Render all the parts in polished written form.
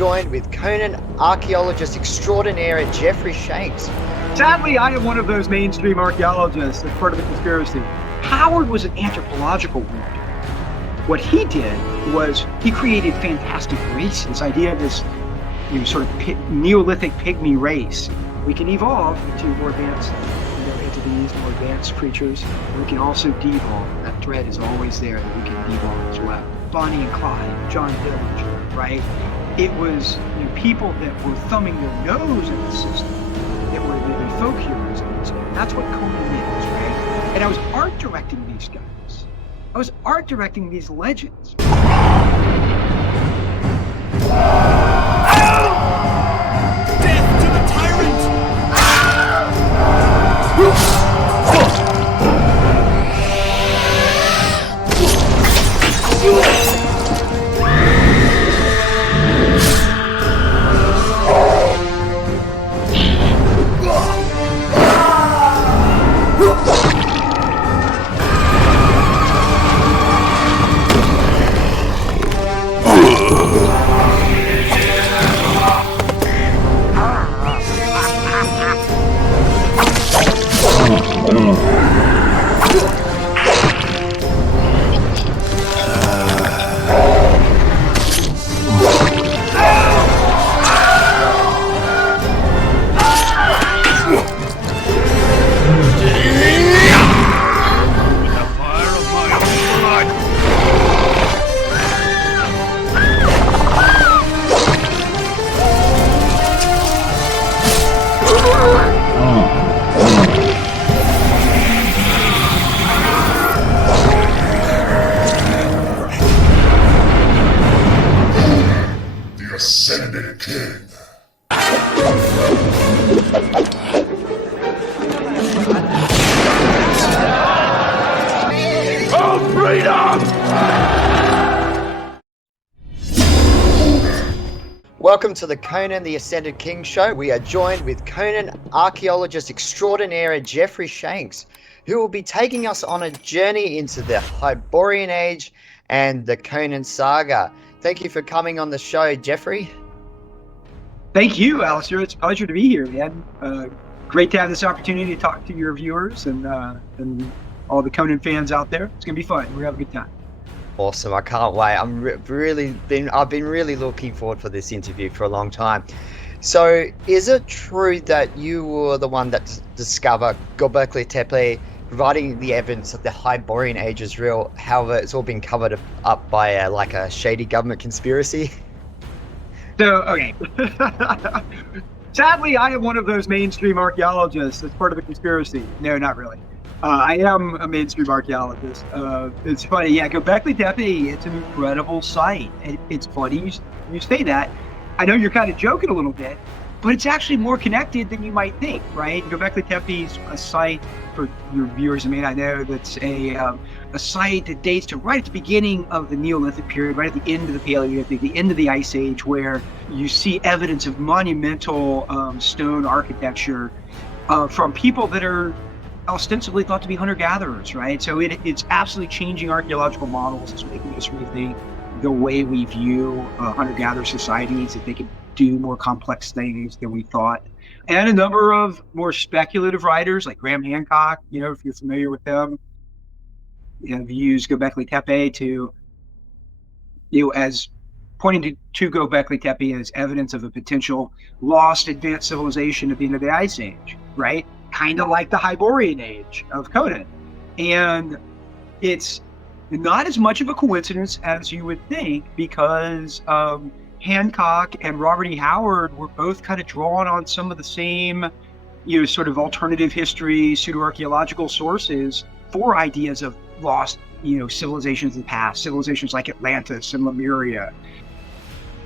joined with Conan archaeologist extraordinaire Jeffrey Shanks. Sadly, I am one of those mainstream archaeologists that's part of the conspiracy. Howard was an anthropological weirdo. What he did was he created fantastic races. This idea of this sort of Neolithic pygmy race. We can evolve into more advanced entities, more advanced creatures. We can also devolve. That threat is always there that we can devolve as well. Bonnie and Clyde, John Dillinger, right? It was people that were thumbing their nose at the system, that were really folk heroes in this game. That's what Conan is, right? And I was art directing these guys. I was art directing these legends. Death to the tyrant! Welcome to the Conan the Ascended King show. We are joined with Conan archaeologist extraordinaire Jeffrey Shanks, who will be taking us on a journey into the Hyborian age and the Conan saga. Thank you for coming on the show, Jeffrey. Thank you, Alistair. It's a pleasure to be here, man. Great to have this opportunity to talk to your viewers and all the Conan fans out there. It's going to be fun. We're going to have a good time. Awesome. I can't wait. I've been really looking forward for this interview for a long time. So is it true that you were the one that discovered Göbekli Tepe, providing the evidence that the Hyborian age is real? However, it's all been covered up by a shady government conspiracy? So, okay. Sadly, I am one of those mainstream archaeologists that's part of the conspiracy. No, not really. I am a mainstream archaeologist. It's funny, Göbekli Tepe, it's an incredible site. It's funny you say that. I know you're kind of joking a little bit, but it's actually more connected than you might think, right? Göbekli Tepe is a site, for your viewers may not know, that's a site that dates to right at the beginning of the Neolithic period, right at the end of the Paleolithic, the end of the Ice Age, where you see evidence of monumental stone architecture from people that are ostensibly thought to be hunter-gatherers, right? So it's absolutely changing archaeological models. It's making us rethink the way we view hunter-gatherer societies, that they can do more complex things than we thought. And a number of more speculative writers like Graham Hancock, if you're familiar with them, have used Göbekli Tepe to, as pointing to Göbekli Tepe as evidence of a potential lost advanced civilization at the end of the Ice Age, right? Kind of like the Hyborian age of Conan. And it's not as much of a coincidence as you would think, because Hancock and Robert E. Howard were both kind of drawn on some of the same, sort of alternative history, pseudo-archaeological sources for ideas of lost, civilizations of the past, civilizations like Atlantis and Lemuria.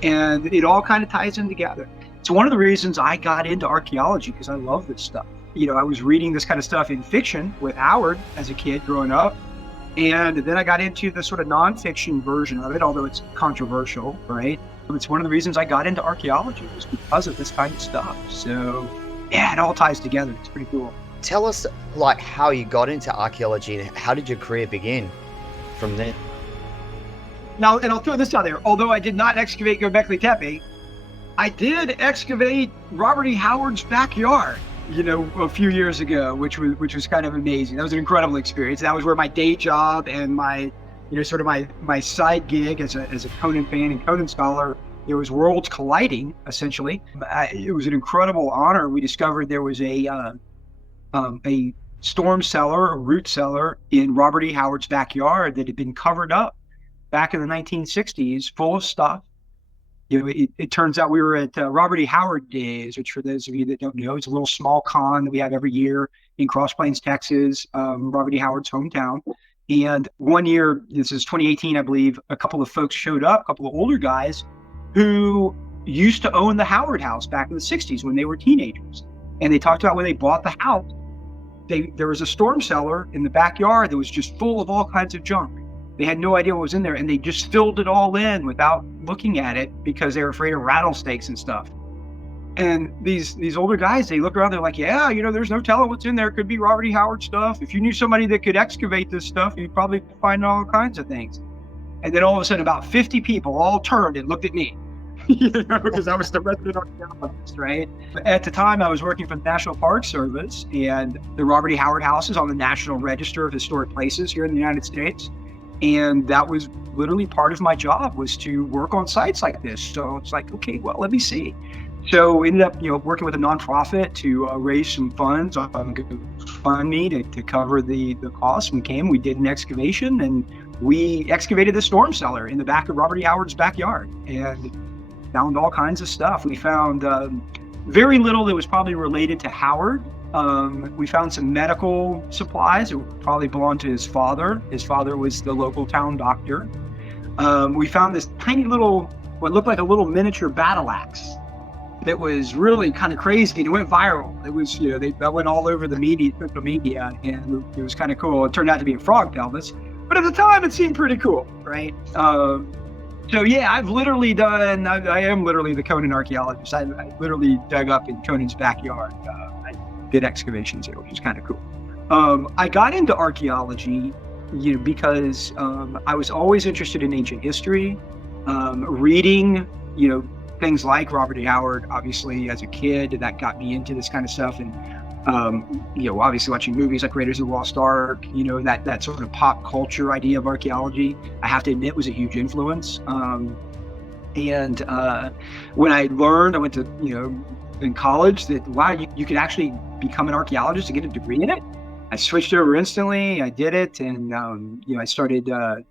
And it all kind of ties in together. It's one of the reasons I got into archaeology, because I love this stuff. I was reading this kind of stuff in fiction with Howard as a kid growing up. And then I got into the sort of nonfiction version of it, although it's controversial, right? It's one of the reasons I got into archaeology, was because of this kind of stuff. So, yeah, it all ties together. It's pretty cool. Tell us, how you got into archaeology and how did your career begin from there? Now, and I'll throw this out there. Although I did not excavate Göbekli Tepe, I did excavate Robert E. Howard's backyard, a few years ago, which was kind of amazing. That was an incredible experience. That was where my day job and my, sort of my side gig as a Conan fan and Conan scholar, it was worlds colliding, essentially. It was an incredible honor. We discovered there was a storm cellar, a root cellar in Robert E. Howard's backyard that had been covered up back in the 1960s, full of stuff. It turns out we were at Robert E. Howard Days, which for those of you that don't know, it's a little small con that we have every year in Cross Plains, Texas, Robert E. Howard's hometown. And one year, this is 2018, I believe, a couple of folks showed up, a couple of older guys who used to own the Howard house back in the 60s when they were teenagers. And they talked about when they bought the house, there was a storm cellar in the backyard that was just full of all kinds of junk. They had no idea what was in there, and they just filled it all in without looking at it because they were afraid of rattlesnakes and stuff. And these older guys, they look around, they're like, yeah, there's no telling what's in there. It could be Robert E. Howard stuff. If you knew somebody that could excavate this stuff, you'd probably find all kinds of things. And then all of a sudden, about 50 people all turned and looked at me, because I was the resident archaeologist, right? At the time, I was working for the National Park Service, and the Robert E. Howard House is on the National Register of Historic Places here in the United States. And that was literally part of my job, was to work on sites like this. So it's like, okay, well, let me see. So we ended up, working with a nonprofit to raise some funds on GoFundMe to cover the costs. We did an excavation, and we excavated the storm cellar in the back of Robert E. Howard's backyard and found all kinds of stuff. We found very little that was probably related to Howard. We found some medical supplies that probably belonged to his father. His father was the local town doctor. We found this tiny little, what looked like a little miniature battle axe that was really kind of crazy. It went viral. It was, that went all over the media, social media, and it was kind of cool. It turned out to be a frog pelvis, but at the time it seemed pretty cool, right? So yeah, I am literally the Conan archaeologist. I literally dug up in Conan's backyard. I did excavations here, which is kind of cool. I got into archaeology, because I was always interested in ancient history, reading, things like Robert E. Howard. Obviously, as a kid, that got me into this kind of stuff, and obviously watching movies like Raiders of the Lost Ark, that sort of pop culture idea of archaeology, I have to admit, was a huge influence. And when I learned, I went to, in college, that, wow, you could actually become an archaeologist and get a degree in it. I switched over instantly. I did it. And, I started, I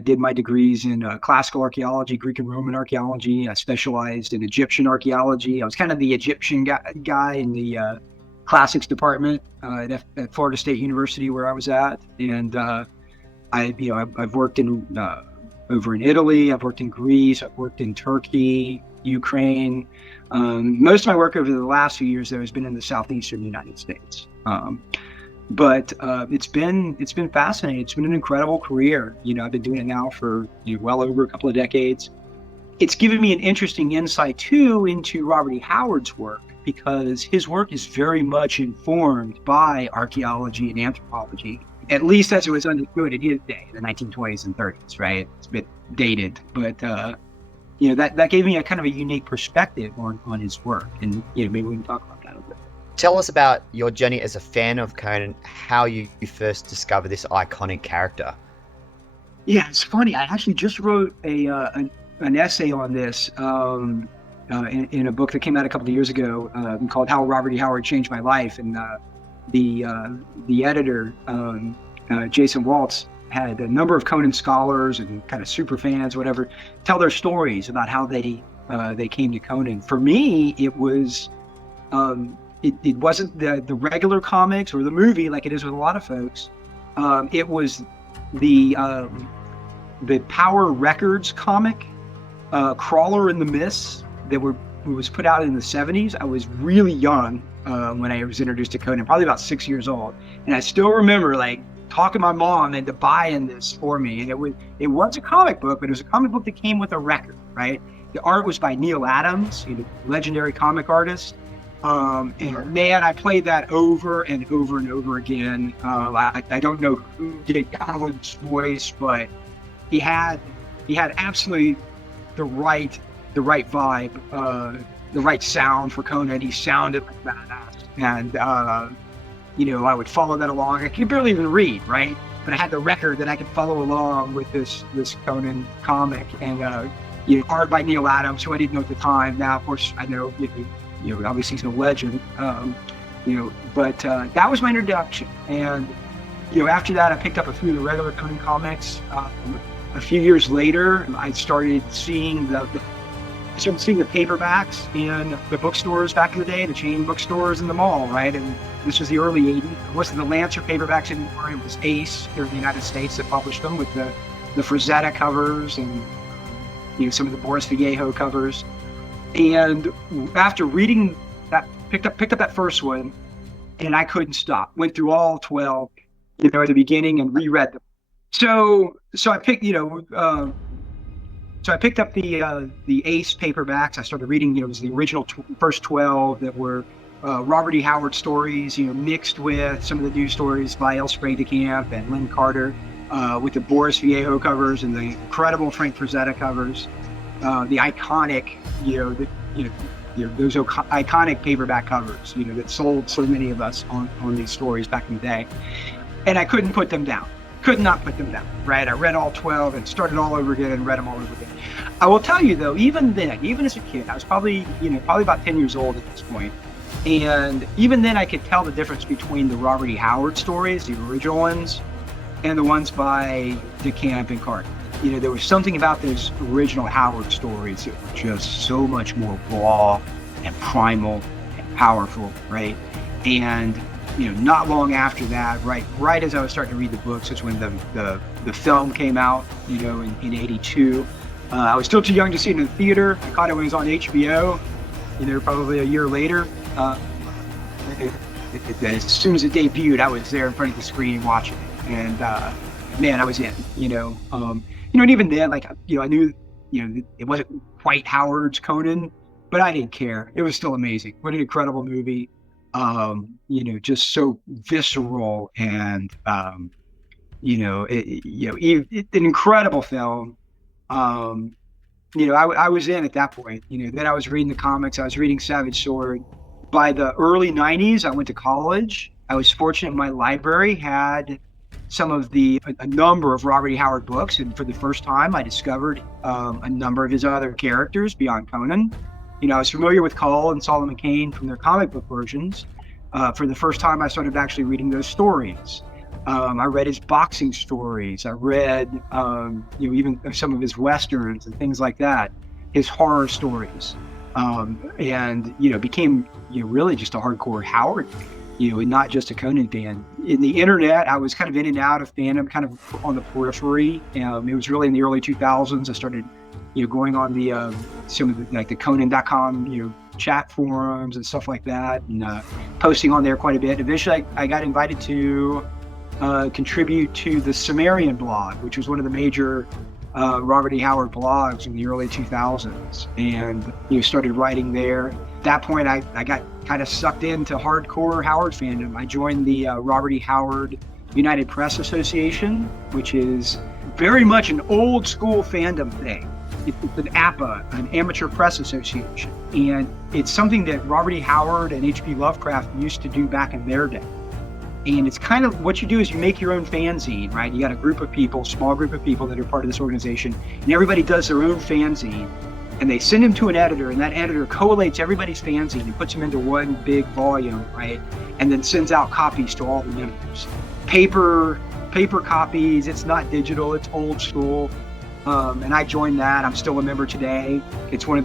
did my degrees in classical archaeology, Greek and Roman archaeology. I specialized in Egyptian archaeology. I was kind of the Egyptian guy in the classics department at Florida State University, where I was at. And I've worked in over in Italy. I've worked in Greece. I've worked in Turkey, Ukraine. Most of my work over the last few years, though, has been in the southeastern United States. But it's been fascinating. It's been an incredible career. I've been doing it now for well over a couple of decades. It's given me an interesting insight too into Robert E. Howard's work, because his work is very much informed by archaeology and anthropology, at least as it was understood in his day, in the 1920s and 30s, right? It's a bit dated, but that gave me a kind of a unique perspective on his work, and maybe we can talk about that a bit. Tell us about your journey as a fan of Conan, how you first discovered this iconic character. Yeah, it's funny. I actually just wrote an essay on this in a book that came out a couple of years ago called "How Robert E. Howard Changed My Life," and the editor Jason Waltz had a number of Conan scholars and kind of super fans, whatever, tell their stories about how they came to Conan. For me, it was. It wasn't the regular comics or the movie like it is with a lot of folks. It was the Power Records comic, Crawler in the Mists, that was put out in the 70s. I was really young when I was introduced to Conan, probably about 6 years old. And I still remember talking my mom into buying this for me. And it was a comic book, but it was a comic book that came with a record, right? The art was by Neil Adams, legendary comic artist. And man, I played that over and over and over again. I don't know who did Colin's voice, but he had absolutely the right the right vibe, the right sound for Conan. He sounded like badass, and I would follow that along. I could barely even read, right? But I had the record that I could follow along with this Conan comic, and art by Neil Adams, who I didn't know at the time. Now, of course, I know. Obviously he's a legend. But that was my introduction, and after that, I picked up a few of the regular Conan comics. A few years later, I started seeing the paperbacks in the bookstores back in the day, the chain bookstores in the mall, right? And this was the early 80s. It wasn't the Lancer paperbacks anymore. It was Ace here in the United States that published them with the Frazetta covers and some of the Boris Vallejo covers. And after reading that, picked up that first one, and I couldn't stop. Went through all 12, at the beginning and reread them. So I picked, so I picked up the Ace paperbacks. I started reading, it was the original first 12 that were Robert E. Howard stories, mixed with some of the new stories by L. Sprague de Camp and Lynn Carter, with the Boris Vallejo covers and the incredible Frank Frazetta covers, the iconic, those iconic paperback covers, that sold so many of us on these stories back in the day. And I couldn't put them down. Could not put them down, right? I read all 12 and started all over again and read them all over again. I will tell you though, even then, even as a kid, I was probably about 10 years old at this point. And even then I could tell the difference between the Robert E. Howard stories, the original ones, and the ones by DeCamp and Carter. There was something about those original Howard stories that were just so much more raw and primal and powerful, right? And not long after that, right as I was starting to read the books, is when the film came out, in 82. I was still too young to see it in the theater. I caught it when it was on HBO, probably a year later. As soon as it debuted, I was there in front of the screen watching it, and man, I was in. And even then, I knew, it wasn't quite Howard's Conan, but I didn't care. It was still amazing. What an incredible movie. Just so visceral and, an incredible film. I was in at that point, then I was reading the comics. I was reading Savage Sword. By the early 90s, I went to college. I was fortunate my library had a number of Robert E. Howard books. And for the first time, I discovered a number of his other characters beyond Conan. I was familiar with Kull and Solomon Kane from their comic book versions. For the first time, I started actually reading those stories. I read his boxing stories. I read, even some of his westerns and things like that, his horror stories, and became really just a hardcore Howard fan, and not just a Conan fan. In the internet, I was kind of in and out of fandom, kind of on the periphery. It was really in the early 2000s I started going on the some of the Conan.com chat forums and stuff like that, and posting on there quite a bit. Eventually I got invited to contribute to the Sumerian blog, which was one of the major Robert E. Howard blogs in the early 2000s, and started writing there. At that point I got kind of sucked into hardcore Howard fandom. I joined the Robert E. Howard United Press Association, which is very much an old school fandom thing. It's an APA, an Amateur Press Association, and it's something that Robert E. Howard and H.P. Lovecraft used to do back in their day. And it's kind of what you do is you make your own fanzine, right? You got a group of people, small group of people that are part of this organization, and everybody does their own fanzine, and they send them to an editor, and that editor collates everybody's fanzine and puts them into one big volume, right? And then sends out copies to all the members. Paper copies, it's not digital, it's old school. And I joined that. I'm still a member today. It's one of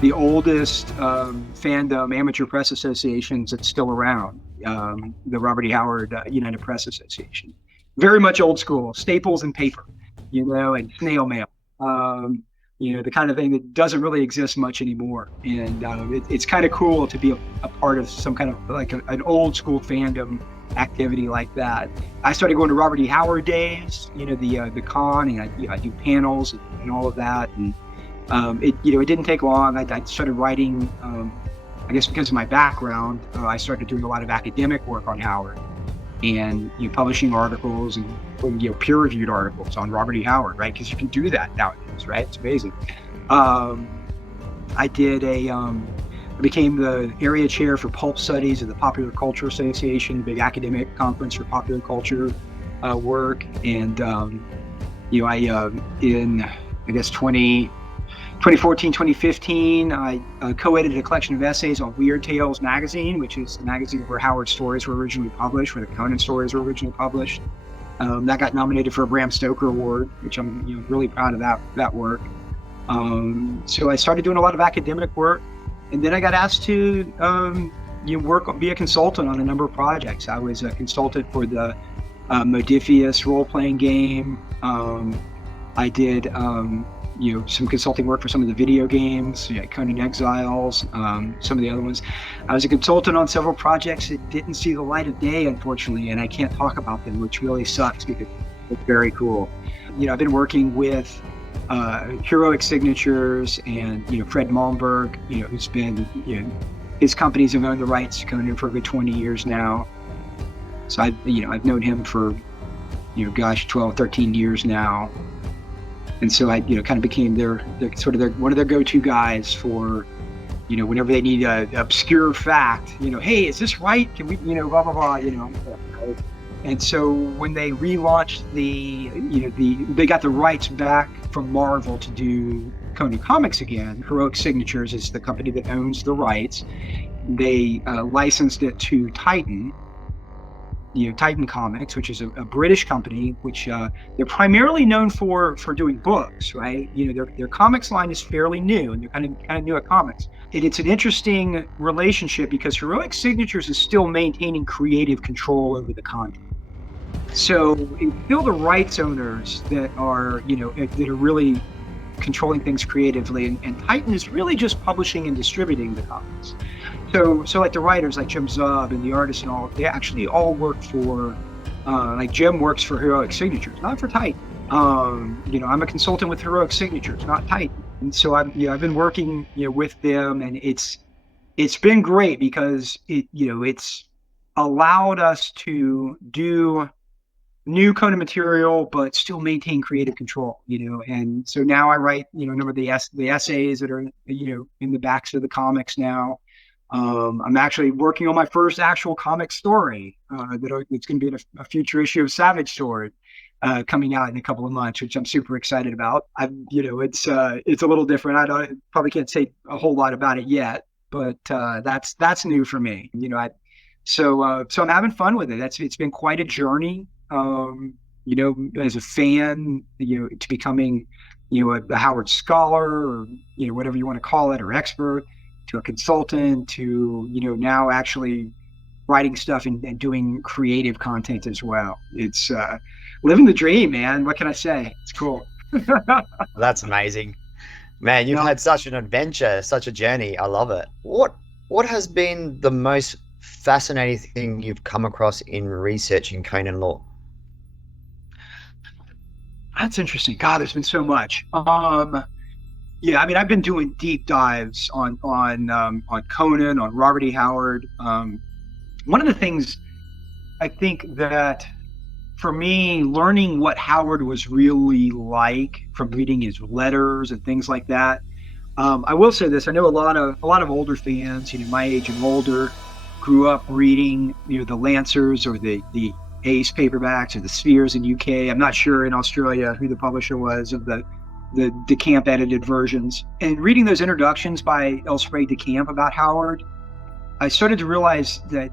the oldest fandom amateur press associations that's still around, the Robert E. Howard United Press Association. Very much old school, staples and paper, and snail mail, the kind of thing that doesn't really exist much anymore. And it's kind of cool to be a part of some kind of like an old school fandom activity like that. I started going to Robert E. Howard days, the con, and I do panels and all of that. And it didn't take long. I started writing, I guess because of my background, I started doing a lot of academic work on Howard, and publishing articles and peer-reviewed articles on Robert E. Howard, right? Because you can do that nowadays, right? It's amazing. I did I became the area chair for Pulp studies of the Popular Culture Association, big academic conference for popular culture work. And in I guess 2014, 2015, I co-edited a collection of essays on Weird Tales magazine, which is the magazine where Howard's stories were originally published, where the Conan stories were originally published. That got nominated for a Bram Stoker Award, which I'm really proud of that work. So I started doing a lot of academic work, and then I got asked to be a consultant on a number of projects. I was a consultant for the Modifius role-playing game. I did some consulting work for some of the video games, Conan Exiles, some of the other ones. I was a consultant on several projects that didn't see the light of day, unfortunately, and I can't talk about them, which really sucks because it's very cool. I've been working with Heroic Signatures and Fred Malmberg, who's been his companies have owned the rights to Conan for a good 20 years now. So I've known him for 12, 13 years now. And so I kind of became their one of their go-to guys for whenever they need an obscure fact, hey, is this right? Can we blah blah blah, And so when they relaunched they got the rights back from Marvel to do Conan comics again. Heroic Signatures is the company that owns the rights. They licensed it to Titan. Titan Comics, which is a British company, which they're primarily known for doing books, right? Their comics line is fairly new, and they're kind of new at comics. It's an interesting relationship because Heroic Signatures is still maintaining creative control over the content. So it's still the rights owners that are really controlling things creatively, and Titan is really just publishing and distributing the comics. So like the writers like Jim Zub and the artists and all, they actually all work for, like Jim works for Heroic Signatures, not for Titan. I'm a consultant with Heroic Signatures, not Titan. And so I've been working with them, and it's been great because it's allowed us to do new Conan material, but still maintain creative control, and so now I write, a number of the essays that are, in the backs of the comics now. I'm actually working on my first actual comic story, it's going to be in a future issue of Savage Sword, coming out in a couple of months, which I'm super excited about. It's a little different. I probably can't say a whole lot about it yet, but, that's new for me, so I'm having fun with it. It's been quite a journey. As a fan, to becoming, a Howard scholar, or, whatever you want to call it, or expert, to a consultant, to, now actually writing stuff and doing creative content as well. It's living the dream, man. What can I say? It's cool. That's amazing. Man, you've had such an adventure, such a journey. I love it. What has been the most fascinating thing you've come across in researching Conan lore? That's interesting. God, there's been so much. I've been doing deep dives on Conan, on Robert E. Howard. One of the things I think that for me, learning what Howard was really like from reading his letters and things like that. I will say this: I know a lot of older fans, my age and older, grew up reading, the Lancers or the Ace paperbacks or the Spheres in UK. I'm not sure in Australia who the publisher was of the DeCamp edited versions. And reading those introductions by L. Sprague DeCamp about Howard, I started to realize that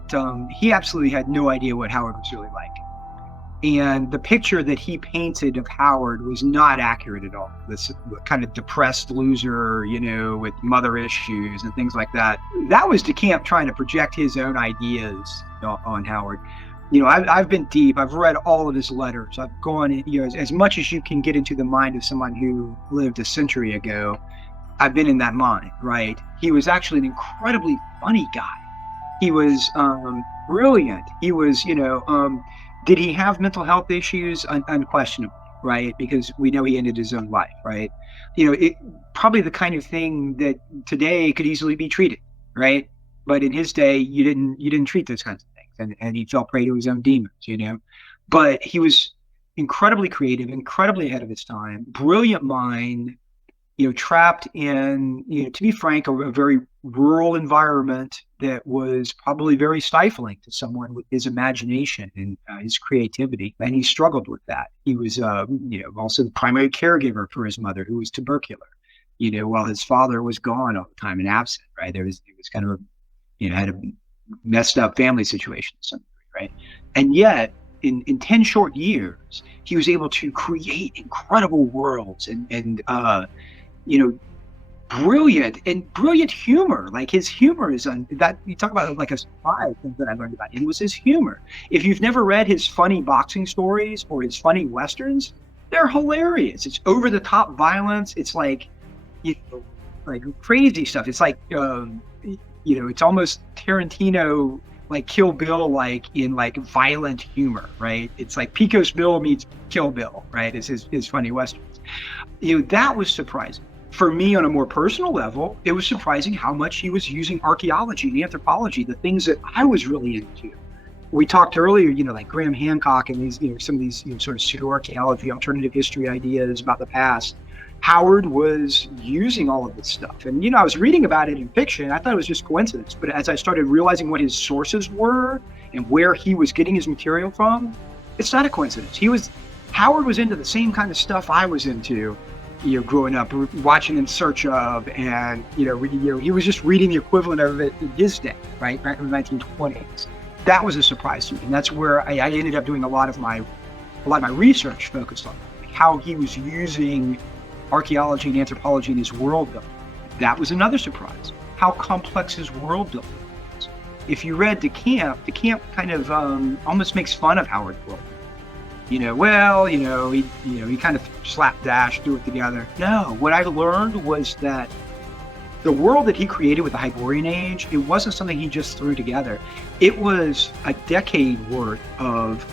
he absolutely had no idea what Howard was really like. And the picture that he painted of Howard was not accurate at all. This kind of depressed loser, with mother issues and things like that. That was DeCamp trying to project his own ideas on Howard. I've been deep. I've read all of his letters. I've gone, as much as you can get into the mind of someone who lived a century ago. I've been in that mind, right? He was actually an incredibly funny guy. He was brilliant. He was, did he have mental health issues? Unquestionably, right? Because we know he ended his own life, right? It probably the kind of thing that today could easily be treated, right? But in his day, you didn't treat those kinds of things, and he fell prey to his own demons, But he was incredibly creative, incredibly ahead of his time, brilliant mind, trapped in, to be frank, a very rural environment that was probably very stifling to someone with his imagination and his creativity. And he struggled with that. He was, also the primary caregiver for his mother, who was tubercular, while his father was gone all the time and absent, right? It was kind of had a messed up family situation, right? And yet, in 10 short years, he was able to create incredible worlds and brilliant humor. Like, his humor is that you talk about, like, a surprise thing that I learned about him was his humor. If you've never read his funny boxing stories or his funny westerns, they're hilarious. It's over the top violence. It's like, like crazy stuff. It's like, it's almost Tarantino, like Kill Bill, like in like violent humor, right? It's like Pecos Bill meets Kill Bill, right? It's his funny westerns. That was surprising. For me, on a more personal level, it was surprising how much he was using archaeology and anthropology, the things that I was really into. We talked earlier, like Graham Hancock and these, some of these sort of pseudo-archaeology, alternative history ideas about the past. Howard was using all of this stuff. And, I was reading about it in fiction. I thought it was just coincidence. But as I started realizing what his sources were and where he was getting his material from, it's not a coincidence. Howard was into the same kind of stuff I was into, growing up, watching In Search Of, and, he was just reading the equivalent of it in his day, right, back in the 1920s. That was a surprise to me. And that's where I ended up doing a lot of my research focused on, like how he was using archaeology and anthropology in his world building. That was another surprise, how complex his world building was. If you read De Camp kind of almost makes fun of Howard's world. He kind of slapdash, threw it together. No, what I learned was that the world that he created with the Hyborian Age, it wasn't something he just threw together. It was a decade worth of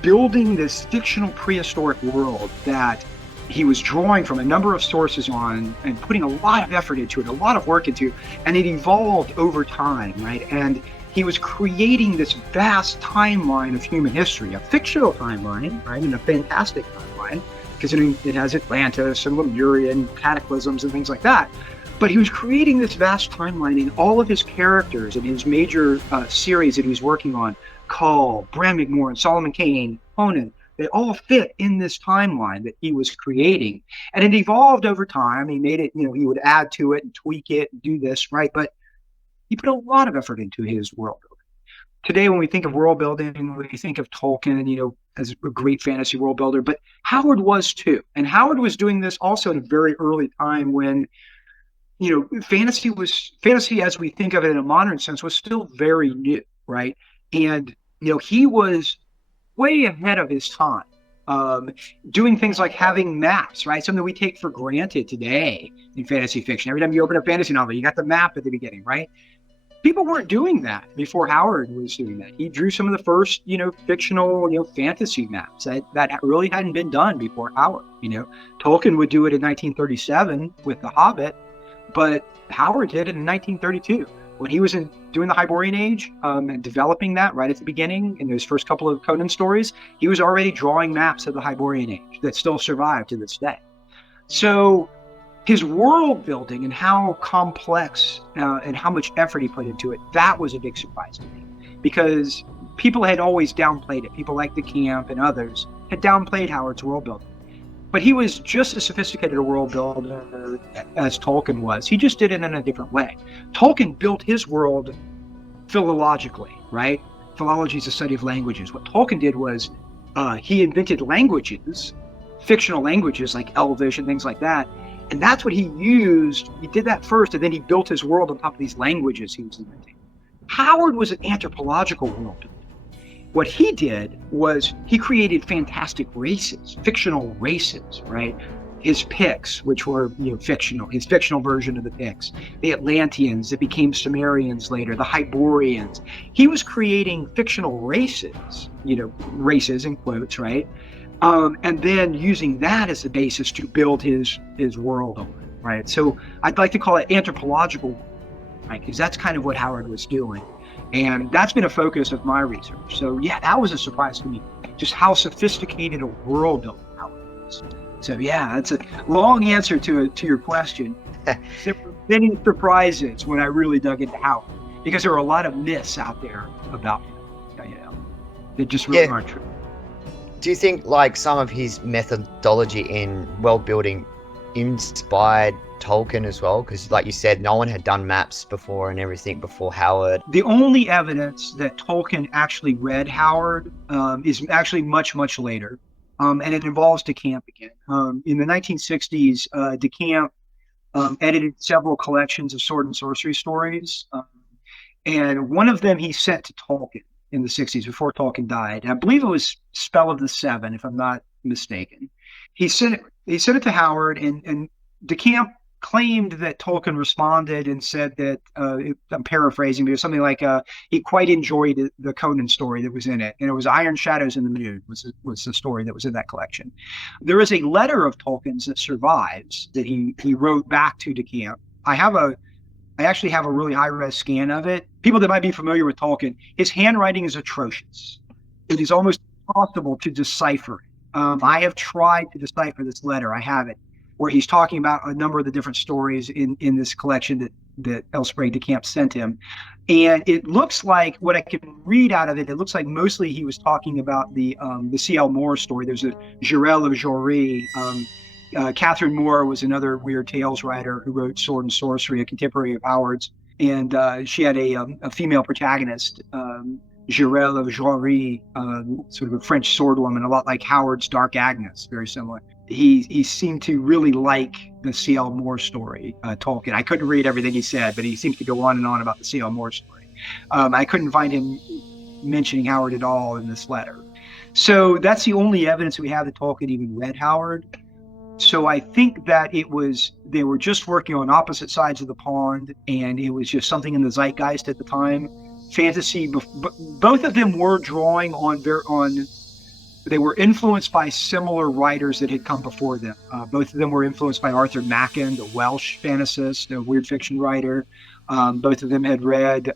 building this fictional prehistoric world that he was drawing from a number of sources on and putting a lot of effort into it, a lot of work into, and it evolved over time, right? And he was creating this vast timeline of human history, a fictional timeline, right, and a fantastic timeline, because it has Atlantis and Lemurian cataclysms and things like that. But he was creating this vast timeline in all of his characters and his major series that he was working on, Kull, Bran McMorran, Solomon Kane, Conan. They all fit in this timeline that he was creating. And it evolved over time. He made it, he would add to it and tweak it and do this, right? But he put a lot of effort into his world building. Today, when we think of world building, we think of Tolkien, as a great fantasy world builder, but Howard was too. And Howard was doing this also in a very early time when, fantasy as we think of it in a modern sense was still very new, right? And, he was way ahead of his time, doing things like having maps, right? Something we take for granted today in fantasy fiction. Every time you open a fantasy novel, you got the map at the beginning, right? People weren't doing that before Howard was doing that. He drew some of the first, fictional, fantasy maps that really hadn't been done before Howard. Tolkien would do it in 1937 with The Hobbit, but Howard did it in 1932. When he was doing the Hyborian Age and developing that right at the beginning in those first couple of Conan stories, he was already drawing maps of the Hyborian Age that still survive to this day. So his world building and how complex and how much effort he put into it, that was a big surprise to me, because people had always downplayed it. People like De Camp and others had downplayed Howard's world building. But he was just as sophisticated a world builder as Tolkien was. He just did it in a different way. Tolkien built his world philologically, right? Philology is the study of languages. What Tolkien did was he invented languages, fictional languages like Elvish and things like that. And that's what he used. He did that first, and then he built his world on top of these languages he was inventing. Howard was an anthropological world builder. What he did was he created fantastic races, fictional races, right? His Picts, which were fictional, his fictional version of the Picts, the Atlanteans that became Sumerians later, the Hyborians. He was creating fictional races, races in quotes, right? And then using that as the basis to build his world on, right? So I'd like to call it anthropological, right? Because that's kind of what Howard was doing. And that's been a focus of my research. So yeah, that was a surprise to me, just how sophisticated a world builder Howard was. So yeah, that's a long answer to your question. There were many surprises when I really dug into Howard, because there are a lot of myths out there about him, that just really aren't true. Do you think like some of his methodology in world building inspired Tolkien as well? Because like you said, no one had done maps before and everything before Howard. The only evidence that Tolkien actually read Howard is actually much, much later. And it involves DeCamp again. In the 1960s, DeCamp edited several collections of sword and sorcery stories. And one of them he sent to Tolkien in the 60s before Tolkien died. I believe it was Spell of the Seven, if I'm not mistaken. He sent it to Howard, and DeCamp claimed that Tolkien responded and said that, I'm paraphrasing, but it was something like he quite enjoyed the Conan story that was in it. And it was Iron Shadows in the Moon was the story that was in that collection. There is a letter of Tolkien's that survives that he wrote back to DeCamp. I actually have a really high-res scan of it. People that might be familiar with Tolkien, his handwriting is atrocious. It is almost impossible to decipher it. I have tried to decipher this letter. I have it, where he's talking about a number of the different stories in this collection that Elsprague DeCamp sent him. And it looks like, what I can read out of it, it looks like mostly he was talking about the C.L. Moore story. There's a Jirel of Jory. Catherine Moore was another Weird Tales writer who wrote Sword and Sorcery, a contemporary of Howard's. And she had a female protagonist, Jirel of Jory, sort of a French swordwoman, a lot like Howard's Dark Agnes, very similar. He seemed to really like the C.L. Moore story, Tolkien. I couldn't read everything he said, but he seemed to go on and on about the C.L. Moore story. I couldn't find him mentioning Howard at all in this letter. So that's the only evidence we have that Tolkien even read Howard. So I think that they were just working on opposite sides of the pond, and it was just something in the zeitgeist at the time. Fantasy, both of them were drawing they were influenced by similar writers that had come before them. Both of them were influenced by Arthur Machen, the Welsh fantasist, a weird fiction writer. Both of them had read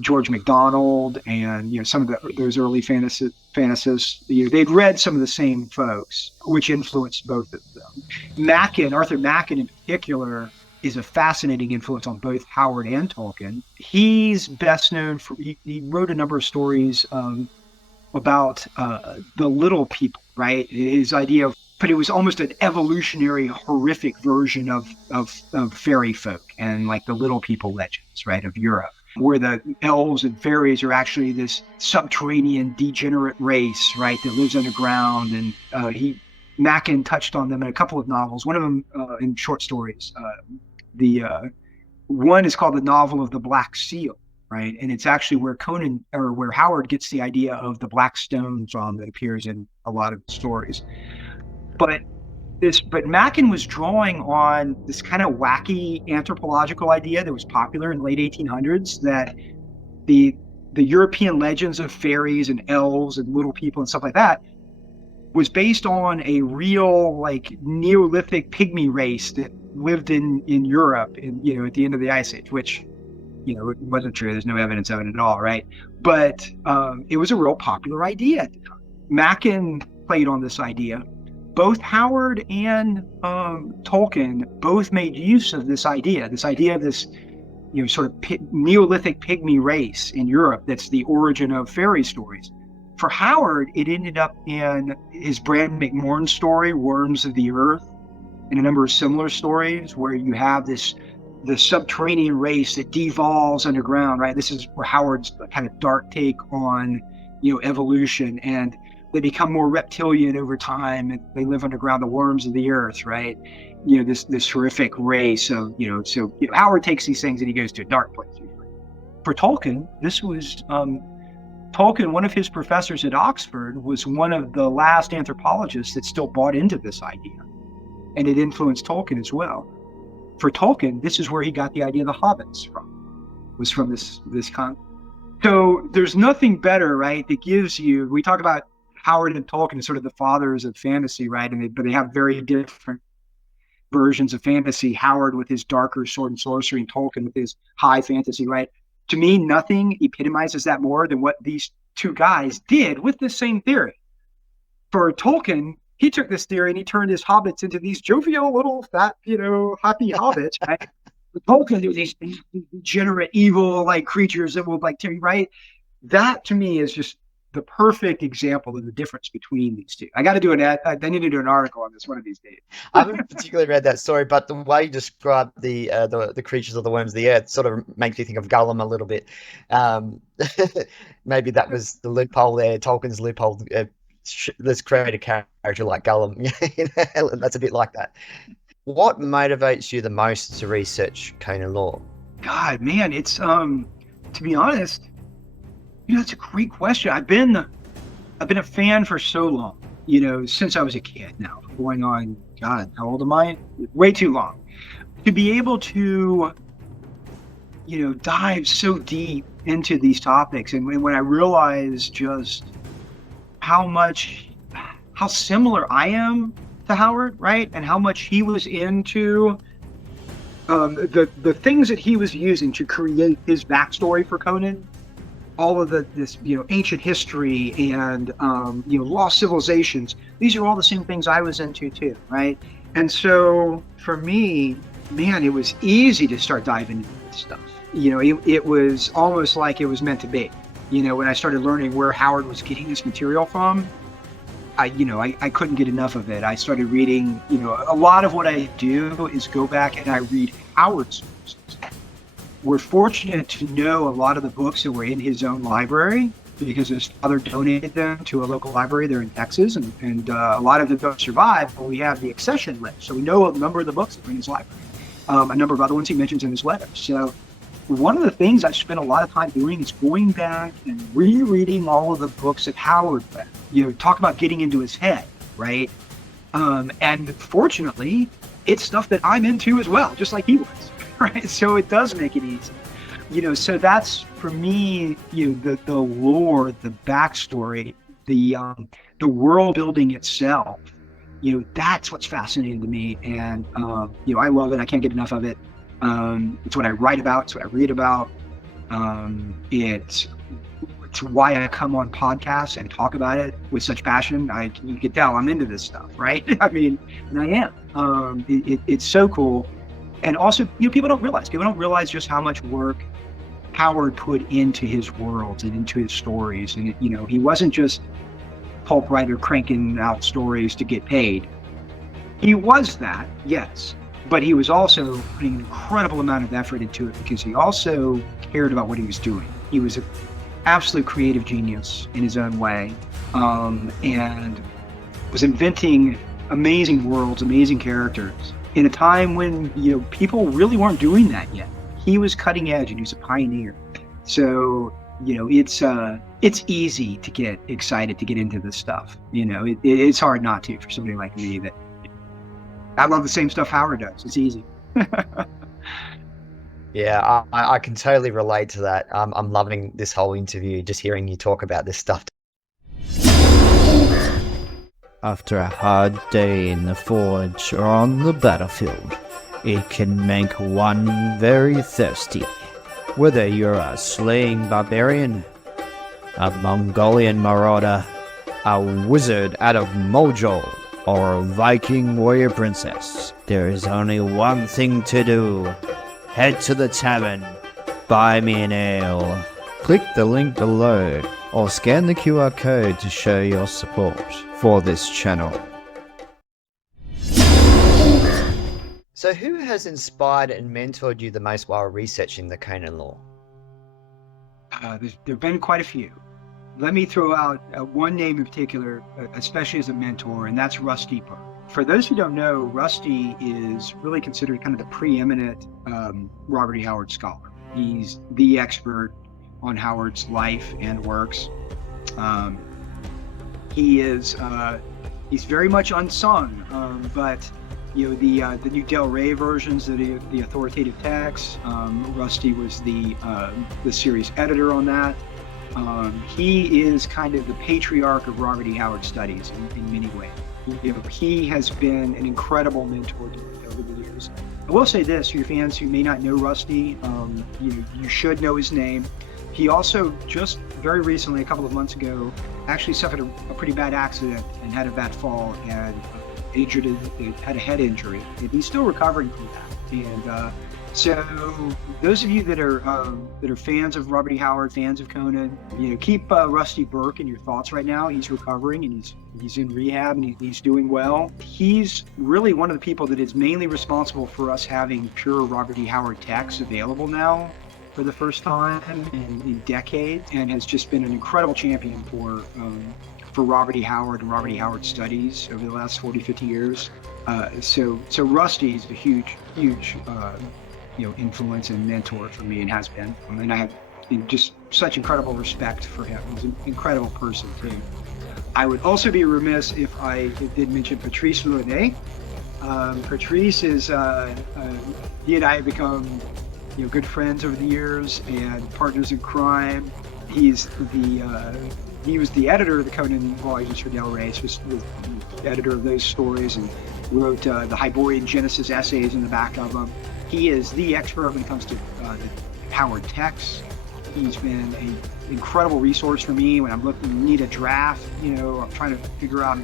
George MacDonald and some of those early fantasists. They'd read some of the same folks, which influenced both of them. Machen, Arthur Machen in particular, is a fascinating influence on both Howard and Tolkien. He's best known for he wrote a number of stories about the little people, right? His idea of, but it was almost an evolutionary, horrific version of fairy folk and like the little people legends, right, of Europe, where the elves and fairies are actually this subterranean, degenerate race, right, that lives underground. And Machen touched on them in a couple of novels. One of them in short stories. The one is called The Novel of the Black Seal, right? And it's actually where Howard gets the idea of the black stone from that appears in a lot of the stories. But Machen was drawing on this kind of wacky anthropological idea that was popular in the late 1800s, that the European legends of fairies and elves and little people and stuff like that was based on a real like Neolithic pygmy race that lived in Europe at the end of the Ice Age, which it wasn't true. There's no evidence of it at all, right? But it was a real popular idea at the time. Machen played on this idea. Both Howard and Tolkien both made use of this idea of this sort of Neolithic pygmy race in Europe that's the origin of fairy stories. For Howard, it ended up in his Bran McMorn story, Worms of the Earth, and a number of similar stories where you have the subterranean race that devolves underground, right? This is where Howard's kind of dark take on, evolution, and they become more reptilian over time, and they live underground, the worms of the earth, right? This horrific race of, so Howard takes these things and he goes to a dark place usually. For Tolkien, this was, Tolkien, one of his professors at Oxford, was one of the last anthropologists that still bought into this idea. And it influenced Tolkien as well. For Tolkien, this is where he got the idea of the hobbits from this concept. So there's nothing better, right, that gives you, we talk about Howard and Tolkien as sort of the fathers of fantasy, right? But they have very different versions of fantasy. Howard with his darker sword and sorcery, and Tolkien with his high fantasy, right? To me, nothing epitomizes that more than what these two guys did with the same theory. For Tolkien, he took this theory and he turned his hobbits into these jovial little fat, happy hobbits, right? With Tolkien, there were these degenerate, evil like creatures that will like right. That to me is just the perfect example of the difference between these two. I got to do I need to do an article on this one of these days. I haven't particularly read that story, but the way you describe the creatures of the worms of the earth sort of makes me think of Gollum a little bit. Maybe that was the loophole there, Tolkien's loophole. Let's create a character like Gollum. That's a bit like that. What motivates you the most to research Conan Lore? God, man, it's to be honest, that's a great question. I've been a fan for so long, since I was a kid now, going on, God, how old am I? Way too long. To be able to, dive so deep into these topics. And when I realized just how similar I am to Howard, right? And how much he was into the things that he was using to create his backstory for Conan, all of this ancient history and lost civilizations. These are all the same things I was into too, right? And so for me, man, it was easy to start diving into this stuff. It was almost like it was meant to be. When I started learning where Howard was getting this material from, I couldn't get enough of it. I started reading, a lot of what I do is go back and I read Howard's sources. We're fortunate to know a lot of the books that were in his own library because his father donated them to a local library there in Texas, and a lot of them don't survive, but we have the accession list. So we know a number of the books that are in his library, a number of other ones he mentions in his letters. So one of the things I've spent a lot of time doing is going back and rereading all of the books that Howard read. Talk about getting into his head, right? And fortunately, it's stuff that I'm into as well, just like he was, right? So it does make it easy. So that's, for me, the lore, the backstory, the world building itself, that's what's fascinating to me. And, I love it. I can't get enough of it. It's what I write about. It's what I read about. It's why I come on podcasts and talk about it with such passion. You can tell I'm into this stuff, right? I mean, and I am. It's so cool. And also, people don't realize just how much work Howard put into his worlds and into his stories. And, he wasn't just pulp writer cranking out stories to get paid. He was that, yes. But he was also putting an incredible amount of effort into it because he also cared about what he was doing. He was an absolute creative genius in his own way, and was inventing amazing worlds, amazing characters in a time when people really weren't doing that yet. He was cutting edge and he was a pioneer. So it's easy to get excited to get into this stuff. It's hard not to for somebody like me that. I love the same stuff Howard does. It's easy. Yeah, I can totally relate to that. I'm loving this whole interview, just hearing you talk about this stuff. After a hard day in the forge or on the battlefield, it can make one very thirsty. Whether you're a slaying barbarian, a Mongolian marauder, a wizard out of Mojo, or a Viking warrior princess, there is only one thing to do. Head to the tavern, buy me an ale. Click the link below, or scan the QR code to show your support for this channel. So who has inspired and mentored you the most while researching the Conan Lore? There have been quite a few. Let me throw out one name in particular, especially as a mentor, and that's Rusty Burke. For those who don't know, Rusty is really considered kind of the preeminent Robert E. Howard scholar. He's the expert on Howard's life and works. He's very much unsung, but the new Del Rey versions, the authoritative texts. Rusty was the series editor on that. He is kind of the patriarch of Robert E. Howard studies in many ways. He has been an incredible mentor to me over the years. I will say this, for your fans who may not know Rusty, you should know his name. He also just very recently, a couple of months ago, actually suffered a pretty bad accident and had a bad fall and had a head injury, and he's still recovering from that. And so those of you that are fans of Robert E. Howard, fans of Conan, keep Rusty Burke in your thoughts right now. He's recovering and he's in rehab and he's doing well. He's really one of the people that is mainly responsible for us having pure Robert E. Howard text available now for the first time in decades, and has just been an incredible champion for Robert E. Howard and Robert E. Howard studies over the last 40, 50 years. So Rusty is a huge influence and mentor for me, and has been. And I have just such incredible respect for him. He's an incredible person too. I would also be remiss if I did mention Patrice Lounet. Patrice is, he and I have become good friends over the years and partners in crime. He was the editor of the Conan Voyages for Del Rey, was the editor of those stories, and wrote the Hyborian Genesis essays in the back of them. He is the expert when it comes to the Howard texts. He's been an incredible resource for me when I'm need a draft. I'm trying to figure out,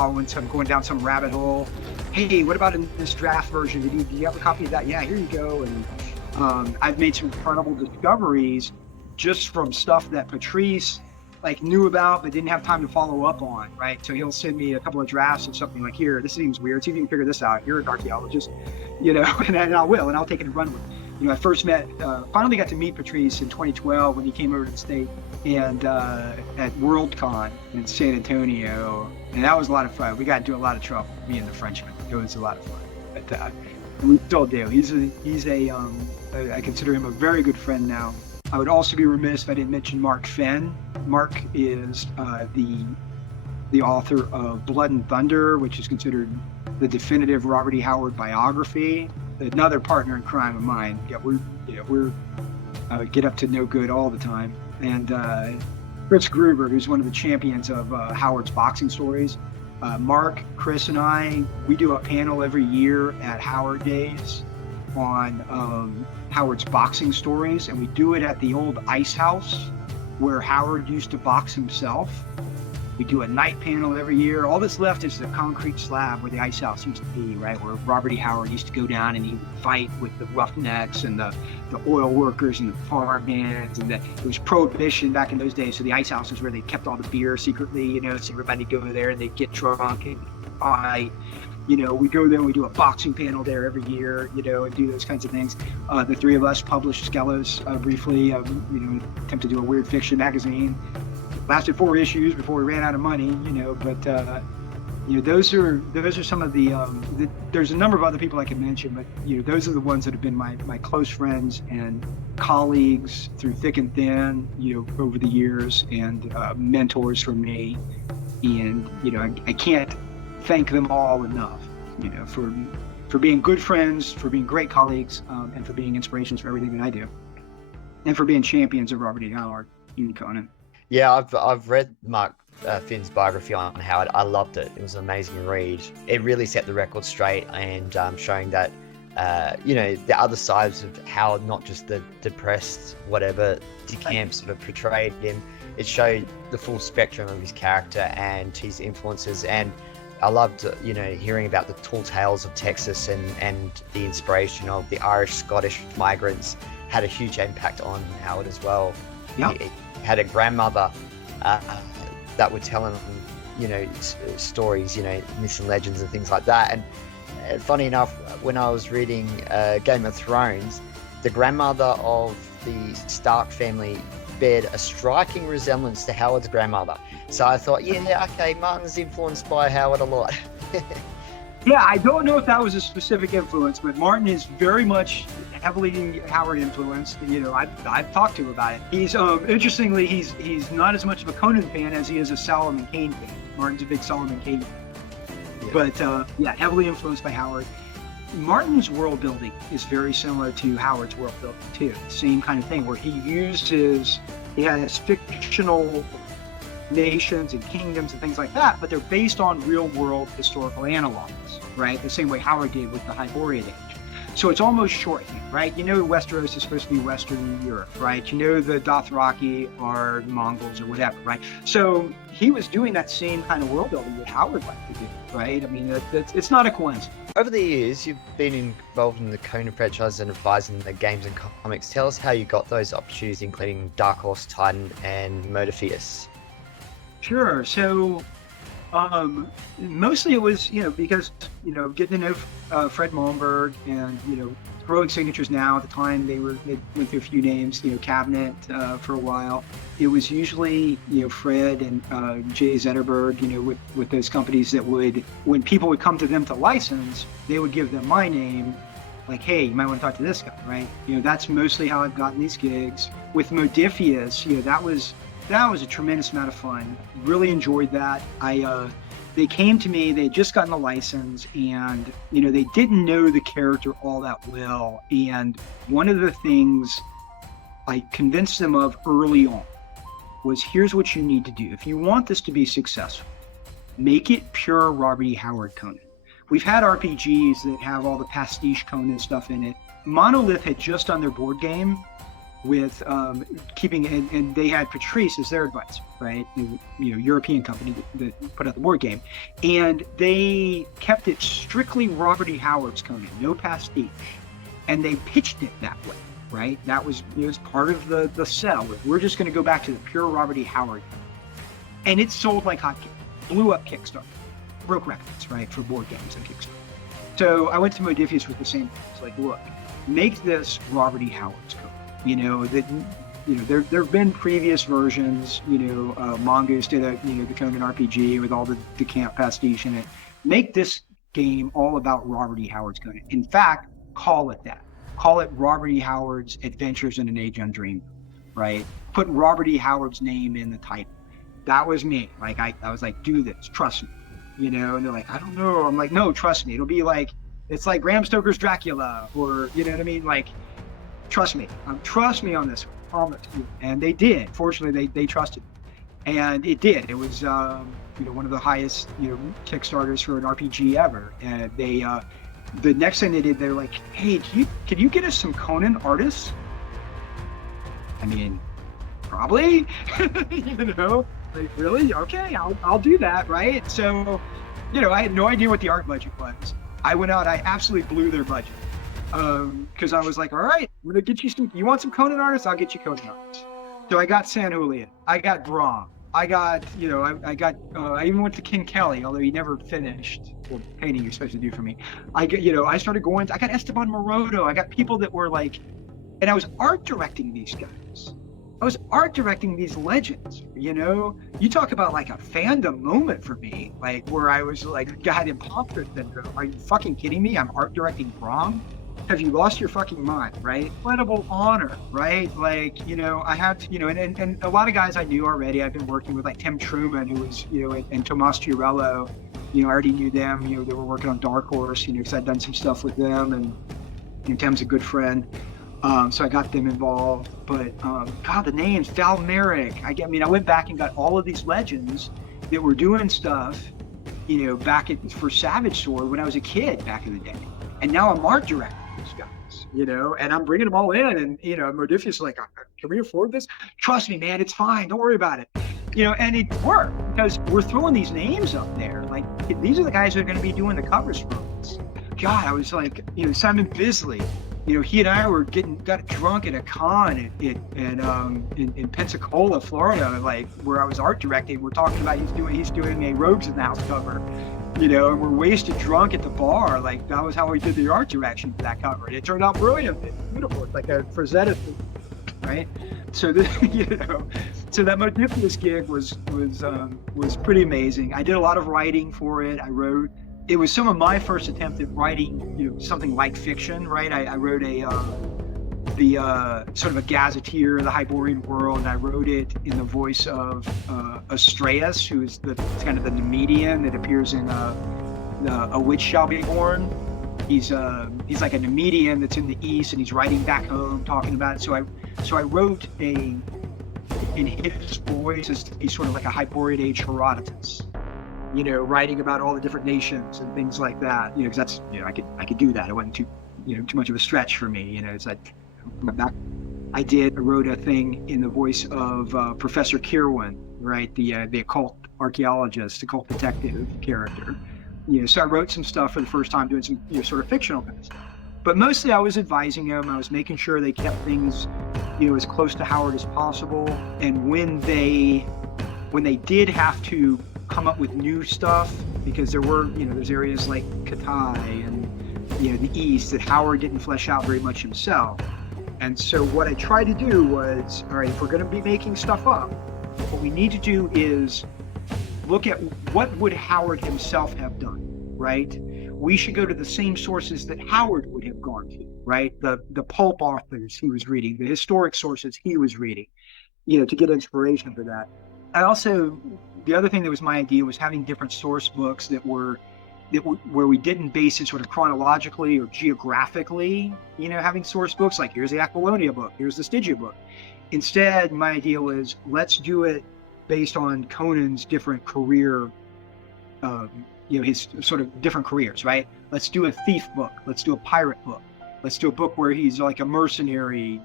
going down some rabbit hole. Hey, what about in this draft version? Do you have a copy of that? Yeah, here you go. And I've made some incredible discoveries just from stuff that Patrice knew about but didn't have time to follow up on, right? So he'll send me a couple of drafts of something like, here, this seems weird, see if you can figure this out. You're an archaeologist, and I will, and I'll take it and run with it. I first finally got to meet Patrice in 2012 when he came over to the state and at WorldCon in San Antonio, and that was a lot of fun. We got into a lot of trouble, me and the Frenchman. It was a lot of fun. But we still do. I consider him a very good friend now. I would also be remiss if I didn't mention Mark Fenn. Mark is the author of Blood and Thunder, which is considered the definitive Robert E. Howard biography. Another partner in crime of mine. Yeah, we're get up to no good all the time. And Chris Gruber, who's one of the champions of Howard's boxing stories. Mark, Chris, and I, we do a panel every year at Howard Days on Howard's boxing stories, and we do it at the old ice house where Howard used to box himself. We do a night panel every year. All that's left is the concrete slab where the ice house used to be, right, where Robert E. Howard used to go down and he would fight with the roughnecks and the oil workers and the farm hands, and it was prohibition back in those days, so the ice house is where they kept all the beer secretly, so everybody would go over there and they'd get drunk and fight. We go there and we do a boxing panel there every year, and do those kinds of things. The three of us published Skelos briefly, attempt to do a weird fiction magazine. Lasted 4 issues before we ran out of money, but those are some of the there's a number of other people I can mention, but those are the ones that have been my close friends and colleagues through thick and thin, over the years, and mentors for me. And I can't thank them all enough, for being good friends, for being great colleagues, and for being inspirations for everything that I do, and for being champions of Robert E. Howard and Conan. Yeah, I've read Mark Finn's biography on Howard. I loved it. It was an amazing read. It really set the record straight, and showing that the other sides of Howard, not just the depressed whatever DeCamp sort of portrayed him. It showed the full spectrum of his character and his influences, and I loved hearing about the tall tales of Texas and the inspiration of the Irish Scottish migrants had a huge impact on Howard as well. Yep. He had a grandmother that would tell him stories, myths and legends and things like that. And funny enough, when I was reading Game of Thrones, the grandmother of the Stark family bared a striking resemblance to Howard's grandmother. So I thought, Martin's influenced by Howard a lot. Yeah, I don't know if that was a specific influence, but Martin is very much heavily Howard influenced. I've talked to him about it. He's interestingly, he's not as much of a Conan fan as he is a Solomon Kane fan. Martin's a big Solomon Kane fan. Yeah. But heavily influenced by Howard. Martin's world building is very similar to Howard's world building too. Same kind of thing where he has fictional nations and kingdoms and things like that, but they're based on real world historical analogs, right? The same way Howard did with the Hyborian age. So it's almost shorthand, right? You know Westeros is supposed to be Western Europe, right? You know the Dothraki are Mongols or whatever, right? So he was doing that same kind of world building that Howard liked to do, right? I mean, it's not a coincidence. Over the years, you've been involved in the Conan franchise and advising the games and comics. Tell us how you got those opportunities, including Dark Horse, Titan, and Modiphius. Sure. So mostly it was, because, getting to know Fred Malmberg and, Heroic Signatures Now. At the time, they went through a few names, Cabinet for a while. It was usually, Fred and Jay Zetterberg, with those companies that would, when people would come to them to license, they would give them my name, like, hey, you might want to talk to this guy, right? That's mostly how I've gotten these gigs. With Modiphius, that was a tremendous amount of fun. Really enjoyed that. They came to me, they had just gotten a license, and they didn't know the character all that well. And one of the things I convinced them of early on was, here's what you need to do. If you want this to be successful, make it pure Robert E. Howard Conan. We've had RPGs that have all the pastiche Conan stuff in it. Monolith had just done their board game with keeping, and they had Patrice as their advisor, right? European company that put out the board game, and they kept it strictly Robert E. Howard's Conan, no pastiche, and they pitched it that way, right? That was part of the sell. We're just going to go back to the pure Robert E. Howard, and it sold like hotcakes, blew up Kickstarter, broke records, right, for board games and Kickstarter. So I went to Modiphius with the same thing. It's like, look, make this Robert E. Howard's Conan. There have been previous versions. Mongoose did the Conan RPG with all the camp pastiche in it. Make this game all about Robert E. Howard's Conan. In fact, call it that. Call it Robert E. Howard's Adventures in an Age Undreamed, right? Put Robert E. Howard's name in the title. That was me. Like I was like, do this, trust me. And they're like, I don't know. I'm like, no, trust me. It'll be like, it's like Bram Stoker's Dracula, or you know what I mean, like. Trust me on this one, promise you. And they did. Fortunately, they trusted me. And it did. It was, one of the highest, Kickstarters for an RPG ever. And they, the next thing they did, they're like, hey, can you get us some Conan artists? I mean, probably, like, really? Okay, I'll do that, right? So, I had no idea what the art budget was. I went out, I absolutely blew their budget. Because I was like, all right, I'm gonna get you some. You want some Conan artists? I'll get you Conan artists. So I got San Julian, I got Brom, I got, I even went to King Kelly, although he never finished the painting you're supposed to do for me. I started going. I got Esteban Morodo. I got people that were like, and I was art directing these guys. I was art directing these legends. You talk about like a fandom moment for me, like where I was like, God, imposter syndrome. Are you fucking kidding me? I'm art directing Brom. Have you lost your fucking mind, right? Incredible honor, right? Like, I have to, and a lot of guys I knew already. I've been working with like Tim Truman, who was, and Tomas Giorello, I already knew them, they were working on Dark Horse, because I'd done some stuff with them, and Tim's a good friend. So I got them involved, but God, the names, Val Merrick. I went back and got all of these legends that were doing stuff, back for Savage Sword when I was a kid back in the day. And now I'm art directing these guys, and I'm bringing them all in. And, Modiphius is like, can we afford this? Trust me, man, it's fine. Don't worry about it. And it worked because we're throwing these names up there. Like, these are the guys that are going to be doing the covers for us. God, I was like, Simon Bisley, he and I got drunk at a con in Pensacola, Florida, like where I was art directing. We're talking about he's doing a Rogues in the House cover, and we're wasted drunk at the bar. Like that was how we did the art direction for that cover. And it turned out brilliant. It's beautiful. It's like a Frazetta thing, right? So so that Modiphius gig was pretty amazing. I did a lot of writing for it. I wrote. It was some of my first attempt at writing, something like fiction, right? I wrote the sort of a gazetteer of the Hyborian world, and I wrote it in the voice of Astraeus, who is kind of the Nemedian that appears in A Witch Shall Be Born. He's like a Nemedian that's in the East, and he's writing back home, talking about it. So I wrote in his voice, he's sort of like a Hyborian age Herodotus. Writing about all the different nations and things like that, because that's, I could do that. It wasn't too too much of a stretch for me. It's like I wrote a thing in the voice of Professor Kirwan, right? The occult archaeologist, occult detective character. So I wrote some stuff for the first time, doing some sort of fictional kind of stuff. But mostly I was advising them. I was making sure they kept things, as close to Howard as possible. And when they did have to come up with new stuff, because there were, there's areas like Katai and, the East that Howard didn't flesh out very much himself. And so what I tried to do was, all right, if we're going to be making stuff up, what we need to do is look at what would Howard himself have done, right? We should go to the same sources that Howard would have gone to, right? The pulp authors he was reading, the historic sources he was reading, to get inspiration for that. The other thing that was my idea was having different source books where we didn't base it sort of chronologically or geographically, having source books like here's the Aquilonia book, here's the Stygia book. Instead, my idea was let's do it based on Conan's different career, his sort of different careers, right? Let's do a thief book. Let's do a pirate book. Let's do a book where he's like a mercenary,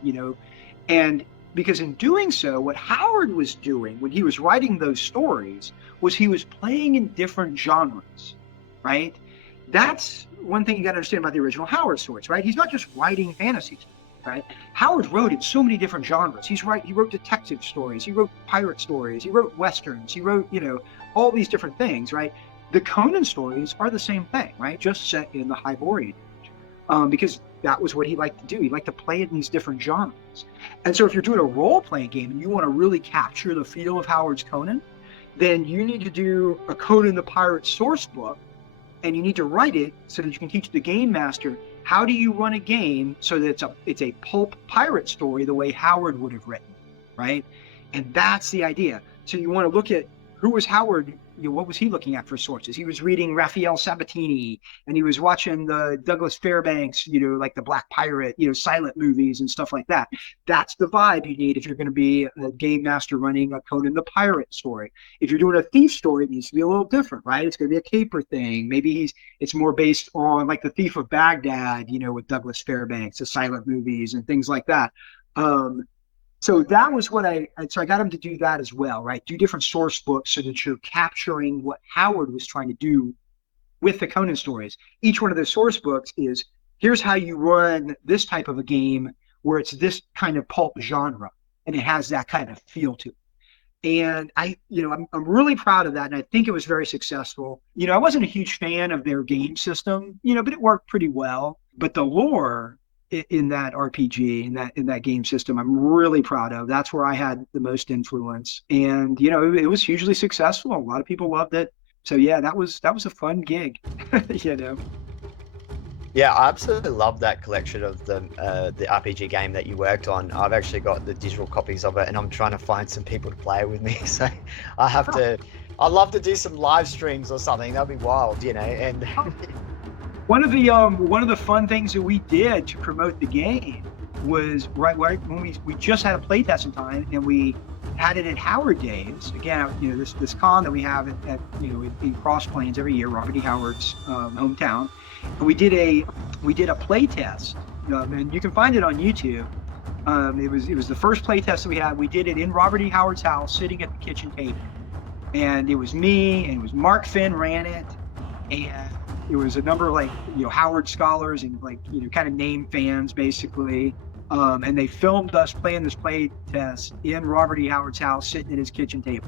and because in doing so, what Howard was doing when he was writing those stories was he was playing in different genres, right? That's one thing you got to understand about the original Howard stories, right? He's not just writing fantasy, right? Howard wrote in so many different genres. He wrote detective stories. He wrote pirate stories. He wrote westerns. He wrote, all these different things, right? The Conan stories are the same thing, right? Just set in the Hyborian age, because that was what he liked to do. He liked to play in these different genres. And so if you're doing a role-playing game and you want to really capture the feel of Howard's Conan, then you need to do a Conan the Pirate source book, and you need to write it so that you can teach the game master how do you run a game so that it's a pulp pirate story the way Howard would have written, right? And that's the idea. So you want to look at who was Howard, what was he looking at for sources? He was reading Raphael Sabatini, and he was watching the Douglas Fairbanks, like the Black Pirate, silent movies and stuff like that. That's the vibe you need if you're going to be a game master running a Conan the Pirate story. If you're doing a thief story, it needs to be a little different, right? It's going to be a caper thing. Maybe it's more based on like the Thief of Baghdad, with Douglas Fairbanks, the silent movies and things like that. So that was what I got him to do that as well, right? Do different source books so that you're capturing what Howard was trying to do with the Conan stories. Each one of those source books is, here's how you run this type of a game where it's this kind of pulp genre and it has that kind of feel to it. And I'm really proud of that. And I think it was very successful. I wasn't a huge fan of their game system, but it worked pretty well. But the lore in that RPG, in that game system, I'm really proud of. That's where I had the most influence, and it was hugely successful. A lot of people loved it. So yeah, that was a fun gig. Yeah, I absolutely love that collection of the RPG game that you worked on. I've actually got the digital copies of it, and I'm trying to find some people to play with me. So I'd love to do some live streams or something. That'd be wild, and. One of the fun things that we did to promote the game was right when we just had a playtest in time, and we had it at Howard Days. Again, this con that we have in Cross Plains every year, Robert E. Howard's hometown. And we did a playtest, and you can find it on YouTube. It was the first playtest that we had. We did it in Robert E. Howard's house, sitting at the kitchen table, and it was me and it was Mark Finn ran it, and it was a number of Howard scholars and kind of name fans basically, and they filmed us playing this play test in Robert E. Howard's house, sitting at his kitchen table.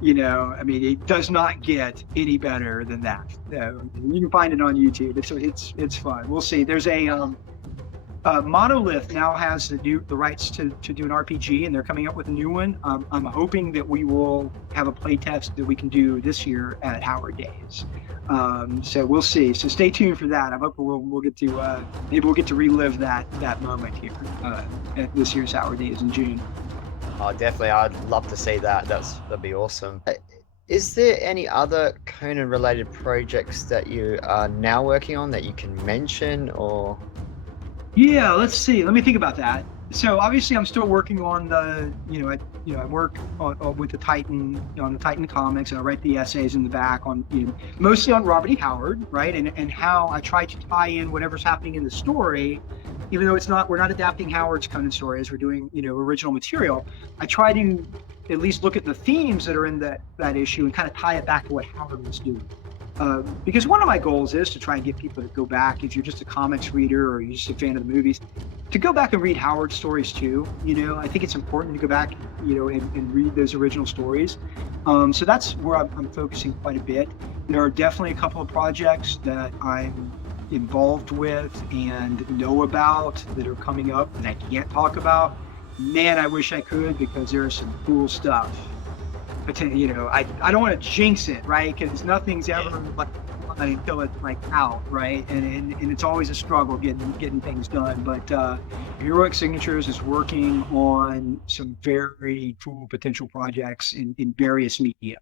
It does not get any better than that. You can find it on YouTube. It's fun. We'll see. There's a Monolith now has the rights to do an RPG, and they're coming up with a new one. I'm hoping that we will have a play test that we can do this year at Howard Days. So we'll see. So stay tuned for that. I hope we'll get to maybe we'll get to relive that moment here at this year's Howard Days in June. Oh, definitely. I'd love to see that. That'd be awesome. Is there any other Conan-related projects that you are now working on that you can mention, or? Yeah, let's see. Let me think about that. So obviously, I'm still working on I work with the Titan on the Titan comics, and I write the essays in the back on mostly on Robert E. Howard, right? And how I try to tie in whatever's happening in the story, even though we're not adapting Howard's Conan story as we're doing original material. I try to at least look at the themes that are in that issue and kind of tie it back to what Howard was doing. Because one of my goals is to try and get people to go back, if you're just a comics reader or you're just a fan of the movies, to go back and read Howard's stories too. I think it's important to go back, and read those original stories. So that's where I'm focusing quite a bit. There are definitely a couple of projects that I'm involved with and know about that are coming up that I can't talk about. Man, I wish I could, because there's some cool stuff. But I don't want to jinx it, right? Because nothing's ever like until it's like out, right? And it's always a struggle getting things done. But Heroic Signatures is working on some very cool potential projects in various media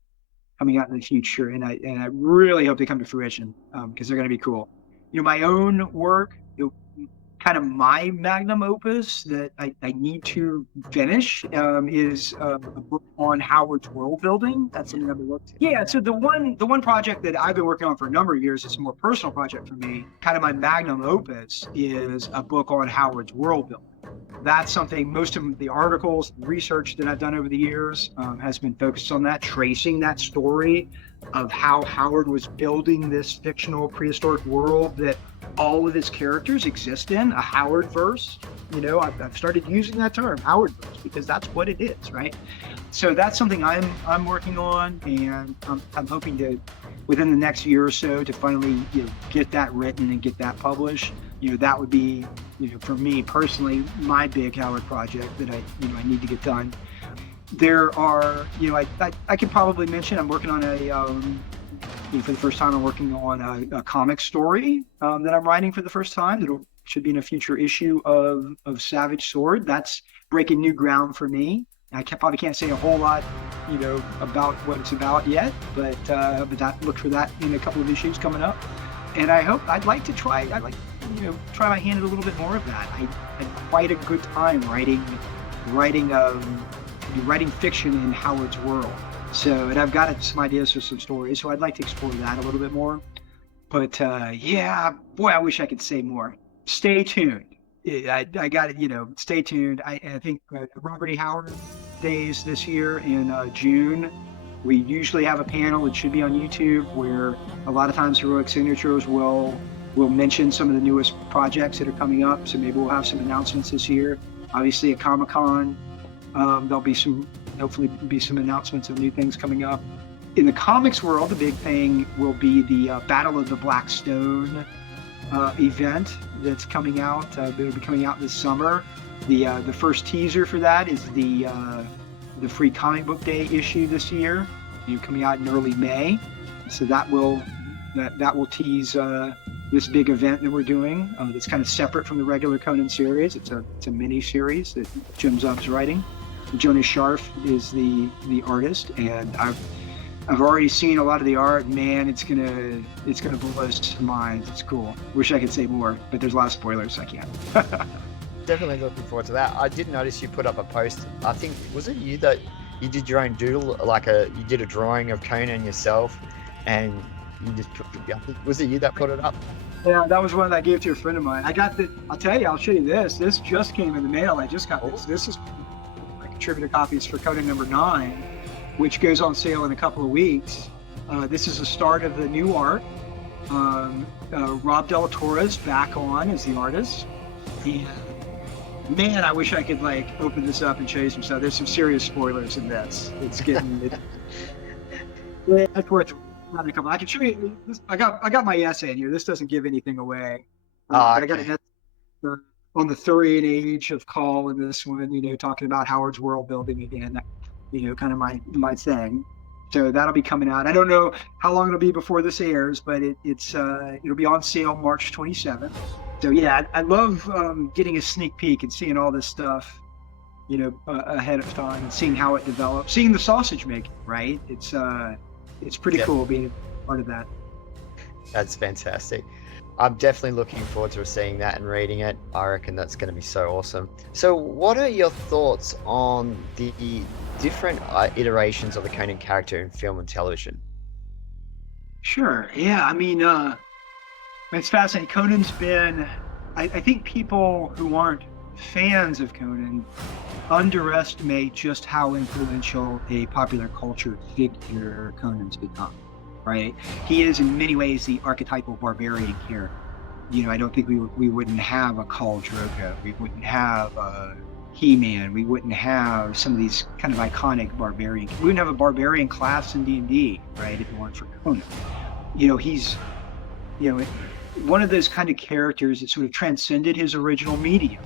coming out in the future, and I really hope they come to fruition, because they're going to be cool. My own work, kind of my magnum opus that I need to finish is a book on Howard's world building. That's something I've been working on. Yeah, so the one project that I've been working on for a number of years, it's a more personal project for me, kind of my magnum opus, is a book on Howard's world building. That's something, most of the articles, research that I've done over the years has been focused on that, tracing that story of how Howard was building this fictional prehistoric world that all of his characters exist in, a Howard-verse. I've started using that term, Howard-verse, because that's what it is, right? So that's something I'm working on, and I'm hoping to, within the next year or so, to finally get that written and get that published. That would be, for me personally, my big Howard project that I need to get done. There are, I could probably mention I'm working on for the first time, I'm working on a comic story that I'm writing for the first time. That should be in a future issue of Savage Sword. That's breaking new ground for me. I probably can't say a whole lot, about what it's about yet, but look for that in a couple of issues coming up. And I'd like to try my hand at a little bit more of that. I had quite a good time writing fiction in Howard's world. So, and I've got some ideas for some stories, so I'd like to explore that a little bit more. But yeah, boy, I wish I could say more. Stay tuned. I got it, stay tuned. I think Robert E. Howard Days this year in June, we usually have a panel, it should be on YouTube, where a lot of times Heroic Signatures will mention some of the newest projects that are coming up. So maybe we'll have some announcements this year. Obviously at Comic-Con, there'll be hopefully some announcements of new things coming up. In the comics world, the big thing will be the Battle of the Black Stone event that's coming out. It'll be coming out this summer. The first teaser for that is the Free Comic Book Day issue this year, coming out in early May. So that will tease this big event that we're doing. That's kind of separate from the regular Conan series. It's a mini series that Jim Zub's writing. Jonas Scharf is the artist, and I've already seen a lot of the art. Man, it's gonna blow us minds. It's cool. Wish I could say more, but there's a lot of spoilers, so I can't. Definitely looking forward to that. I did notice you put up a post. I think, was it you that you did your own doodle, you did a drawing of Conan yourself, and you just was it you that put it up? Yeah, that was one that I gave to a friend of mine. I'll tell you, I'll show you this. This just came in the mail. I just got this. This is my contributor copies for Conan number 9, which goes on sale in a couple of weeks. This is the start of the new art. Rob Della Torre's back on as the artist. And man, I wish I could open this up and show you some stuff. There's some serious spoilers in this. It's getting that's worth not a couple. I can show you this. I got my essay in here. This doesn't give anything away. But I got an essay on the Thurian age of Kull in this one, talking about Howard's world building again, kind of my thing. So that'll be coming out. I don't know how long it'll be before this airs, but it'll be on sale March 27th. So yeah, I love getting a sneak peek and seeing all this stuff, ahead of time, and seeing how it develops, seeing the sausage making, right? It's pretty cool being part of that. That's fantastic. I'm definitely looking forward to seeing that and reading it. I reckon that's going to be so awesome. So, what are your thoughts on the different iterations of the Conan character in film and television? Sure. Yeah. I mean, it's fascinating. Conan's been, I think people who aren't fans of Conan underestimate just how influential a popular culture figure Conan's become, right? He is in many ways the archetypal barbarian character. You know, I don't think we wouldn't have a Khal Drogo, we wouldn't have a He-Man, we wouldn't have some of these kind of iconic barbarian, we wouldn't have a barbarian class in D&D, right, if it weren't for Conan. You know, he's, you know, one of those kind of characters that sort of transcended his original medium,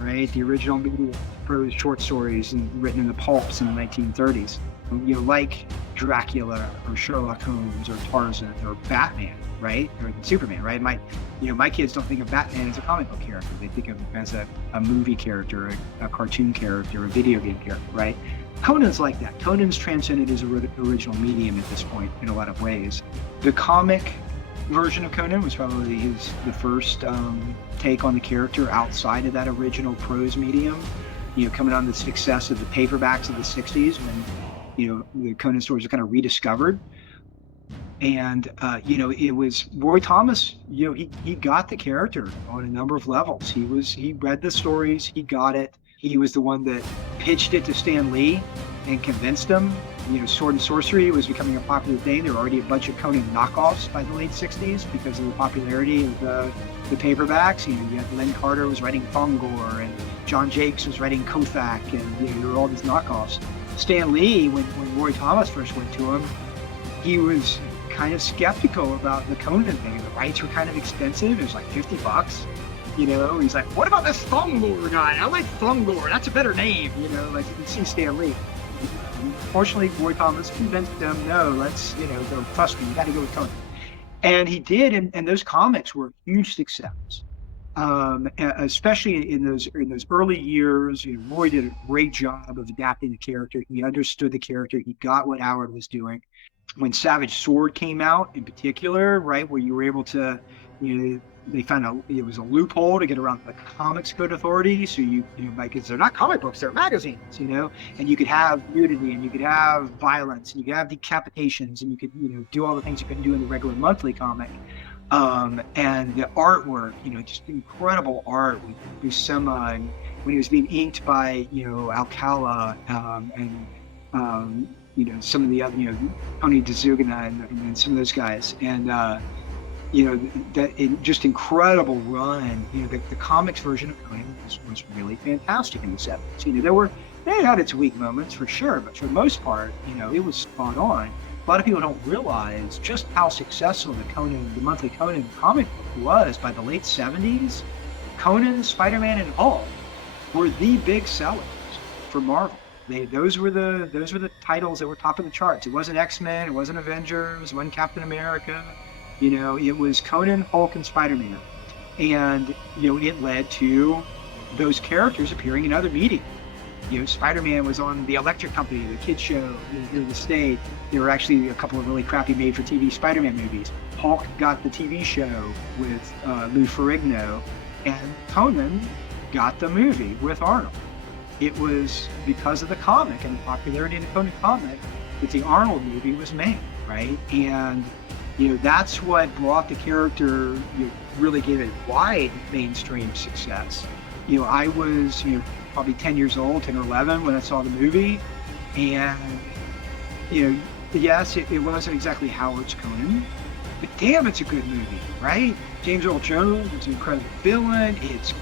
right? The original medium, prose short stories and written in the pulps in the 1930s. You know, like Dracula or Sherlock Holmes or Tarzan or Batman, right? Or Superman, right? My kids don't think of Batman as a comic book character. They think of him as a movie character, a cartoon character, a video game character, right? Conan's like that. Conan's transcended his original medium at this point in a lot of ways. The comic version of Conan was probably the first take on the character outside of that original prose medium. You know, coming on the success of the paperbacks of the 60s when, you know, the Conan stories were kind of rediscovered. And, you know, it was Roy Thomas, you know, he got the character on a number of levels. He read the stories, he got it. He was the one that pitched it to Stan Lee and convinced him. You know, Sword and Sorcery was becoming a popular thing. There were already a bunch of Conan knockoffs by the late 60s because of the popularity of the paperbacks. You know, you had Len Carter was writing Thongor and John Jakes was writing Kothak, and you know, there were all these knockoffs. Stan Lee, when Roy Thomas first went to him, he was kind of skeptical about the Conan thing. The rights were kind of expensive. It was like $50. You know, he's like, what about this Thongor guy? I like Thongor. That's a better name. You know, like you can see Stan Lee. Fortunately, Roy Thomas convinced them, no, let's, you know, go, trust me, you got to go with Conan. And he did, and those comics were a huge success. Especially in those early years, you know, Roy did a great job of adapting the character. He understood the character. He got what Howard was doing. When Savage Sword came out, in particular, right, where you were able to, you know, they found it was a loophole to get around the Comics Code Authority. So you know, because they're not comic books, they're magazines, you know, and you could have nudity and you could have violence and you could have decapitations and you could, you know, do all the things you couldn't do in the regular monthly comic. And the artwork, you know, just incredible art with Buscema, and when he was being inked by, you know, Alcala, and you know, some of the other, you know, Tony DeZugna and some of those guys, and you know, that just incredible run. You know, the comics version of Conan was really fantastic in the 70s. You know, they had its weak moments for sure, but for the most part, you know, it was spot on. A lot of people don't realize just how successful the monthly Conan comic book was. By the late 70s, Conan, Spider-Man, and Hulk were the big sellers for Marvel. Those were the titles that were top of the charts. It wasn't X-Men, it wasn't Avengers, it wasn't Captain America. You know, it was Conan, Hulk, and Spider-Man. And, you know, it led to those characters appearing in other media. You know, Spider-Man was on the Electric Company, the kids show in the state. There were actually a couple of really crappy made-for-TV Spider-Man movies. Hulk got the TV show with Lou Ferrigno, and Conan got the movie with Arnold. It was because of the comic and the popularity of the Conan comic that the Arnold movie was made, right? And, you know, that's what brought the character, you know, really gave it wide mainstream success. You know, I was, you know, probably 10 years old, 10 or 11 when I saw the movie. And, you know, yes, it wasn't exactly Howard's Conan, but damn, it's a good movie, right? James Earl Jones is an incredible villain. It's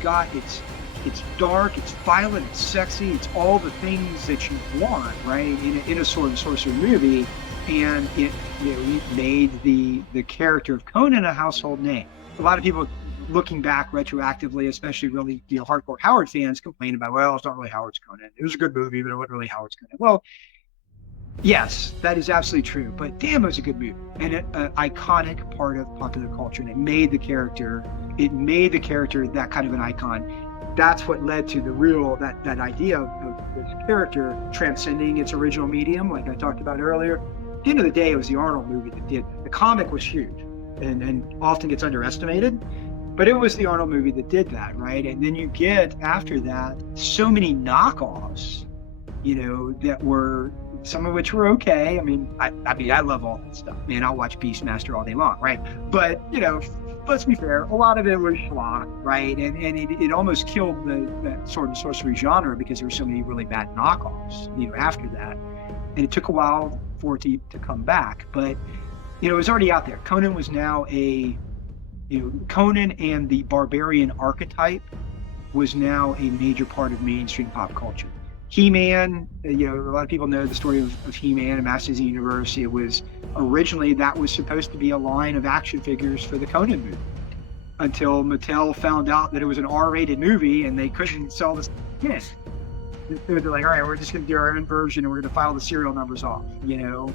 dark, it's violent, it's sexy, it's all the things that you want, right? In a Sword and Sorcery movie. And it, you know, it made the character of Conan a household name. A lot of people looking back retroactively, especially really, you know, hardcore Howard fans, complain about, well, it's not really Howard's Conan. It was a good movie, but it wasn't really Howard's Conan. Well, yes, that is absolutely true. But damn, it was a good movie and an iconic part of popular culture. And it made the character that kind of an icon. That's what led to that idea of this character transcending its original medium, like I talked about earlier. At the end of the day, it was the Arnold movie that did. The comic was huge. and often gets underestimated. But it was the Arnold movie that did that, right? And then you get, after that, so many knockoffs, that were, some of which were okay. I mean, I love all that stuff, man. I'll watch Beastmaster all day long, right? But, let's be fair, a lot of it was schlock, right? And it almost killed that sword and sorcery genre because there were so many really bad knockoffs, after that. And it took a while for it to come back. But, it was already out there. Conan was now Conan and the barbarian archetype was now a major part of mainstream pop culture. He-Man, a lot of people know the story of He-Man and Masters of the Universe. It was originally, that was supposed to be a line of action figures for the Conan movie, until Mattel found out that it was an R-rated movie and they couldn't sell this again. They're like, all right, we're just going to do our own version and we're going to file the serial numbers off, and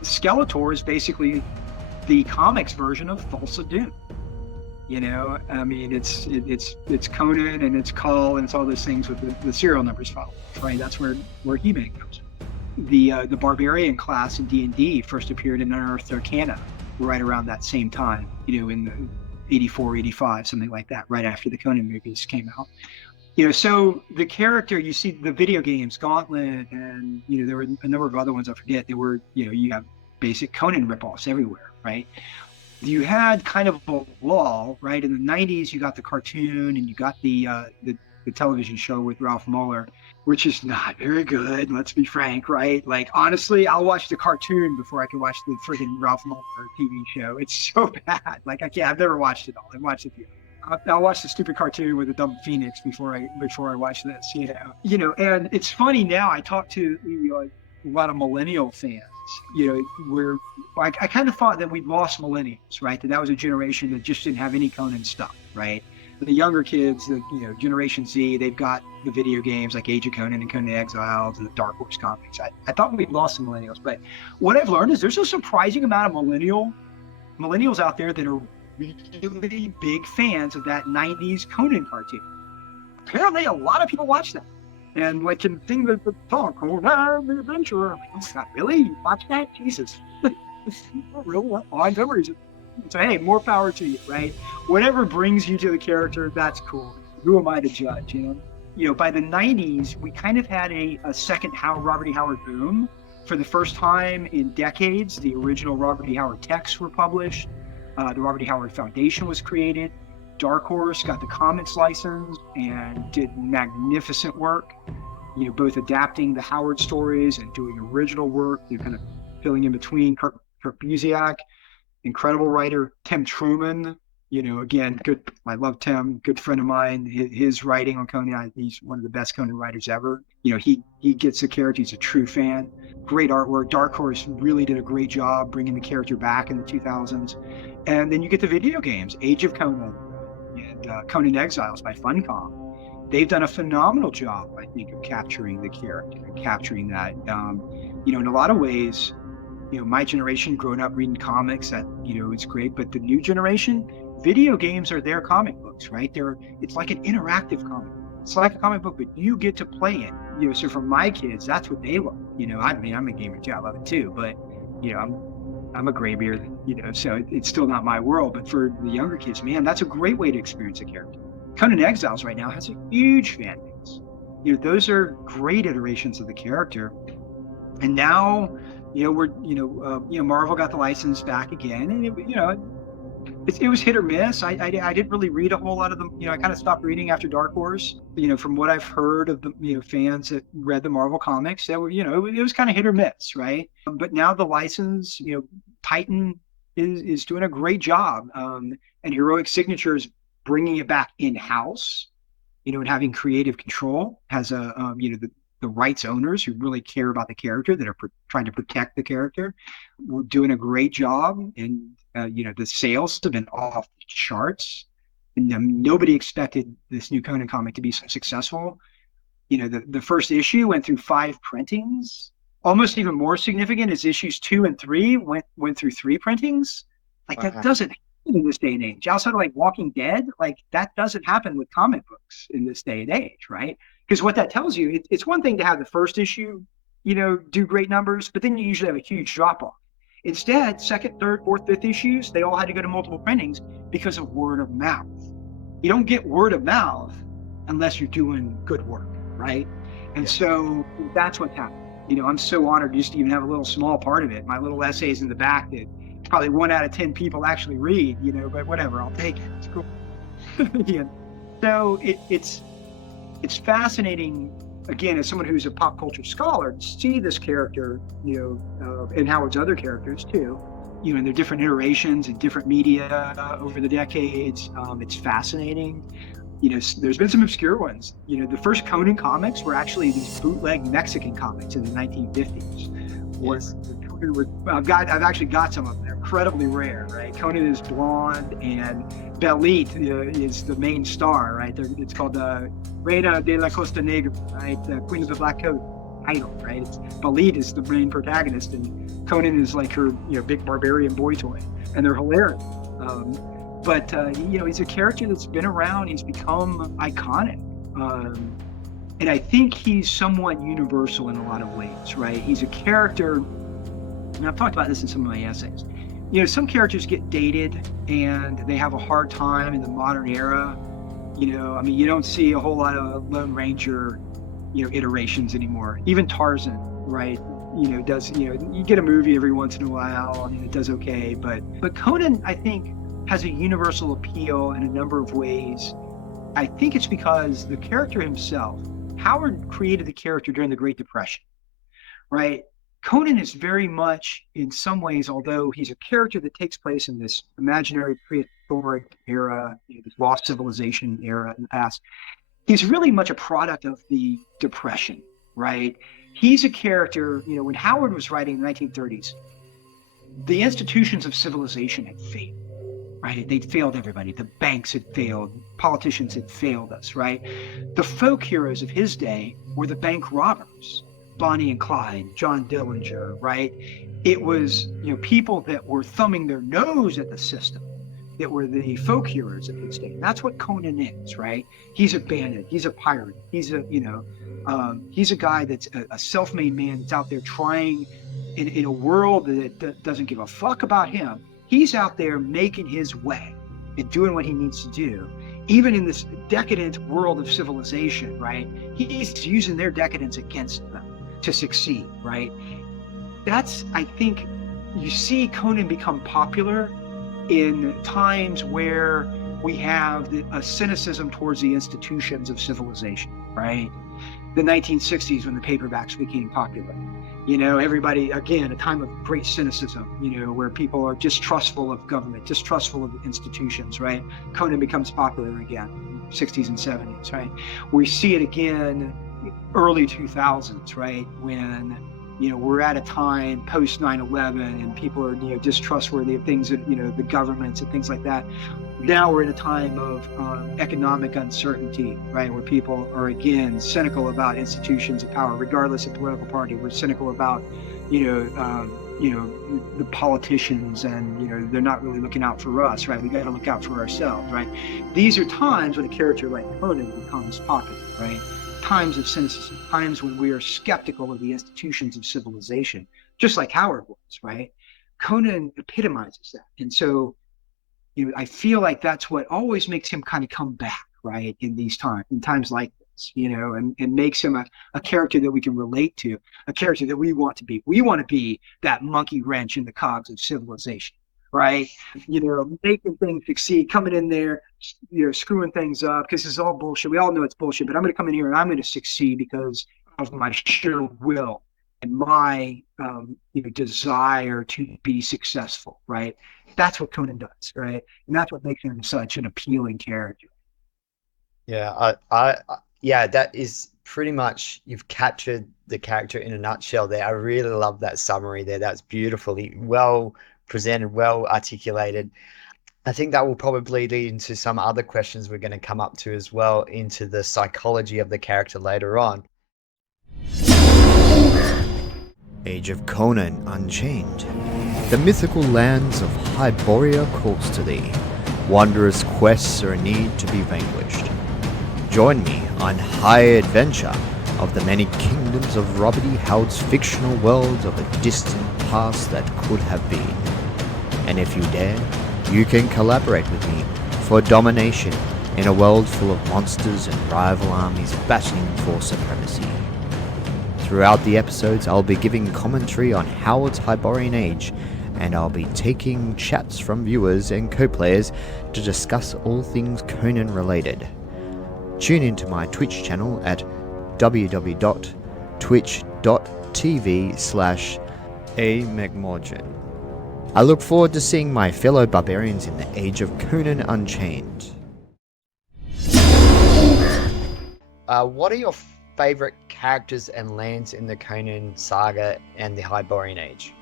Skeletor is basically the comics version of Thulsa Doom. It's Conan and it's Kull and it's all those things with the serial numbers filed, right? That's where He-Man comes from. The barbarian class in D&D first appeared in Unearthed Arcana right around that same time, in the 84, 85, something like that, right after the Conan movies came out. So the character, you see the video games, Gauntlet, and, there were a number of other ones I forget. They were, you have basic Conan ripoffs everywhere, right? You had kind of a lull, right? In the 90s, you got the cartoon and you got the television show with Ralph Muller, which is not very good, let's be frank, right? Like, honestly, I'll watch the cartoon before I can watch the friggin' Ralph Muller TV show. It's so bad. Like, I've never watched it all. I've watched a few. I'll watch the stupid cartoon with the dumb phoenix before I watch this, And it's funny now, I talk to a lot of millennial fans, where I kind of thought that we'd lost millennials, right? That was a generation that just didn't have any Conan stuff, right? The younger kids, Generation Z, they've got the video games like Age of Conan and Conan Exiles and the Dark Horse comics. I thought we'd lost some millennials, but what I've learned is there's a surprising amount of millennials out there that are really big fans of that 90s Conan cartoon. Apparently, a lot of people watch that. And like can sing the song, Conan the Adventurer. I'm like, oh God, really? You watch that? Jesus. Real odd memories. So hey, more power to you, right? Whatever brings you to the character, that's cool. Who am I to judge, By the 90s, we kind of had a second Robert E. Howard boom. For the first time in decades, the original Robert E. Howard texts were published. The Robert E. Howard Foundation was created. Dark Horse got the comics license and did magnificent work, both adapting the Howard stories and doing original work, kind of filling in between. Kurt Busiek, incredible writer. Tim Truman, again, good. I love Tim, good friend of mine. His writing on Conan, he's one of the best Conan writers ever. He gets the character. He's a true fan. Great artwork. Dark Horse really did a great job bringing the character back in the 2000s. And then you get the video games, Age of Conan and Conan Exiles by Funcom. They've done a phenomenal job, I think, of capturing the character and capturing that. In a lot of ways, my generation growing up reading comics, that, it's great. But the new generation, video games are their comic books, right? It's like an interactive comic. It's like a comic book, but you get to play it. So for my kids, that's what they love. I'm a gamer too. I love it too. But, I'm a graybeard, so it's still not my world. But for the younger kids, man, that's a great way to experience a character. Conan Exiles right now has a huge fan base. Those are great iterations of the character. And now, we're, Marvel got the license back again, and it was hit or miss. I didn't really read a whole lot of them. I kind of stopped reading after Dark Horse. From what I've heard of the fans that read the Marvel comics, that were it was kind of hit or miss, right? But now the license, Titan is doing a great job, and Heroic Signature is bringing it back in house, and having creative control. Has the rights owners who really care about the character, that are trying to protect the character. We're doing a great job, and the sales have been off the charts, and nobody expected this new Conan comic to be so successful. The first issue went through 5 printings. Almost even more significant is issues 2 and 3 went through 3 printings. Like, that doesn't happen in this day and age. Outside of like Walking Dead, like that doesn't happen with comic books in this day and age, right? Because what that tells you, it's one thing to have the first issue, do great numbers, but then you usually have a huge drop off. Instead, second, third, fourth, fifth issues, they all had to go to multiple printings because of word of mouth. You don't get word of mouth unless you're doing good work, right? And so that's what's happened. I'm so honored just to even have a little small part of it. My little essays in the back that probably 1 out of 10 people actually read, but whatever, I'll take it. It's cool. So it's fascinating, again, as someone who's a pop culture scholar, to see this character, and Howard's other characters too, in their different iterations and different media over the decades. It's fascinating. There's been some obscure ones. The first Conan comics were actually these bootleg Mexican comics in the 1950s. Yes. I've actually got some of them. They're incredibly rare, right? Conan is blonde, and Belit is the main star, right? It's called Reina de la Costa Negra, right? The Queen of the Black Coat title, right? Belit is the main protagonist, and Conan is like her, big barbarian boy toy, and they're hilarious. But he's a character that's been around. He's become iconic. And I think he's somewhat universal in a lot of ways, right? He's a character, and I've talked about this in some of my essays. Some characters get dated and they have a hard time in the modern era. You don't see a whole lot of Lone Ranger, iterations anymore. Even Tarzan, right? Does, you get a movie every once in a while and it does okay. But Conan, I think, has a universal appeal in a number of ways. I think it's because the character himself, Howard created the character during the Great Depression, right? Conan is very much, in some ways, although he's a character that takes place in this imaginary prehistoric era, this lost civilization era in the past, he's really much a product of the Depression, right? He's a character, when Howard was writing in the 1930s, the institutions of civilization had failed. Right? They'd failed everybody. The banks had failed. Politicians had failed us, right? The folk heroes of his day were the bank robbers, Bonnie and Clyde, John Dillinger, right? It was, people that were thumbing their nose at the system that were the folk heroes of his day. And that's what Conan is, right? He's a bandit. He's a pirate. He's a guy that's a self-made man that's out there trying in a world that doesn't give a fuck about him. He's out there making his way and doing what he needs to do, even in this decadent world of civilization, right? He's using their decadence against them to succeed, right? That's, I think, you see Conan become popular in times where we have a cynicism towards the institutions of civilization, right? The 1960s, when the paperbacks became popular. Everybody, again, a time of great cynicism, where people are distrustful of government, distrustful of institutions, right? Conan becomes popular again, 60s and 70s, right? We see it again, early 2000s, right? When, we're at a time post 9/11 and people are, distrustworthy of things that, the governments and things like that. Now we're in a time of economic uncertainty, right? Where people are, again, cynical about institutions of power, regardless of political party. We're cynical about, the politicians, and, they're not really looking out for us, right? We got to look out for ourselves, right? These are times when a character like Conan becomes popular, right? Times of cynicism, times when we are skeptical of the institutions of civilization, just like Howard was, right? Conan epitomizes that. And so, I feel like that's what always makes him kind of come back, right? In times like this, and makes him a character that we can relate to, a character that we want to be. We want to be that monkey wrench in the cogs of civilization, right? Making things succeed, coming in there, screwing things up, because it's all bullshit. We all know it's bullshit, but I'm going to come in here and I'm going to succeed because of my sheer will and my desire to be successful, right? That's what Conan does, right? And that's what makes him such an appealing character. Yeah, that is pretty much, you've captured the character in a nutshell there. I really love that summary there. That's beautifully well presented, well articulated. I think that will probably lead into some other questions we're going to come up to as well, into the psychology of the character later on. Age of Conan Unchained. The mythical lands of Hyboria calls to thee. Wondrous quests are a need to be vanquished. Join me on high adventure of the many kingdoms of Robert E. Howard's fictional world of a distant past that could have been. And if you dare, you can collaborate with me for domination in a world full of monsters and rival armies battling for supremacy. Throughout the episodes, I'll be giving commentary on Howard's Hyborian Age, and I'll be taking chats from viewers and co-players to discuss all things Conan related. Tune into my Twitch channel at www.twitch.tv/amcmorgan. I look forward to seeing my fellow barbarians in the age of Conan Unchained. What are your favorite characters and lands in the Conan saga and the Hyborian Age?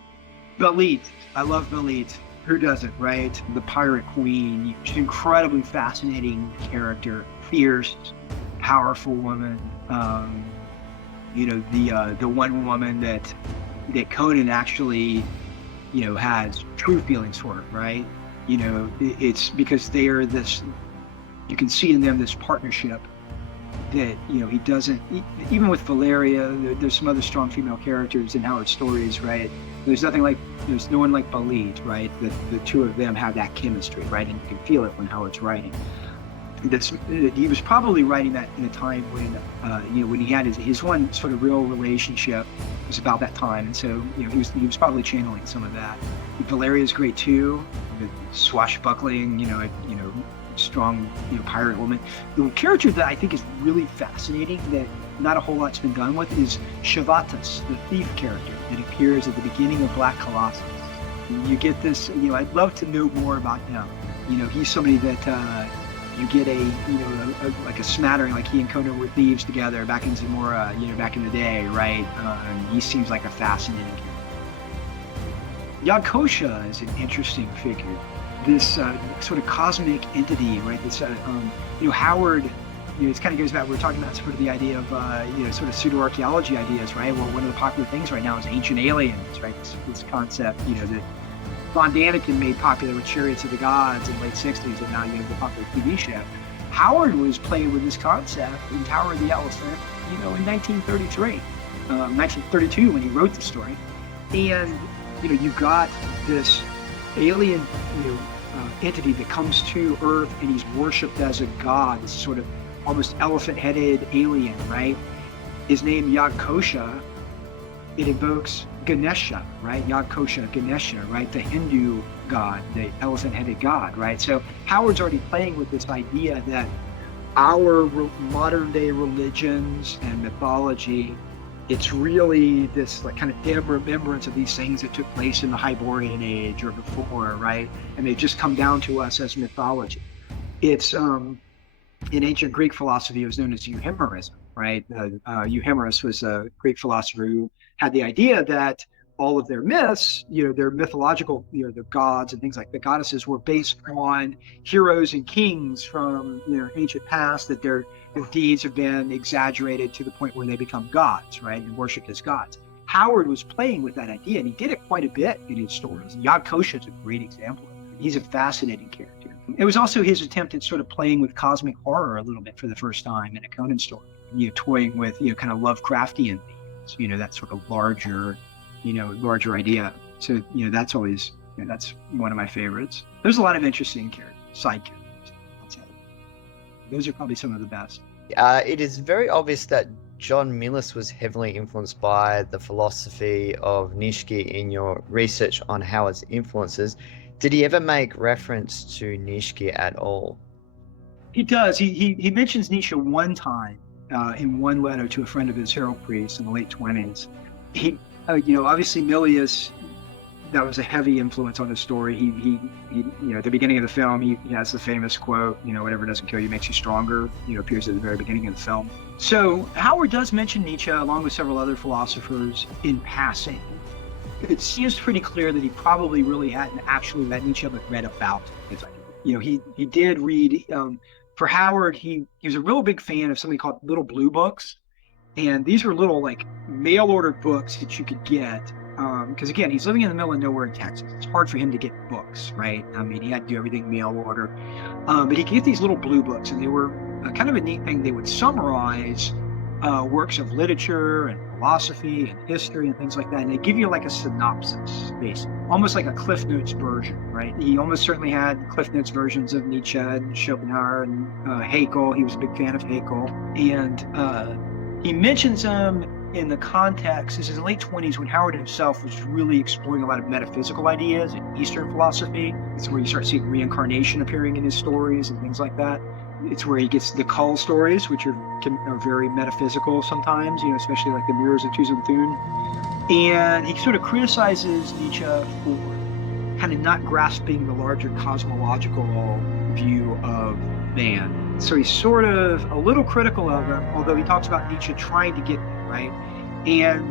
Belit. I love Belit. Who doesn't, right? The pirate queen. She's an incredibly fascinating character. Fierce, powerful woman. The one woman that Conan actually, has true feelings for, right? It's because they are this, you can see in them this partnership that, he doesn't, even with Valeria, there's some other strong female characters in Howard's stories, right? There's no one like Belit, right? The two of them have that chemistry, right? And you can feel it when Howard's writing. He was probably writing that in a time when, when he had his one sort of real relationship was about that time, and so he was probably channeling some of that. Valeria's great too, the swashbuckling, strong, pirate woman. The character that I think is really fascinating that not a whole lot's been done with is Shavatas, the thief character that appears at the beginning of Black Colossus. You get this, I'd love to know more about him. He's somebody that you get like a smattering, like he and Conan were thieves together back in Zamora, back in the day, right? He seems like a fascinating character. Yag-Kosha is an interesting figure. This sort of cosmic entity, right? This, Howard, it kind of goes back, we're talking about sort of the idea of, sort of pseudo-archaeology ideas, right? Well, one of the popular things right now is ancient aliens, right? This concept, that Von Daniken made popular with Chariots of the Gods in the late 60s, and now you have the popular TV show. Howard was playing with this concept in Tower of the Elephant, in 1933, 1932 when he wrote the story. And, you got this alien, entity that comes to Earth and he's worshipped as a god, this sort of almost elephant-headed alien, right? His name Yag-Kosha, it invokes Ganesha, right? Yag-Kosha, Ganesha, right? The Hindu god, the elephant-headed god, right? So Howard's already playing with this idea that our modern-day religions and mythology, it's really this like kind of dim remembrance of these things that took place in the Hyborian Age or before, right? And they just come down to us as mythology. It's in ancient Greek philosophy, it was known as euhemerism, right? Euhemerus was a Greek philosopher who had the idea that all of their myths, their mythological, the gods and things like the goddesses were based on heroes and kings from, ancient past, that their deeds have been exaggerated to the point where they become gods, right? And worshipped as gods. Howard was playing with that idea, and he did it quite a bit in his stories. Yag-Kosha is a great example of it. He's a fascinating character. It was also his attempt at sort of playing with cosmic horror a little bit for the first time in a Conan story. Toying with, kind of Lovecraftian themes, that sort of larger idea. So, that's always, that's one of my favorites. There's a lot of interesting side characters. Those are probably some of the best. It is very obvious that John Milius was heavily influenced by the philosophy of Nietzsche in your research on Howard's influences. Did he ever make reference to Nietzsche at all? He does. He mentions Nietzsche one time in one letter to a friend of his, Harold Priest, in the late 20s. He, obviously Milius, that was a heavy influence on his story. He at the beginning of the film, he has the famous quote, whatever doesn't kill you makes you stronger, appears at the very beginning of the film. So Howard does mention Nietzsche along with several other philosophers in passing. It seems pretty clear that he probably really hadn't actually read Nietzsche, but read about his idea. He did read, for Howard, he was a real big fan of something called Little Blue Books. And these were little like mail order books that you could get. Because again, he's living in the middle of nowhere in Texas. It's hard for him to get books, right? I mean, he had to do everything mail order. But he could get these little blue books, and they were kind of a neat thing. They would summarize works of literature and philosophy and history and things like that. And they give you like a synopsis, basically, almost like a Cliff Notes version, right? He almost certainly had Cliff Notes versions of Nietzsche and Schopenhauer and Haeckel. He was a big fan of Haeckel. And he mentions them in the context, this is the late 20s when Howard himself was really exploring a lot of metaphysical ideas in Eastern philosophy. It's where you start seeing reincarnation appearing in his stories and things like that. It's where he gets the Kull stories, which are very metaphysical sometimes, especially like the Mirrors of Tuzun-Thun. And he sort of criticizes Nietzsche for kind of not grasping the larger cosmological view of man. So he's sort of a little critical of him, although he talks about Nietzsche trying to get there, right? And,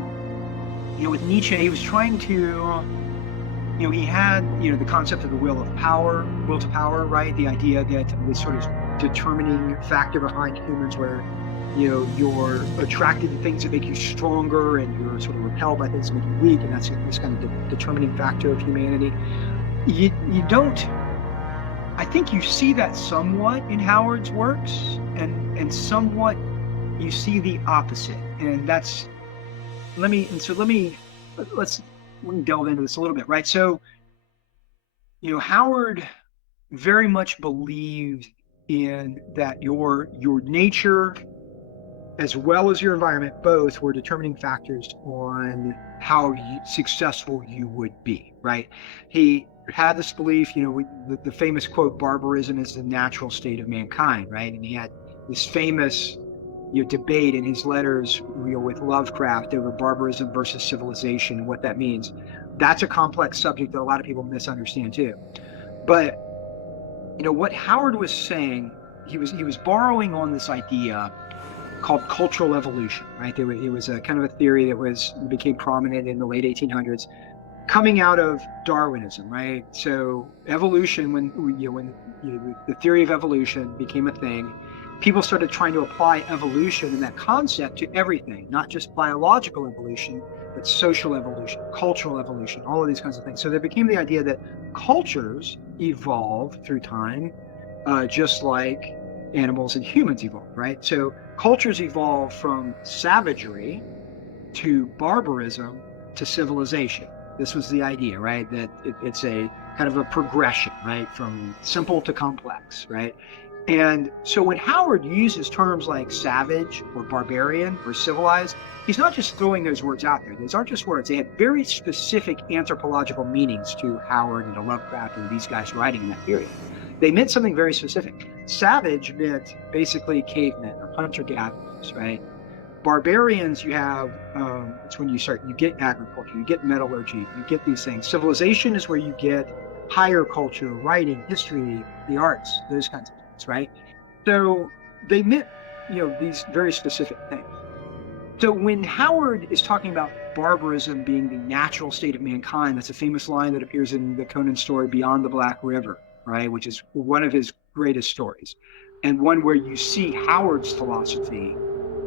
with Nietzsche, he was trying to, he had, the concept of the will to power, right? The idea that this sort of determining factor behind humans where, you're attracted to things that make you stronger and you're sort of repelled by things that make you weak. And that's this kind of determining factor of humanity. You don't, I think you see that somewhat in Howard's works and somewhat you see the opposite. And that's, we can delve into this a little bit, right? So, Howard very much believed in that your nature as well as your environment both were determining factors on how successful you would be, right? He had this belief, the famous quote, barbarism is the natural state of mankind, right? And he had this famous debate in his letters with Lovecraft over barbarism versus civilization and what that means. That's a complex subject that a lot of people misunderstand too. But what Howard was saying, he was borrowing on this idea called cultural evolution, right? It was a kind of a theory that became prominent in the late 1800s, coming out of Darwinism, right? So evolution, when the theory of evolution became a thing, people started trying to apply evolution and that concept to everything, not just biological evolution, but social evolution, cultural evolution, all of these kinds of things. So there became the idea that cultures evolve through time, just like animals and humans evolve, right? So cultures evolve from savagery to barbarism to civilization. This was the idea, right? That it's a kind of a progression, right? From simple to complex, right? And so when Howard uses terms like savage or barbarian or civilized, he's not just throwing those words out there. Those aren't just words. They had very specific anthropological meanings to Howard and to Lovecraft and these guys writing in that period. They meant something very specific. Savage meant basically cavemen or hunter-gatherers, right? Barbarians, you have, it's when you get agriculture, you get metallurgy, you get these things. Civilization is where you get higher culture, writing, history, the arts, those kinds of things, right? So they meant, these very specific things. So when Howard is talking about barbarism being the natural state of mankind, that's a famous line that appears in the Conan story Beyond the Black River, right? Which is one of his greatest stories. And one where you see Howard's philosophy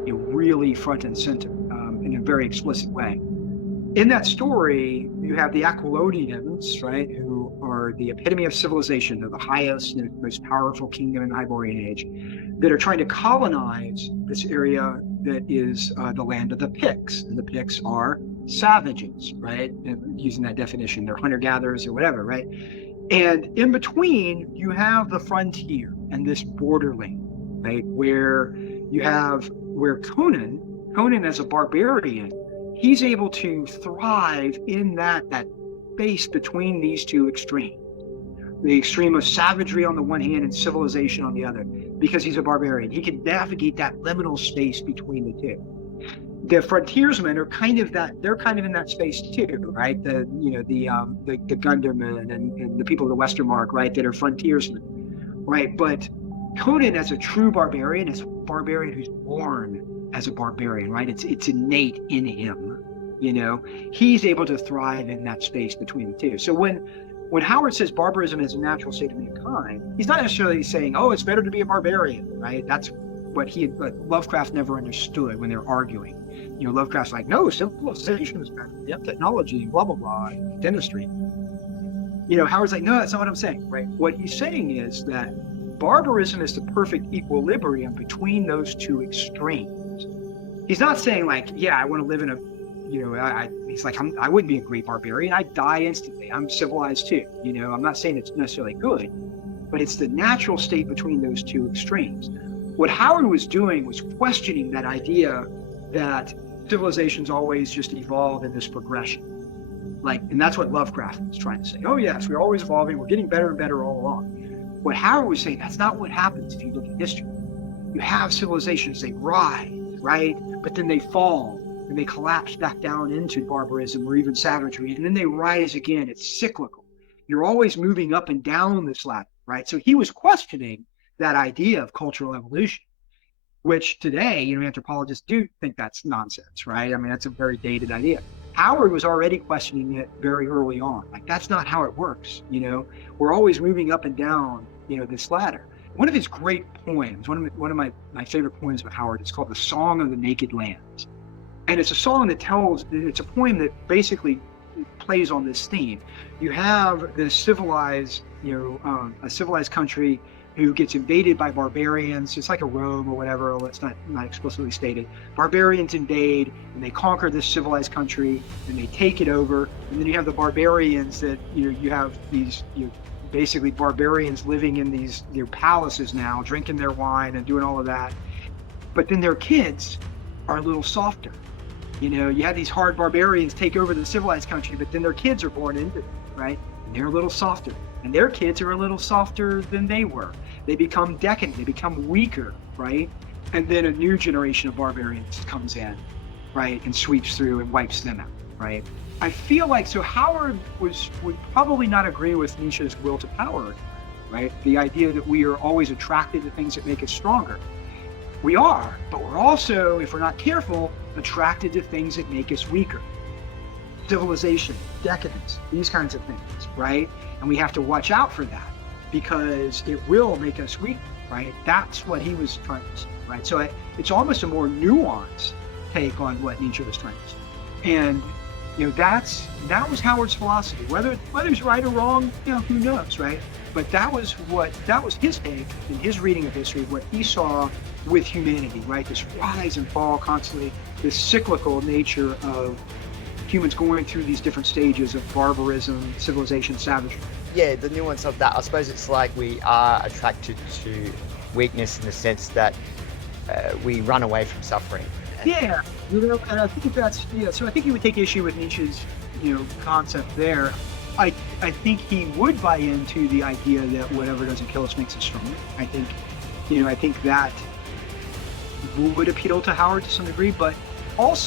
really front and center in a very explicit way. In that story, you have the Archeologists, right, who are the epitome of civilization. They're the highest and most powerful kingdom in the Hyborian age, that are trying to colonize this area that is the land of the Picts. And the Picts are savages, right? And using that definition, they're hunter-gatherers or whatever, right? And in between, you have the frontier and this borderland, right, where Conan as a barbarian, he's able to thrive in that space between these two extremes. The extreme of savagery on the one hand and civilization on the other, because he's a barbarian. He can navigate that liminal space between the two. The frontiersmen are they're kind of in that space too, right? The Gundermen and the people of the Westermark, right, that are frontiersmen, right? But Conan as a true barbarian is a barbarian who's born as a barbarian, right? It's innate in him, He's able to thrive in that space between the two. So when Howard says barbarism is a natural state of mankind, he's not necessarily saying, oh, it's better to be a barbarian, right? That's what Lovecraft never understood when they're arguing. Lovecraft's like, no, civilization is better. Yep, technology, blah, blah, blah, dentistry. Howard's like, no, that's not what I'm saying, right? What he's saying is that barbarism is the perfect equilibrium between those two extremes. he's not saying like, yeah, I want to live in a, he's like, I wouldn't be a great barbarian. I'd die instantly. I'm civilized too. I'm not saying it's necessarily good, but it's the natural state between those two extremes. What Howard was doing was questioning that idea that civilizations always just evolve in this progression. And that's what Lovecraft was trying to say. Oh yes, we're always evolving. We're getting better and better all along. What Howard was saying, that's not what happens if you look at history. You have civilizations, they rise, right? But then they fall and they collapse back down into barbarism or even savagery, and then they rise again. It's cyclical. You're always moving up and down this ladder, right? So he was questioning that idea of cultural evolution, which today, anthropologists do think that's nonsense, right? I mean, that's a very dated idea. Howard was already questioning it very early on. That's not how it works, We're always moving up and down, this ladder. One of his great poems, one of my favorite poems by Howard, is called The Song of the Naked Lands. And it's a song it's a poem that basically plays on this theme. You have this civilized, a civilized country who gets invaded by barbarians. It's like a Rome or whatever, it's not explicitly stated. Barbarians invade and they conquer this civilized country and they take it over. And then you have the barbarians that, you have these, basically barbarians living in these palaces now, drinking their wine and doing all of that. But then their kids are a little softer. You have these hard barbarians take over the civilized country, but then their kids are born into it, right? And they're a little softer. And their kids are a little softer than they were. They become decadent, they become weaker, right? And then a new generation of barbarians comes in, right? And sweeps through and wipes them out, right? I feel like, so Howard would probably not agree with Nietzsche's will to power, right? The idea that we are always attracted to things that make us stronger. We are, but we're also, if we're not careful, attracted to things that make us weaker. Civilization, decadence, these kinds of things, right? And we have to watch out for that because it will make us weak, right? That's what he was trying to say, right? So it's almost a more nuanced take on what Nietzsche was trying to say. And, that was Howard's philosophy. Whether it's right or wrong, who knows, right? But that was his take in his reading of history, what he saw with humanity, right? This rise and fall constantly, this cyclical nature of humans going through these different stages of barbarism, civilization, savagery. Yeah, the nuance of that, I suppose it's like we are attracted to weakness in the sense that we run away from suffering. Yeah, and I think that's, so I think he would take issue with Nietzsche's, concept there. I think he would buy into the idea that whatever doesn't kill us makes us stronger. I think that would appeal to Howard to some degree, but not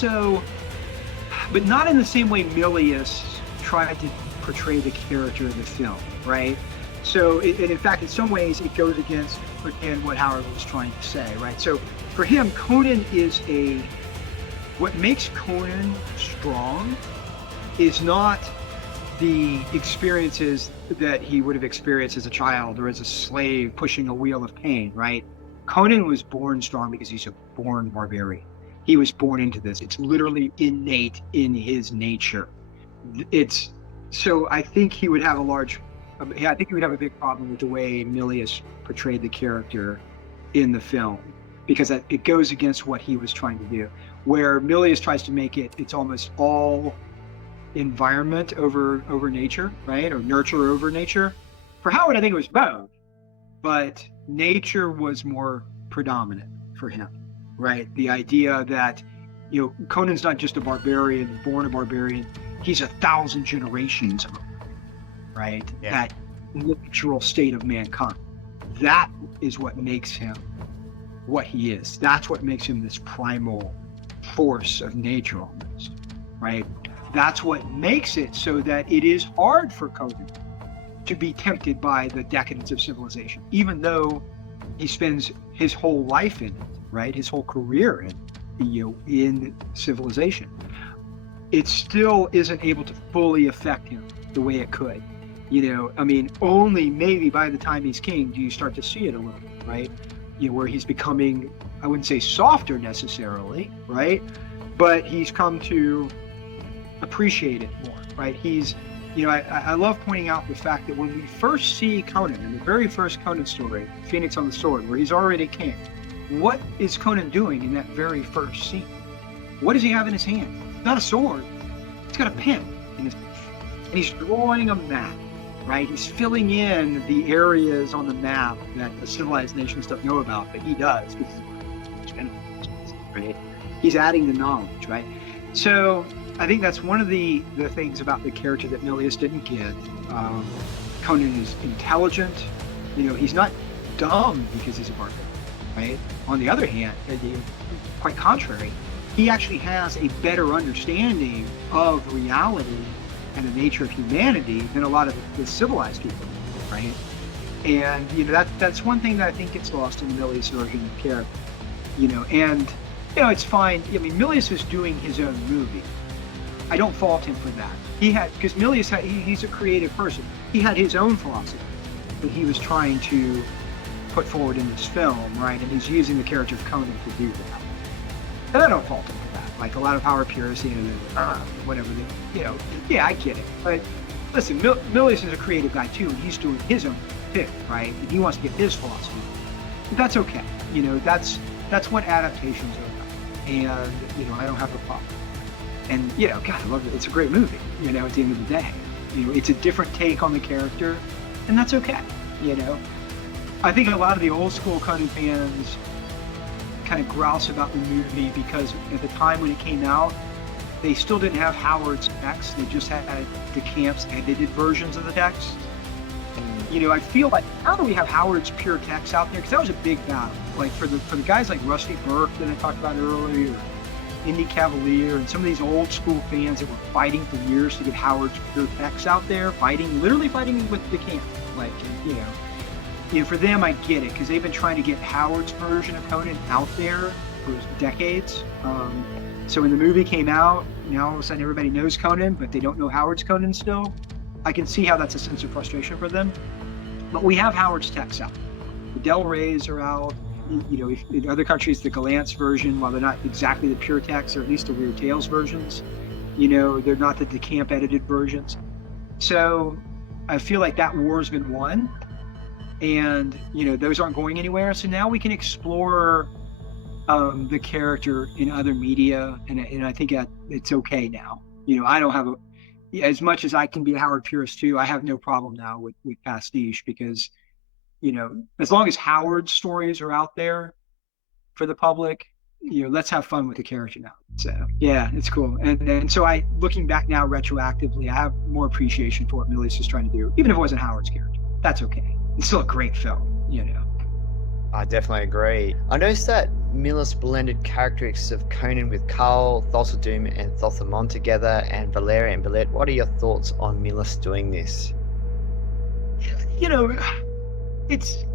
in the same way Milius tried to portray the character of the film, right? So, in fact, in some ways, it goes against, again, what Howard was trying to say, right? So, for him, Conan is what makes Conan strong is not the experiences that he would have experienced as a child or as a slave pushing a wheel of pain, right? Conan was born strong because he's a born barbarian. He was born into this. It's literally innate in his nature. So I think he would have a big problem with the way Milius portrayed the character in the film, because it goes against what he was trying to do. Where Milius tries to make it's almost all environment over nature, right? Or nurture over nature. For Howard, I think it was both, but nature was more predominant for him, right? The idea that, Conan's not just a barbarian, born a barbarian, he's 1,000 generations of, right? Yeah. That natural state of mankind. That is what makes him what he is. That's what makes him this primal force of nature almost, right? That's what makes it so that it is hard for Conan to be tempted by the decadence of civilization, even though he spends his whole life in it, right? His whole career in civilization. It still isn't able to fully affect him the way it could. Only maybe by the time he's king do you start to see it a little bit, right? Where he's becoming, I wouldn't say softer necessarily, right? But he's come to appreciate it more, right? I love pointing out the fact that when we first see Conan, in the very first Conan story, Phoenix on the Sword, where he's already king, what is Conan doing in that very first scene? What does he have in his hand? Not a sword. He's got a pen in his, and he's drawing a map, right? He's filling in the areas on the map that the civilized nations don't know about, but he does because he's right? He's adding the knowledge, right? So I think that's one of the things about the character that Milius didn't get. Conan is intelligent. He's not dumb because he's a barbarian, right? On the other hand, quite contrary, he actually has a better understanding of reality and the nature of humanity than a lot of the civilized people, right? And that's one thing that I think gets lost in the Milius version of character. And it's fine. I mean, Milius is doing his own movie. I don't fault him for that. Because Milius he's a creative person. He had his own philosophy that he was trying to put forward in this film, right? And he's using the character of Conan to do that. And I don't fault him for that. Like a lot of power purists, whatever. Yeah, I get it. But listen, Milius is a creative guy too, and he's doing his own thing, right? And he wants to get his philosophy. But that's okay. That's what adaptations are about. And I don't have a problem. And God, I love it. It's a great movie. At the end of the day, it's a different take on the character, and that's okay. I think a lot of the old school Conan fans kind of grouse about the movie because at the time when it came out, they still didn't have Howard's text. They just had DeCamp's edited versions of the text. I feel like now that we have Howard's pure text out there, because that was a big battle. Like for the guys like Rusty Burke that I talked about earlier, Indy Cavalier, and some of these old school fans that were fighting for years to get Howard's pure text out there, literally fighting with DeCamp. Like, for them, I get it, because they've been trying to get Howard's version of Conan out there for decades. So when the movie came out, now all of a sudden everybody knows Conan, but they don't know Howard's Conan still. I can see how that's a sense of frustration for them. But we have Howard's text out. The Del Reys are out. In other countries, the Galant's version, while they're not exactly the pure text, or at least the Weird Tales versions, they're not the DeCamp edited versions. So I feel like that war's been won, and those aren't going anywhere. So now we can explore the character in other media, and I think it's okay now. I don't have as much as I can be a Howard purist too. I have no problem now with pastiche because. As long as Howard's stories are out there for the public, let's have fun with the character now. So yeah, it's cool. And so looking back now retroactively, I have more appreciation for what Milius is trying to do, even if it wasn't Howard's character. That's okay. It's still a great film, I definitely agree. I noticed that Milius blended characteristics of Conan with Kull, Thulsa and Thothamon together, and Valeria and Billet. What are your thoughts on Milius doing this? It's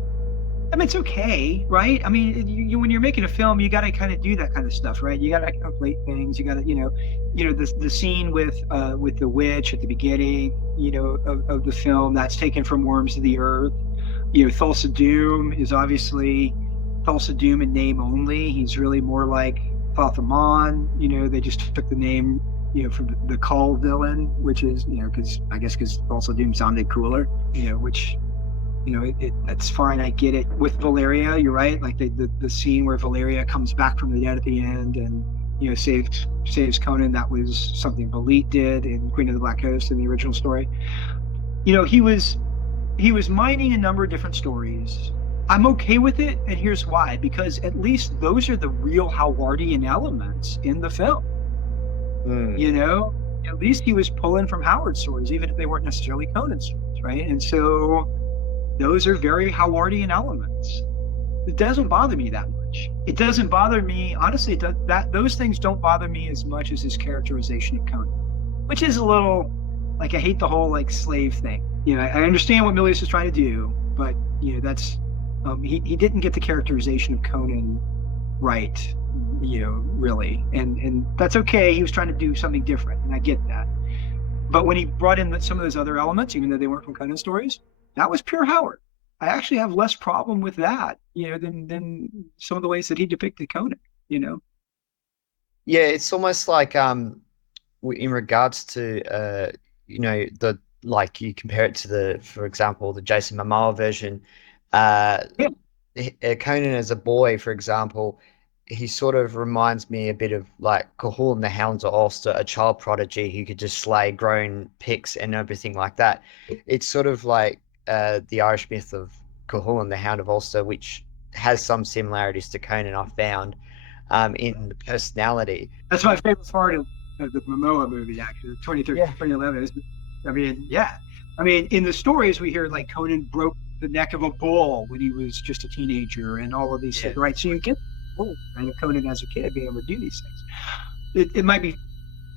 okay, right? I mean, you when you're making a film, you got to kind of do that kind of stuff, right? You got to complete things. You got to, the scene with the witch at the beginning, of the film, that's taken from Worms of the Earth. Thulsa Doom is obviously Thulsa Doom in name only. He's really more like Thothamon. They just took the name, from the Kull villain, which is, because Thulsa Doom sounded cooler, which. That's fine. I get it. With Valeria, you're right. Like the scene where Valeria comes back from the dead at the end and saves Conan. That was something Belit did in Queen of the Black Coast in the original story. He was mining a number of different stories. I'm okay with it, and here's why. Because at least those are the real Howardian elements in the film. At least he was pulling from Howard's stories, even if they weren't necessarily Conan's stories, right? And so. Those are very Howardian elements. It doesn't bother me that much. It doesn't bother me, honestly, those things don't bother me as much as his characterization of Conan, which is a little, like, I hate the whole, like, slave thing. I understand what Milius is trying to do, but, that's, he didn't get the characterization of Conan right, really. And that's okay. He was trying to do something different, and I get that. But when he brought in some of those other elements, even though they weren't from Conan stories, that was pure Howard. I actually have less problem with that, than some of the ways that he depicted Conan, Yeah, it's almost like in regards to like you compare it to for example, the Jason Momoa version. Yeah. Conan as a boy, for example, he sort of reminds me a bit of like Cahul and the Hounds of Ulster, a child prodigy who could just slay grown picks and everything like that. It's sort of like the Irish myth of Cahul and the Hound of Ulster, which has some similarities to Conan, I found, in the personality. That's my favorite part of the Momoa movie, actually, the 2011. I mean, yeah. I mean, in the stories we hear, like, Conan broke the neck of a bull when he was just a teenager and all of these things, right? So you get and Conan as a kid being able to do these things. It might be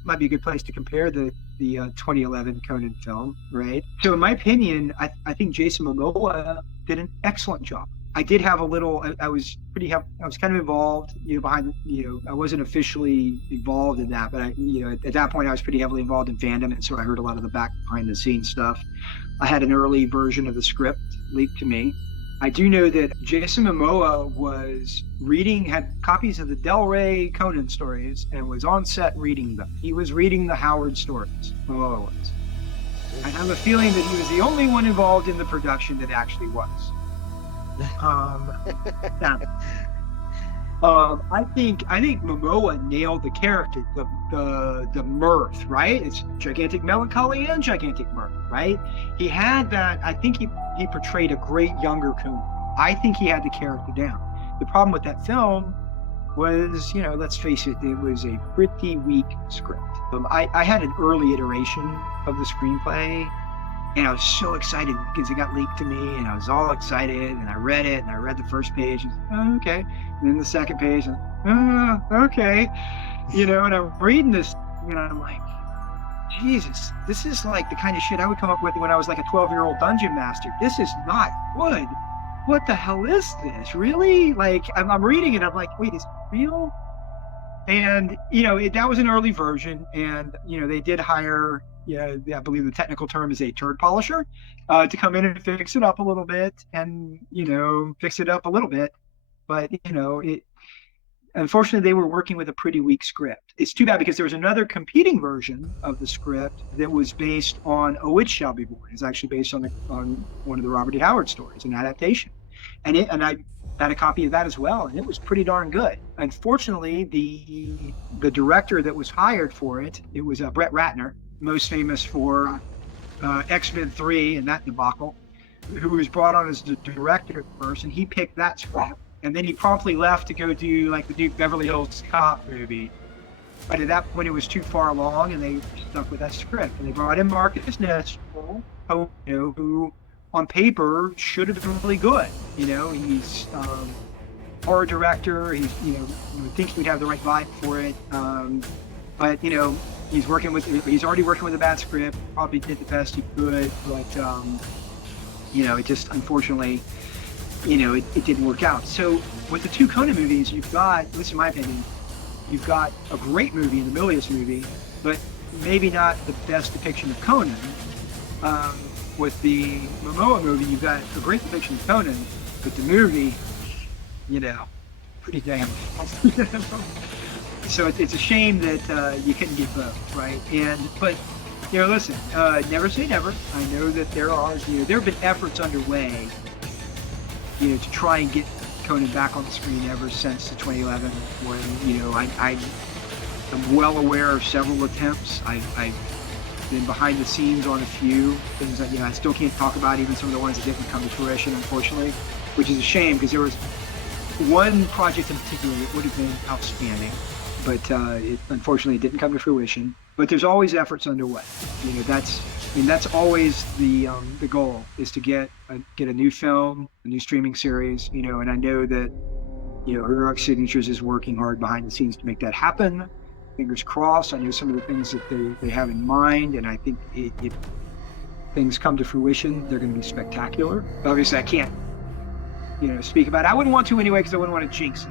a good place to compare the 2011 Conan film, right? So in my opinion, I think Jason Momoa did an excellent job. I did have a little. I was kind of involved, behind. I wasn't officially involved in that, but at that point I was pretty heavily involved in fandom, and so I heard a lot of the behind the scenes stuff. I had an early version of the script leaked to me. I do know that Jason Momoa had copies of the Del Rey Conan stories and was on set reading them. He was reading the Howard stories. Momoa was. I have a feeling that he was the only one involved in the production that actually was. I think Momoa nailed the character, the mirth, right? It's gigantic melancholy and gigantic mirth, right? He had that. I think he portrayed a great younger Conan. I think he had the character down. The problem with that film was, let's face it, it was a pretty weak script. I had an early iteration of the screenplay, and I was so excited because it got leaked to me, and I was all excited, and I read it, and I read the first page, and okay. And then the second page, and okay. And I'm reading this, and I'm like, Jesus, this is like the kind of shit I would come up with when I was like a 12-year-old dungeon master. This is not good. What the hell is this? Really? Like, I'm reading it, I'm like, wait, is it real? And, that was an early version, and, they did hire, I believe the technical term is a turd polisher, to come in and fix it up a little bit, and, fix it up a little bit. But, unfortunately, they were working with a pretty weak script. It's too bad because there was another competing version of the script that was based on A Witch Shall Be Born. It's actually based on one of the Robert E. Howard stories, an adaptation. And I had a copy of that as well, and it was pretty darn good. Unfortunately, the director that was hired for it was Brett Ratner, most famous for X-Men 3 and that debacle, who was brought on as the director first, and he picked that script. And then he promptly left to go do like the new Beverly Hills Cop movie. But at that point, it was too far along, and they stuck with that script. And they brought in Marcus Nispel, who on paper should have been really good. He's horror director. He's you would think he would have the right vibe for it. But he's already working with a bad script. Probably did the best he could, but it just unfortunately. It didn't work out. So with the two Conan movies, you've got, this is my opinion, you've got a great movie in the Milius movie, but maybe not the best depiction of Conan. With the Momoa movie, you've got a great depiction of Conan, but the movie, pretty damn. So it's a shame that you couldn't get both, right? But listen, never say never. I know that there have been efforts underway to try and get Conan back on the screen ever since the 2011 when, I'm well aware of several attempts. I've been behind the scenes on a few things that, I still can't talk about, even some of the ones that didn't come to fruition, unfortunately, which is a shame because there was one project in particular that would have been outstanding, but it unfortunately didn't come to fruition. But there's always efforts underway. That's always the goal, is to get a new film, a new streaming series, and I know that, Heroic Signatures is working hard behind the scenes to make that happen. Fingers crossed. I know some of the things that they have in mind, and I think if things come to fruition, they're going to be spectacular. Obviously, I can't, speak about it. I wouldn't want to anyway, because I wouldn't want to jinx it.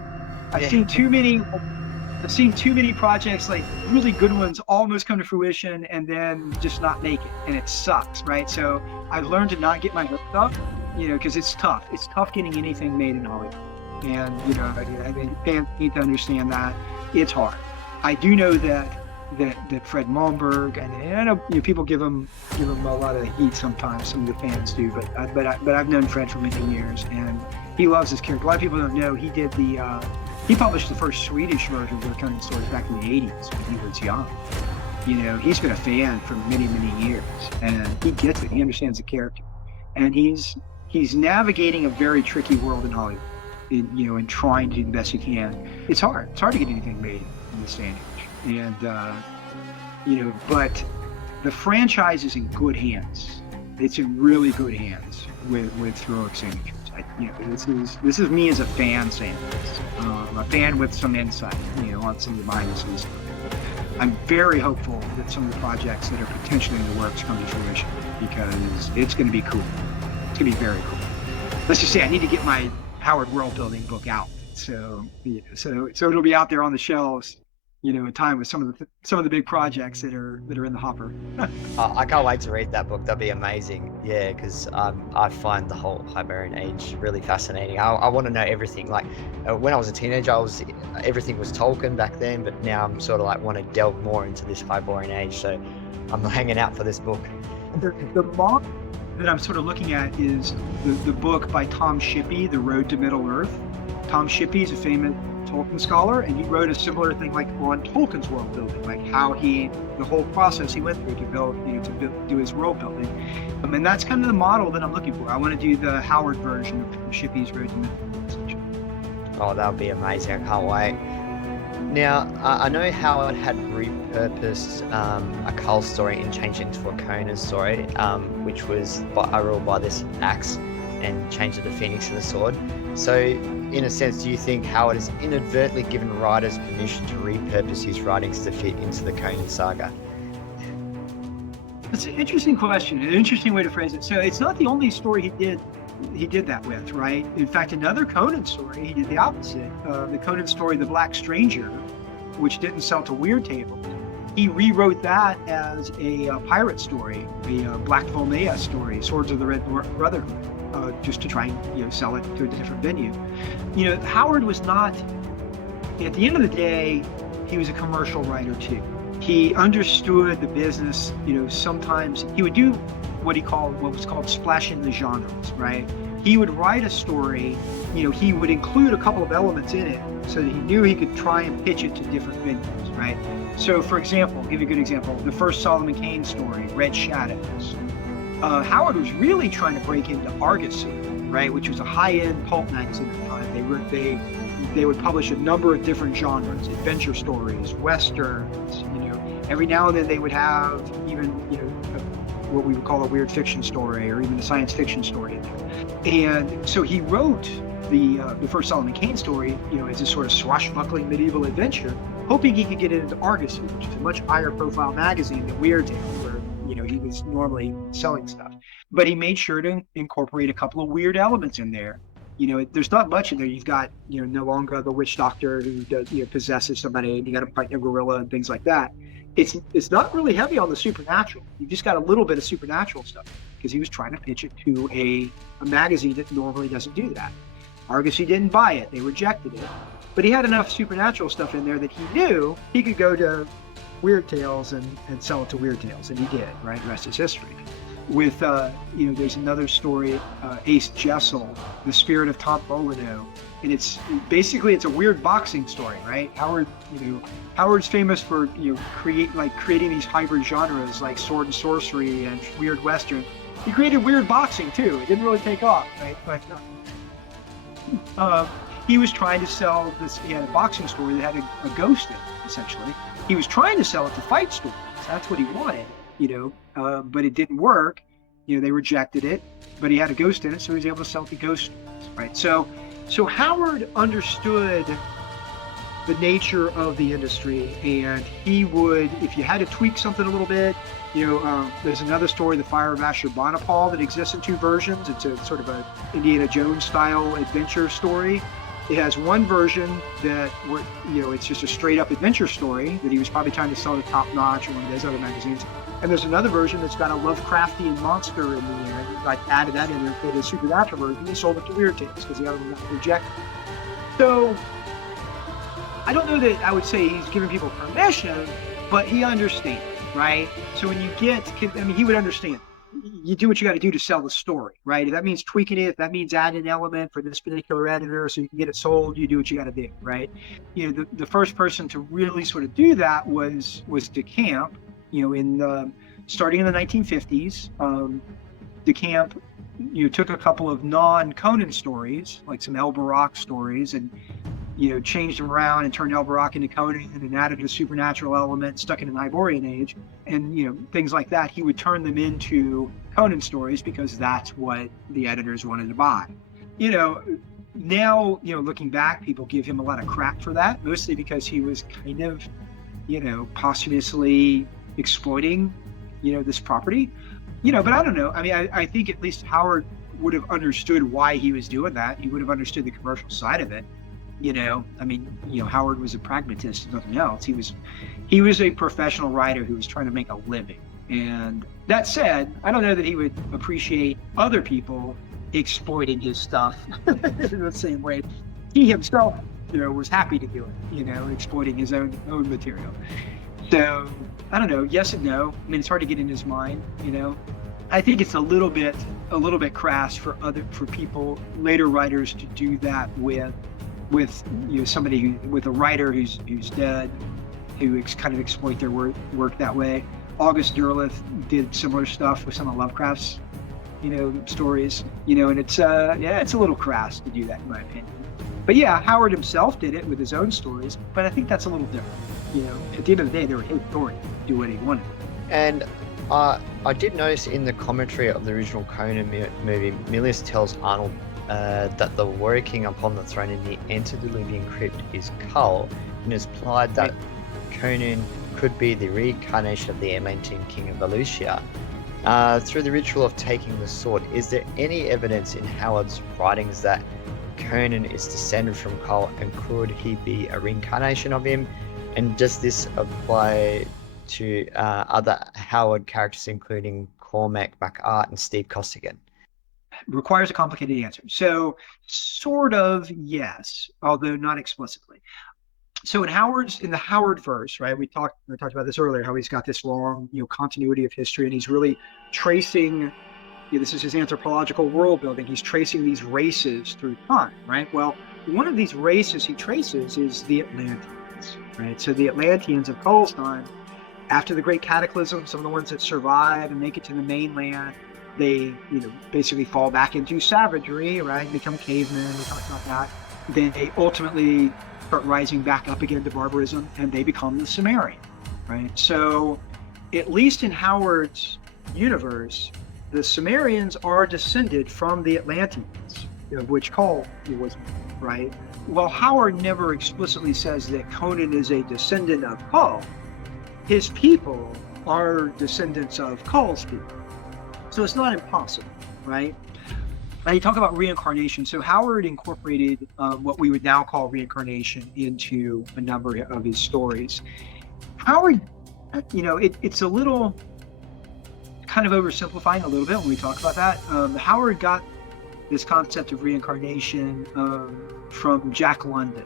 I've seen too many projects, like really good ones, almost come to fruition and then just not make it, and it sucks, right? So I've learned to not get my hopes up, because it's tough. It's tough getting anything made in Hollywood, and I think fans need to understand that it's hard. I do know that Fred Malmberg, and I know people give him a lot of heat sometimes. Some of the fans do, but I've known Fred for many years, and he loves his character. A lot of people don't know he did the He published the first Swedish version of the Conan stories back in the 80s when he was young. You know, he's been a fan for many, many years, and he gets it. He understands the character, and he's navigating a very tricky world in Hollywood. In trying to do the best he can. It's hard. It's hard to get anything made in this day and age. And but the franchise is in good hands. It's in really good hands with Heroic Signatures. This is me as a fan saying this. A fan with some insight, on some of the behind the scenes stuff. I'm very hopeful that some of the projects that are potentially in the works come to fruition, because it's going to be cool. It's going to be very cool. Let's just say I need to get my Howard world building book out, so it'll be out there on the shelves, in time with some of the big projects that are in the hopper. I can't wait to read that book. That'd be amazing. Yeah, because I find the whole Hyborian age really fascinating. I want to know everything. Like when I was a teenager, everything was Tolkien back then, but now I'm sort of like want to delve more into this Hyborian age. So I'm hanging out for this book. The book that I'm sort of looking at is the book by Tom Shippey, The Road to Middle-earth. Tom Shippey is a famous Tolkien scholar, and he wrote a similar thing like on Tolkien's world building, like how the whole process he went through to build, to do his world building. And that's kind of the model that I'm looking for. I want to do the Howard version of Shippey's Road to Middle-earth. Oh, that would be amazing. I can't wait. Now, I know Howard had repurposed a Kull story and changed it into a Conan story, which was viral by this axe, and changed it to Phoenix and the sword. So, in a sense, do you think Howard has inadvertently given writers permission to repurpose his writings to fit into the Conan saga? It's an interesting question, an interesting way to phrase it. So it's not the only story he did that with, right? In fact, another Conan story, he did the opposite. The Conan story, The Black Stranger, which didn't sell to Weird Table, he rewrote that as a pirate story, a Black Volnea story, Swords of the Red Brotherhood, just to try and sell it to a different venue. Howard was not, at the end of the day, he was a commercial writer too. He understood the business. Sometimes he would do what was called splashing the genres, right? He would write a story, he would include a couple of elements in it so that he knew he could try and pitch it to different venues, right? So for example, I'll give you a good example, the first Solomon Kane story, Red Shadows. Howard was really trying to break into Argosy, right, which was a high-end pulp magazine at the time. They would publish a number of different genres, adventure stories, westerns, every now and then they would have even, what we would call a weird fiction story or even a science fiction story in there. And so he wrote the first Solomon Kane story, as a sort of swashbuckling medieval adventure, hoping he could get it into Argosy, which is a much higher profile magazine than Weird Tale, where he was normally selling stuff. But he made sure to incorporate a couple of weird elements in there. There's not much in there. You've got, no longer the witch doctor who does, possesses somebody, and you got to fight a gorilla and things like that. It's not really heavy on the supernatural. You just got a little bit of supernatural stuff because he was trying to pitch it to a magazine that normally doesn't do that. Argosy didn't buy it. They rejected it. But he had enough supernatural stuff in there that he knew he could go to Weird Tales and sell it to Weird Tales, and he did, right? The rest is history. With, there's another story, Ace Jessel, The Spirit of Tom Molyneux, and it's a weird boxing story, right? Howard's famous for, creating these hybrid genres like sword and sorcery and weird western. He created weird boxing too. It didn't really take off, right? But he was trying to sell this. He had a boxing story that had a ghost in it, essentially. He was trying to sell it to fight stories. That's what he wanted, but it didn't work. They rejected it, but he had a ghost in it, so he was able to sell it to ghost stories, right? So Howard understood the nature of the industry, and he would, if you had to tweak something a little bit, there's another story, The Fire of Ashurbanipal, that exists in two versions. It's a sort of a Indiana Jones style adventure story. It has one version that, it's just a straight up adventure story that he was probably trying to sell to Top Notch or one of those other magazines. And there's another version that's got a Lovecraftian monster in the end. Like added that in and created a supernatural version. He sold it to Weird Tales because the other one got rejected. So I don't know that I would say he's giving people permission, but he understands, right? So when you he would understand. you do what you got to do to sell the story, right? If that means tweaking it, if that means adding an element for this particular editor so you can get it sold, you do what you got to do, right? The first person to really sort of do that was DeCamp, starting in the 1950s. DeCamp took a couple of non-Conan stories, like some El Barak stories, and changed them around and turned El Barak into Conan and added a supernatural element, stuck it in the Hyborian age, and things like that. He would turn them into Conan stories because that's what the editors wanted to buy. Now, looking back, people give him a lot of crap for that, mostly because he was kind of, posthumously exploiting, this property. But I don't know. I mean, I think at least Howard would have understood why he was doing that. He would have understood the commercial side of it. Howard was a pragmatist, if nothing else. He was a professional writer who was trying to make a living. And that said, I don't know that he would appreciate other people exploiting his stuff in the same way. He himself, was happy to do it, exploiting his own material. So I don't know, yes and no. I mean, it's hard to get in his mind, I think it's a little bit crass for people, later writers, to do that with somebody with a writer who's dead, who kind of exploit their work that way. August Derleth did similar stuff with some of Lovecraft's stories, and it's a little crass to do that, in my opinion. But yeah, Howard himself did it with his own stories, but I think that's a little different. At the end of the day, they were his stories, do what he wanted. And I did notice in the commentary of the original Conan movie, Milius tells Arnold that the warrior king upon the throne in the antediluvian crypt is Kull, and is implied that Conan could be the reincarnation of the Atlantean king of Valusia. Through the ritual of taking the sword, is there any evidence in Howard's writings that Conan is descended from Kull, and could he be a reincarnation of him? And does this apply to other Howard characters, including Cormac McArt and Steve Costigan? Requires a complicated answer. So, sort of yes, although not explicitly. So in the Howard verse, right? We talked about this earlier, how he's got this long, continuity of history, and he's really tracing. This is his anthropological world building. He's tracing these races through time, right? Well, one of these races he traces is the Atlanteans, right? So the Atlanteans of Kull's time, after the Great Cataclysm, some of the ones that survive and make it to the mainland, they, basically fall back into savagery, right? Become cavemen. We talked about that. Then they ultimately start rising back up again to barbarism, and they become the Sumerian, right? So, at least in Howard's universe, the Sumerians are descended from the Atlanteans, of which Kull was, right? While Howard never explicitly says that Conan is a descendant of Kull, his people are descendants of Kull's people. So it's not impossible, right? Now you talk about reincarnation. So Howard incorporated what we would now call reincarnation into a number of his stories. Howard, it's a little kind of oversimplifying a little bit when we talk about that. Howard got this concept of reincarnation from Jack London,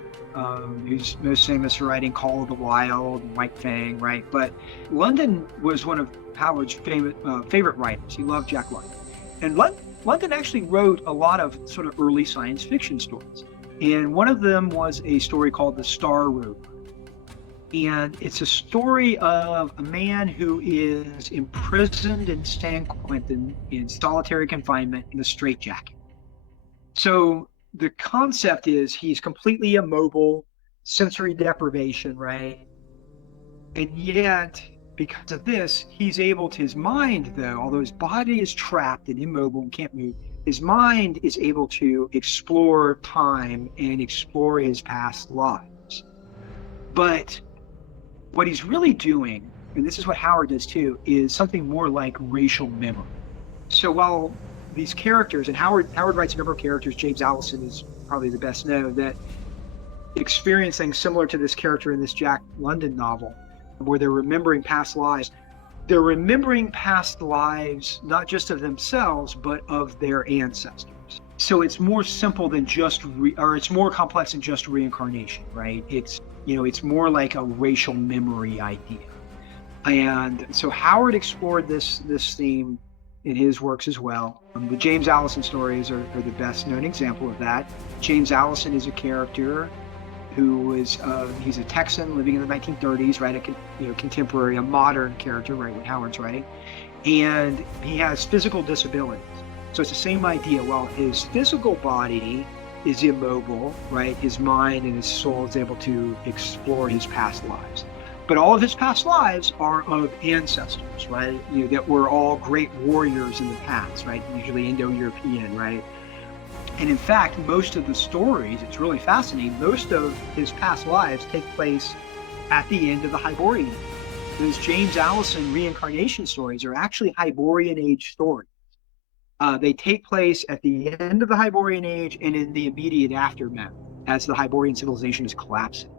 who's most famous for writing Call of the Wild and White Fang, right? But London was one of Howard's favorite writers. He loved Jack London. And London actually wrote a lot of sort of early science fiction stories. And one of them was a story called The Star Rover. And it's a story of a man who is imprisoned in San Quentin in solitary confinement in a straitjacket. So the concept is he's completely immobile, sensory deprivation, right? And yet, because of this, he's able to, his mind though, although his body is trapped and immobile and can't move, his mind is able to explore time and explore his past lives. But what he's really doing, and this is what Howard does too, is something more like racial memory. So while these characters, and Howard writes a number of characters, James Allison is probably the best known, that experience things similar to this character in this Jack London novel, where they're remembering past lives. They're remembering past lives, not just of themselves, but of their ancestors. So it's more simple than just, or it's more complex than just reincarnation, right? It's more like a racial memory idea. And so Howard explored this theme in his works as well. The James Allison stories are the best known example of that. James Allison is a character who is he's a Texan living in the 1930s, right? A contemporary, a modern character, right? When Howard's writing, and he has physical disabilities. So it's the same idea. While his physical body is immobile, right? His mind and his soul is able to explore his past lives. But all of his past lives are of ancestors, right? That were all great warriors in the past, right? Usually Indo-European, right? And in fact, most of the stories, it's really fascinating, most of his past lives take place at the end of the Hyborian age. Those James Allison reincarnation stories are actually Hyborian age stories. They take place at the end of the Hyborian age and in the immediate aftermath as the Hyborian civilization is collapsing.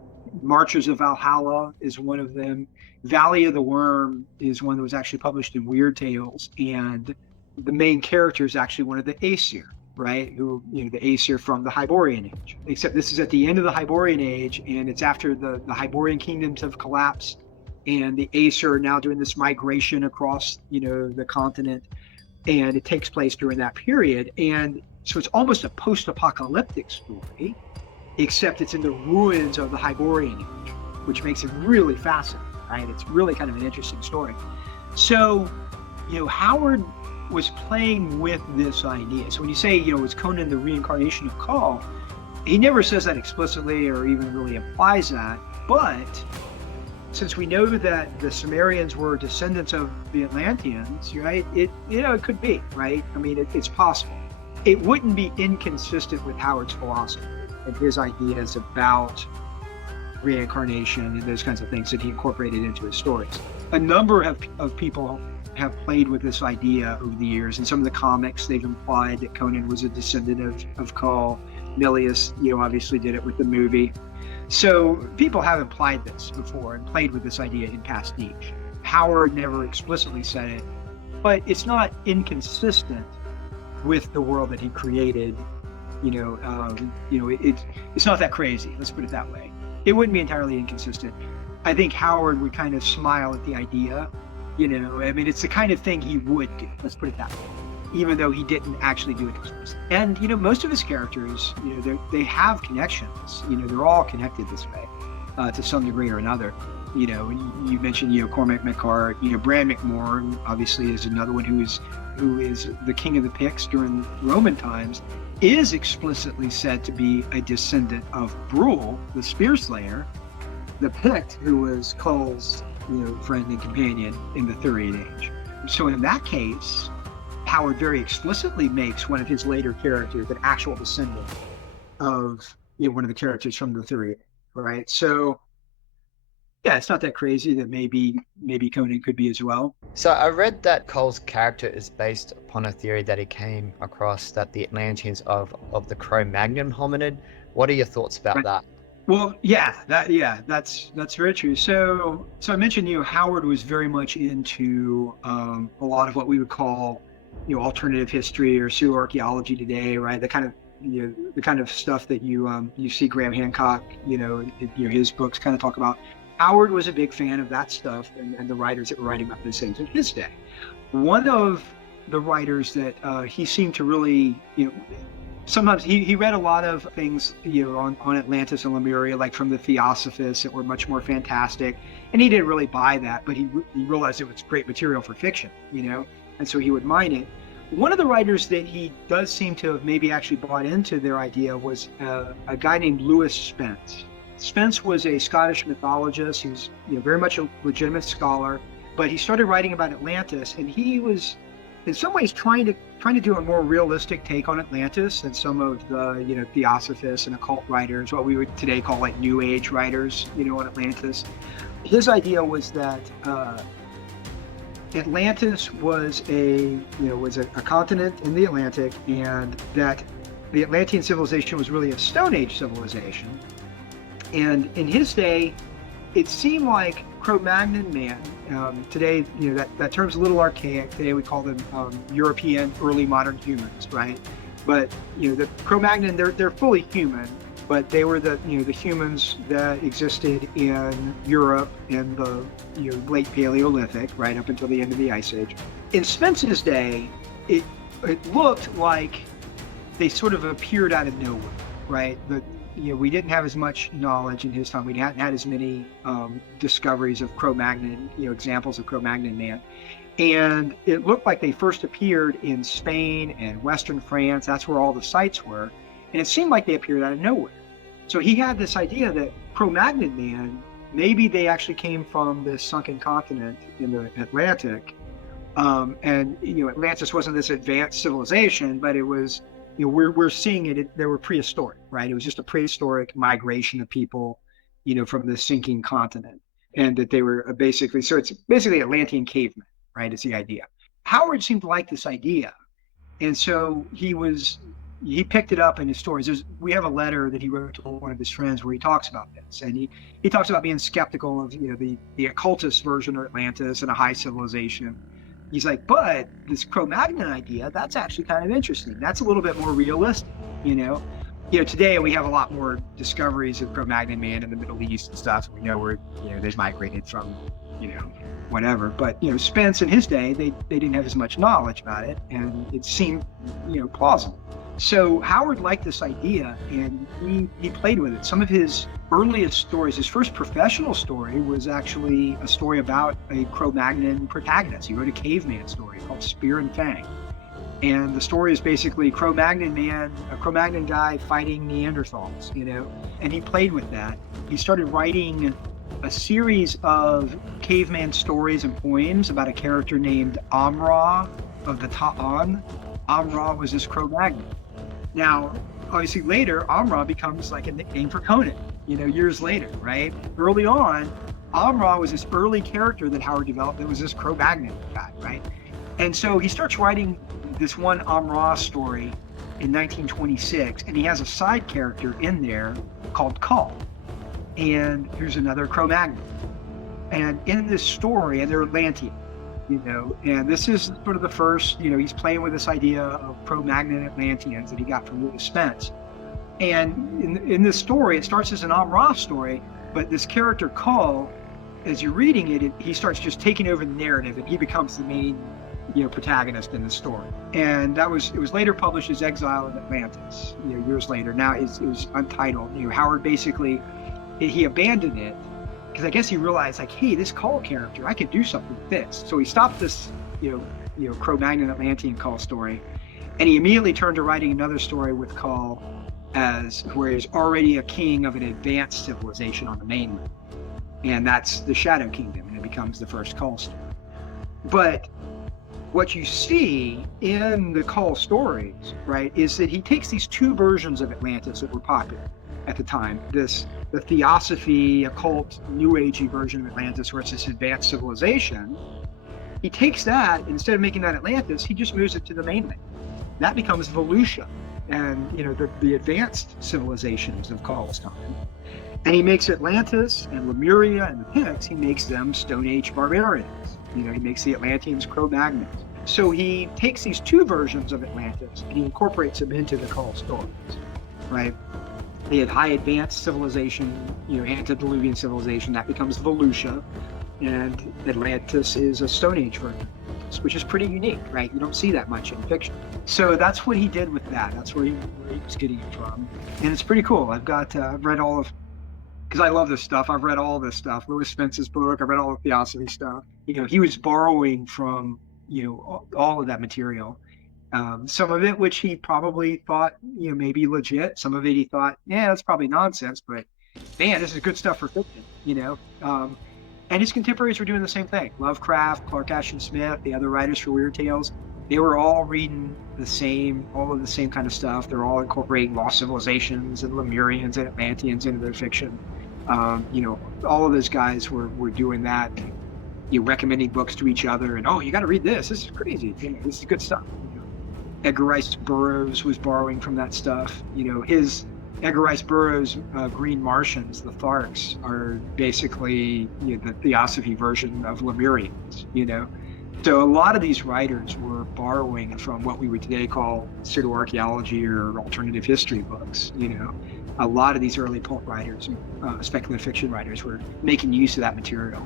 Marchers of Valhalla is one of them. Valley of the Worm is one that was actually published in Weird Tales, and the main character is actually one of the Aesir, right? Who, the Aesir from the Hyborian age. Except this is at the end of the Hyborian age, and it's after the Hyborian kingdoms have collapsed, and the Aesir are now doing this migration across, the continent, and it takes place during that period. And so it's almost a post-apocalyptic story, except it's in the ruins of the Hyborian age, which makes it really fascinating, right? It's really kind of an interesting story. So, Howard was playing with this idea. So when you say, is Conan the reincarnation of Kull, he never says that explicitly or even really implies that. But since we know that the Sumerians were descendants of the Atlanteans, right? It could be, right? I mean, it's possible. It wouldn't be inconsistent with Howard's philosophy and his ideas about reincarnation and those kinds of things that he incorporated into his stories. A number of people have played with this idea over the years. In some of the comics, they've implied that Conan was a descendant of Kull. Milius, obviously did it with the movie. So people have implied this before and played with this idea in pastiche. Howard never explicitly said it, but it's not inconsistent with the world that he created. It's not that crazy. Let's put it that way. It wouldn't be entirely inconsistent. I think Howard would kind of smile at the idea. It's the kind of thing he would do. Let's put it that way. Even though he didn't actually do it explicitly. And, most of his characters, they have connections. They're all connected this way to some degree or another. You mentioned, Cormac McCart, Bran McMorn, obviously, is another one who is the king of the Picts during Roman times, is explicitly said to be a descendant of Brule, the spear slayer, the Pict, who was Kull's, friend and companion in the Thurian age. So in that case, Howard very explicitly makes one of his later characters an actual descendant of one of the characters from the Thurian, right? So yeah, it's not that crazy that maybe Conan could be as well. So I read that Kull's character is based upon a theory that he came across that the Atlanteans of the Cro-Magnon hominid. What are your thoughts about that? Well, that's very true. So I mentioned, Howard was very much into a lot of what we would call, alternative history or pseudo-archaeology today, right? The kind of stuff that you see Graham Hancock, his books kind of talk about. Howard was a big fan of that stuff and the writers that were writing about these things in his day. One of the writers that he seemed to really, sometimes he read a lot of things, on Atlantis and Lemuria, like from the Theosophists that were much more fantastic. And he didn't really buy that, but he realized it was great material for fiction, and so he would mine it. One of the writers that he does seem to have maybe actually bought into their idea was a guy named Lewis Spence. Spence was a Scottish mythologist. He was very much a legitimate scholar, but he started writing about Atlantis, and he was in some ways trying to do a more realistic take on Atlantis than some of the Theosophists and occult writers, what we would today call like New Age writers, on Atlantis. His idea was that Atlantis was a continent in the Atlantic, and that the Atlantean civilization was really a Stone Age civilization. And in his day, it seemed like Cro-Magnon man. Today, that term's a little archaic. Today we call them European early modern humans, right? But the Cro-Magnon, they're fully human, but they were the humans that existed in Europe in the late Paleolithic, right up until the end of the Ice Age. in Spence's day, it looked like they sort of appeared out of nowhere, right? We didn't have as much knowledge in his time. We hadn't had as many discoveries of Cro-Magnon, examples of Cro-Magnon man. And it looked like they first appeared in Spain and Western France. That's where all the sites were. And it seemed like they appeared out of nowhere. So he had this idea that Cro-Magnon man, maybe they actually came from this sunken continent in the Atlantic. And Atlantis wasn't this advanced civilization, but it was, we're seeing it, they were prehistoric, right? It was just a prehistoric migration of people, from the sinking continent. And that they were basically, so it's basically Atlantean cavemen, right? It's the idea. Howard seemed to like this idea. And so he picked it up in his stories. We have a letter that he wrote to one of his friends where he talks about this. And he talks about being skeptical of, the occultist version of Atlantis and a high civilization. He's like, but this Cro-Magnon idea, that's actually kind of interesting. That's a little bit more realistic, Today we have a lot more discoveries of Cro-Magnon man in the Middle East and stuff. We know where, they've migrated from, whatever. But, Spence in his day, they didn't have as much knowledge about it. And it seemed, plausible. So Howard liked this idea and he played with it. Some of his earliest stories, his first professional story was actually a story about a Cro-Magnon protagonist. He wrote a caveman story called Spear and Fang. And the story is basically a Cro-Magnon guy fighting Neanderthals, and he played with that. He started writing a series of caveman stories and poems about a character named Amra of the Ta'an. Amra was this Cro-Magnon. Now, obviously later, Amra becomes like a nickname for Conan, years later, right? Early on, Amra was this early character that Howard developed that was this Cro-Magnon guy, right? And so he starts writing this one Amra story in 1926, and he has a side character in there called Kull. And here's another Cro-Magnon. And in this story, and they're Atlantean, and this is sort of the first, he's playing with this idea of Cro-Magnon Atlanteans that he got from Lewis Spence. And in this story, it starts as an Amra story, but this character Kull, as you're reading it, he starts just taking over the narrative, and he becomes the main, protagonist in the story. And it was later published as Exile in Atlantis, years later. Now it was untitled. Howard basically, he abandoned it because I guess he realized, like, hey, this Kull character, I could do something with this. So he stopped this, Cro-Magnon Atlantean Kull story, and he immediately turned to writing another story with Kull where he's already a king of an advanced civilization on the mainland, and that's the Shadow Kingdom, and it becomes the first Kull story. But what you see in the Kull stories, right, is that he takes these two versions of Atlantis that were popular at the time. The Theosophy, occult, New Agey version of Atlantis, where it's this advanced civilization. He takes that, instead of making that Atlantis, he just moves it to the mainland. That becomes Volusia, and the advanced civilizations of Kull's time. And he makes Atlantis and Lemuria and the Picts, he makes them Stone Age barbarians. He makes the Atlanteans Cro-Magnons. So he takes these two versions of Atlantis and he incorporates them into the Kull stories, right? They had high advanced civilization, antediluvian civilization, that becomes Volusia, and Atlantis is a Stone Age version, which is pretty unique, right? You don't see that much in fiction. So that's what he did with that. That's where he was getting it from. And it's pretty cool. I've read all of, because I love this stuff, I've read all this stuff. Lewis Spence's book, I've read all the Theosophy stuff. He was borrowing from, all of that material. Some of it, which he probably thought, maybe legit. Some of it he thought, yeah, that's probably nonsense, but man, this is good stuff for fiction, And his contemporaries were doing the same thing. Lovecraft, Clark Ashton Smith, the other writers for Weird Tales, they were all reading all of the same kind of stuff. They're all incorporating lost civilizations and Lemurians and Atlanteans into their fiction. All of those guys were doing that, recommending books to each other, and you got to read this. This is crazy. This is good stuff. Edgar Rice Burroughs was borrowing from that stuff. His Edgar Rice Burroughs' Green Martians, the Tharks, are basically the Theosophy version of Lemurians. So a lot of these writers were borrowing from what we would today call pseudo-archaeology or alternative history books. A lot of these early pulp writers, speculative fiction writers, were making use of that material.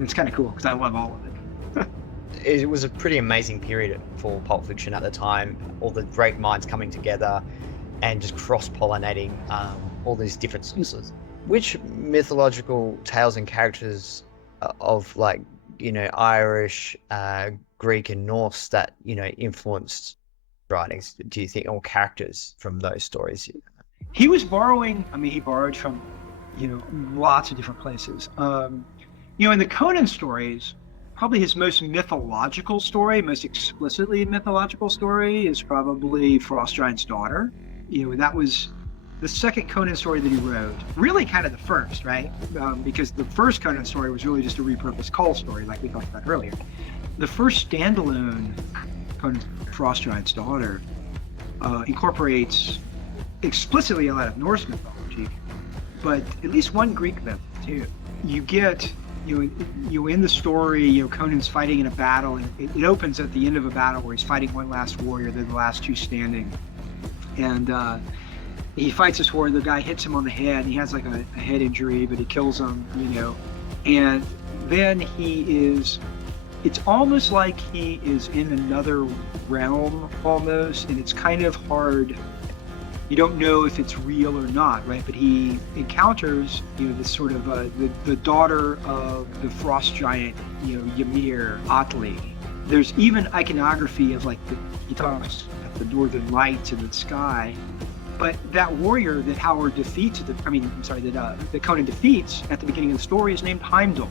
It's kind of cool because I love all of it. it was a pretty amazing period for pulp fiction at the time. All the great minds coming together and just cross-pollinating all these different sources. Which mythological tales and characters of, like, Irish, Greek, and Norse that influenced writings, do you think, or characters from those stories? He was borrowing. I mean, he borrowed from, lots of different places. In the Conan stories, probably his most mythological story, most explicitly mythological story, is probably Frost Giant's Daughter. That was the second Conan story that he wrote. Really, kind of the first, right? Because the first Conan story was really just a repurposed Kull story, like we talked about earlier. The first standalone Conan, Frost Giant's Daughter, incorporates explicitly a lot of Norse mythology, but at least one Greek myth too. You get, in the story, Conan's fighting in a battle, and it opens at the end of a battle where he's fighting one last warrior, they're the last two standing, and he fights this warrior, the guy hits him on the head, and he has like a head injury, but he kills him, and then it's almost like he is in another realm almost, and it's kind of hard. You don't know if it's real or not, right? But he encounters, this sort of the daughter of the frost giant, Ymir, Atli. There's even iconography of he talks about the northern lights in the sky. But that warrior that Howard defeats, that Conan defeats at the beginning of the story is named Heimdall.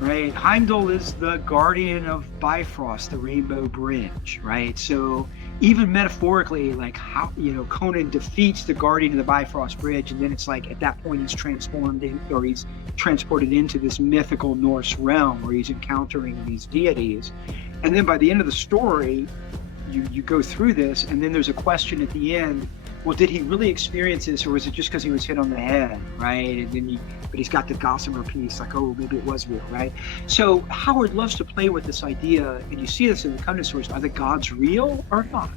Right, Heimdall is the guardian of Bifrost, the Rainbow Bridge, right? So even metaphorically, how Conan defeats the guardian of the Bifrost Bridge, and then it's like at that point he's transformed or he's transported into this mythical Norse realm where he's encountering these deities, and then by the end of the story, you go through this, and then there's a question at the end. Well, did he really experience this, or was it just because he was hit on the head, right? And then but he's got the gossamer piece, oh, maybe it was real, right? So Howard loves to play with this idea, and you see this in the Conan stories. Are the gods real or not?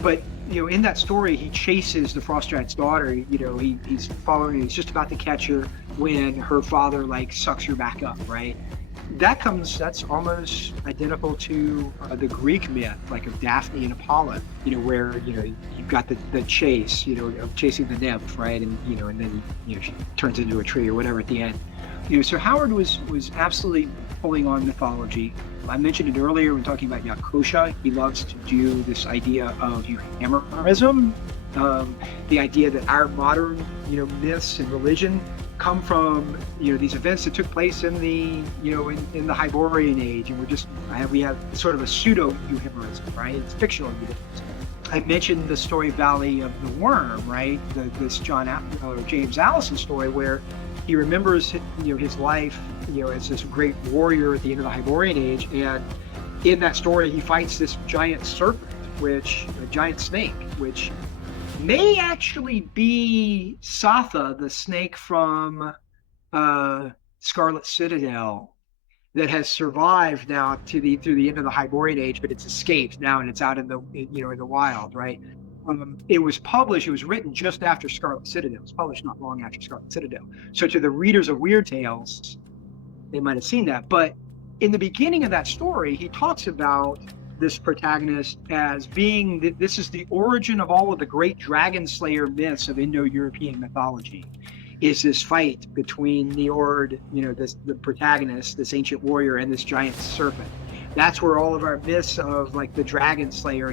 But in that story, he chases the Frost Giant's daughter. He's following. He's just about to catch her when her father sucks her back up, right? That's almost identical to the Greek myth, of Daphne and Apollo, where, you've got the chase, of chasing the nymph, right? And, and then, she turns into a tree or whatever at the end. So Howard was absolutely pulling on mythology. I mentioned it earlier when talking about Yakusha. He loves to do this idea of Hammerism, the idea that our modern, myths and religion come from these events that took place in the in the Hyborian age, and we have sort of a pseudo euhemerism, right? It's fictional euhemerism. I mentioned the story Valley of the Worm, right? This James Allison story where he remembers his life as this great warrior at the end of the Hyborian age, and in that story he fights this giant serpent, a giant snake, which may actually be Satha, the snake from Scarlet Citadel, that has survived now through the end of the Hyborian age, but it's escaped now and it's out in the wild, right? It was written just after Scarlet Citadel. It was published not long after Scarlet Citadel. So to the readers of Weird Tales, they might have seen that. But in the beginning of that story, he talks about this protagonist as being this is the origin of all of the great dragon slayer myths of Indo-European mythology, is this fight between Niord, the protagonist, this ancient warrior, and this giant serpent. That's where all of our myths of the dragon slayer,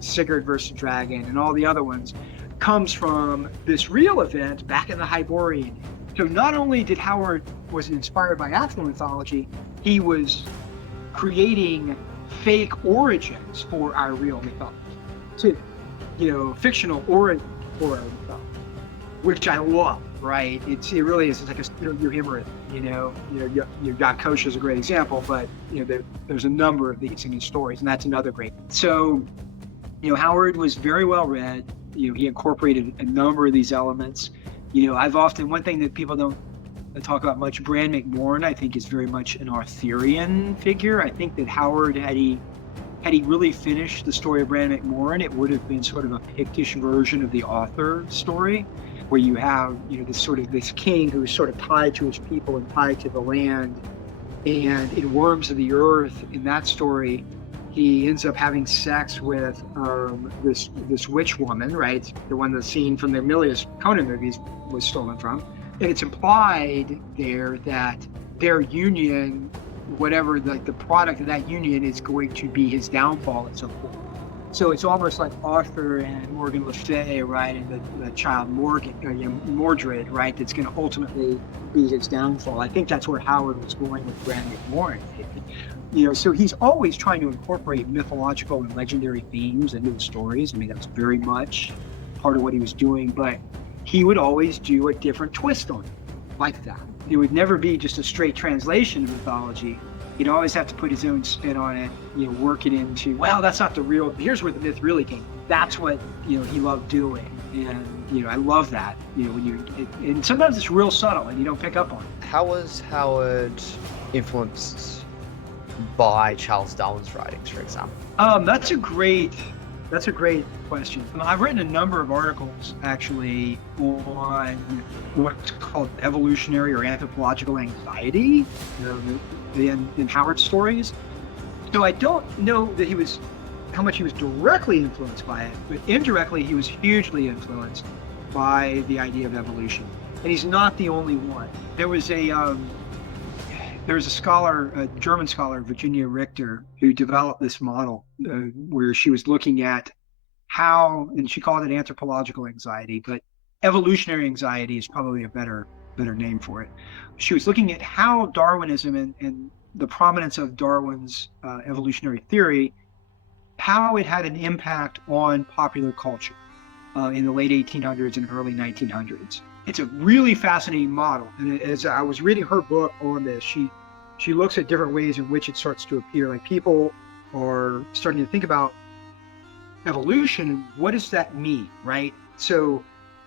Sigurd versus dragon, and all the other ones comes from this real event back in the Hyborian. So not only did Howard was inspired by Afro mythology, he was creating fake origins for our real mythology, too. Fictional origin for our mythology, which I love, right? It really is. It's like a euhemerism, Yakusha is a great example, but there's a number of these in his stories, and that's another great. So, Howard was very well read. He incorporated a number of these elements. One thing that people don't talk about much, Bran McMorn, I think, is very much an Arthurian figure. I think that Howard, had he really finished the story of Bran McMorn, it would have been sort of a Pictish version of the Arthur story, where you have this king who is sort of tied to his people and tied to the land, And in Worms of the Earth, in that story, he ends up having sex with this witch woman, right? The one the scene from the Milius Conan movies was stolen from. And it's implied there that their union, whatever the product of that union, is going to be his downfall at some point. So it's almost like Arthur and Morgan Le Fay, right, and the child Mordred, right, that's going to ultimately be his downfall. I think that's where Howard was going with Bran McMorrin. So he's always trying to incorporate mythological and legendary themes into the stories. I mean, that's very much part of what he was doing, but he would always do a different twist on it, like that. It would never be just a straight translation of mythology. He'd always have to put his own spin on it, work it into, well, that's not the real, here's where the myth really came. That's what, he loved doing. And, I love that, and sometimes it's real subtle and you don't pick up on it. How was Howard influenced by Charles Darwin's writings, for example? That's a great question. I've written a number of articles actually on what's called evolutionary or anthropological anxiety in Howard's stories. So I don't know that how much he was directly influenced by it, but indirectly he was hugely influenced by the idea of evolution. And he's not the only one. There was a scholar, a German scholar, Virginia Richter, who developed this model where she was looking at how, and she called it anthropological anxiety, but evolutionary anxiety is probably a better name for it. She was looking at how Darwinism and the prominence of Darwin's evolutionary theory, how it had an impact on popular culture in the late 1800s and early 1900s. It's a really fascinating model. And as I was reading her book on this, she looks at different ways in which it starts to appear. Like people are starting to think about evolution and what does that mean, right? So,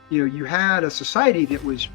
you had a society that was,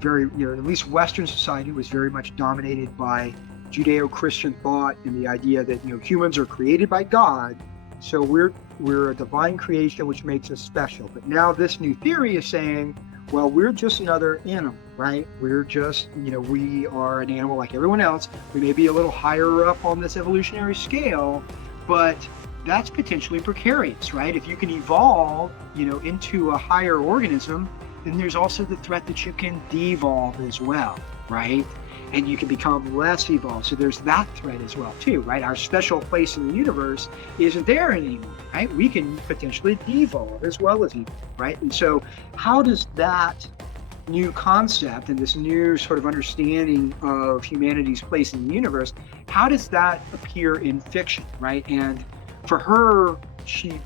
very, at least Western society was very much dominated by Judeo-Christian thought and the idea that, humans are created by God. So we're a divine creation, which makes us special. But now this new theory is saying, well, we're just another animal, right? We're just, we are an animal like everyone else. We may be a little higher up on this evolutionary scale, but that's potentially precarious, right? If you can evolve, into a higher organism, then there's also the threat that you can devolve as well, right? And you can become less evolved. So there's that threat as well too, right? Our special place in the universe isn't there anymore, right? We can potentially devolve as well as evolve, right? And so how does that new concept and this new sort of understanding of humanity's place in the universe, how does that appear in fiction, right? And for her, she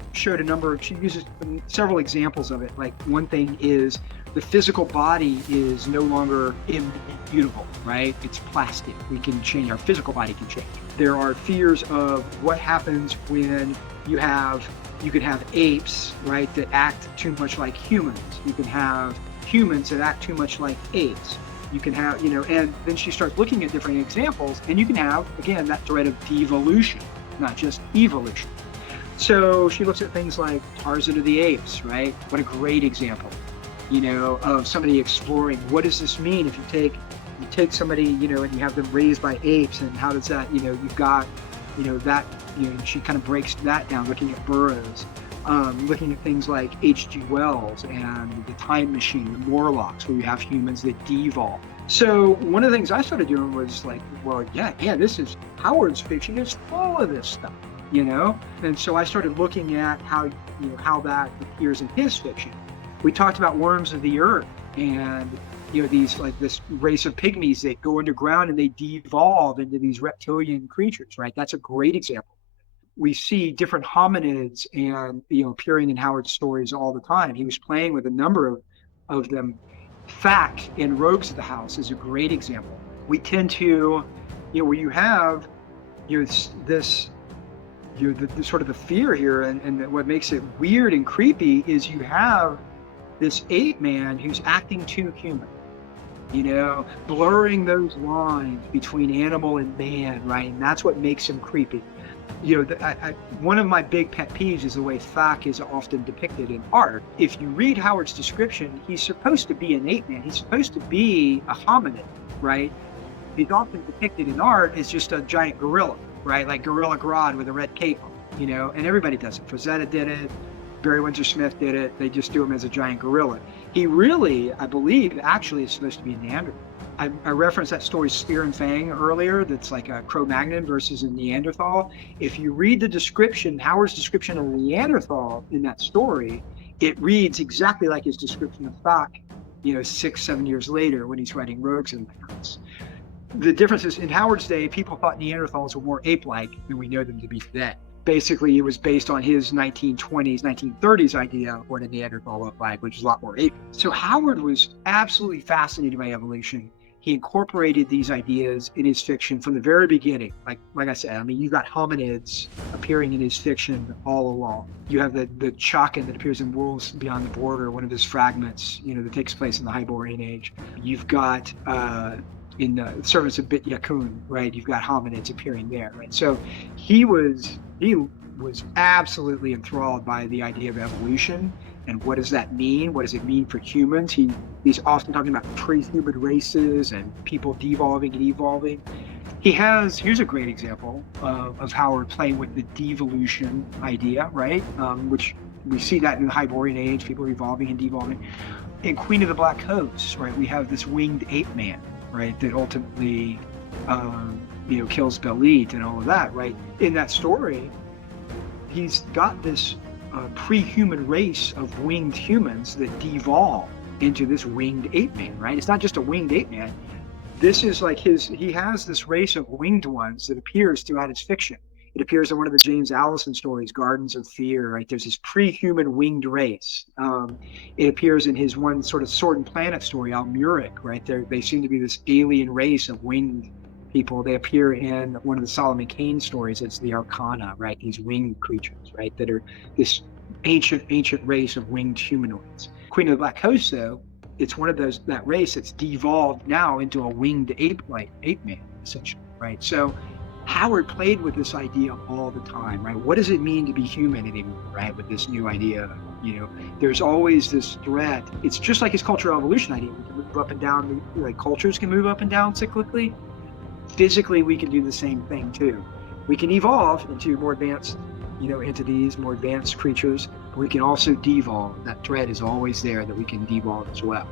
uses several examples of it. Like one thing is the physical body is no longer immutable, right? It's plastic. We can change, our physical body can change. There are fears of what happens when you could have apes, right, that act too much like humans. You can have humans that act too much like apes. You can have, and then she starts looking at different examples, and you can have, again, that threat of devolution, not just evolution. So she looks at things like Tarzan of the Apes, right? What a great example, of somebody exploring what does this mean if you take somebody, and you have them raised by apes, and how does that, you've got, that, she kind of breaks that down, looking at Burroughs, looking at things like H.G. Wells and The Time Machine, the Morlocks, where you have humans that devolve. So one of the things I started doing was like, well, yeah, this is Howard's fiction is full of this stuff. And so I started looking at how that appears in his fiction. We talked about Worms of the Earth and, these like this race of pygmies that go underground and they devolve into these reptilian creatures, right? That's a great example. We see different hominids and, appearing in Howard's stories all the time. He was playing with a number of them. Thack in Rogues of the House is a great example. We tend to, where you have, this, the sort of the fear here, and what makes it weird and creepy is you have this ape man who's acting too human, blurring those lines between animal and man, right? And that's what makes him creepy. One of my big pet peeves is the way Thack is often depicted in art. If you read Howard's description, he's supposed to be an ape man. He's supposed to be a hominid, right? he's often depicted in art as just a giant gorilla, right? Like Gorilla Grodd with a red cape on, and everybody does it. Frazetta did it. Barry Windsor Smith did it. They just do him as a giant gorilla. He really, I believe, actually is supposed to be a Neanderthal. I referenced that story Spear and Fang earlier. That's like a Cro-Magnon versus a Neanderthal. If you read the description, Howard's description of Neanderthal in that story, it reads exactly like his description of Thok, 6-7 years later when he's writing Rogues in the House. The difference is in Howard's day, people thought Neanderthals were more ape-like than we know them to be today. Basically, it was based on his 1920s, 1930s idea of what a Neanderthal looked like, which is a lot more ape. So Howard was absolutely fascinated by evolution. He incorporated these ideas in his fiction from the very beginning. Like I said, you've got hominids appearing in his fiction all along. You have the Chakan that appears in Wolves Beyond the Border, one of his fragments, that takes place in the Hyborian age. You've got in the Servants of Bit Yakun, right? You've got hominids appearing there, right? So he was absolutely enthralled by the idea of evolution. And what does that mean? What does it mean for humans? He's often talking about pre-human races and people devolving and evolving. Here's a great example of Howard playing with the devolution idea, right? Which we see that in the Hyborian age, people evolving and devolving. In Queen of the Black Coast, right, we have this winged ape man, right, that ultimately, kills Belit and all of that, right? In that story, he's got this pre-human race of winged humans that devolve into this winged ape man, right? It's not just a winged ape man. This is like he has this race of winged ones that appears throughout his fiction. It appears in one of the James Allison stories, Gardens of Fear, right? There's this pre-human winged race. It appears in his one sort of Sword and Planet story, Almuric, right? They seem to be this alien race of winged people. They appear in one of the Solomon Kane stories. It's the Arcana, right? These winged creatures, right? That are this ancient race of winged humanoids. Queen of the Black Coast, though, it's one of that race that's devolved now into a winged ape man, essentially, right? So Howard played with this idea all the time, right? What does it mean to be human anymore, right? With this new idea, there's always this threat. It's just like his cultural evolution idea. We can move up and down, like cultures can move up and down cyclically. Physically, we can do the same thing too. We can evolve into more advanced, entities, more advanced creatures, but we can also devolve. That threat is always there that we can devolve as well.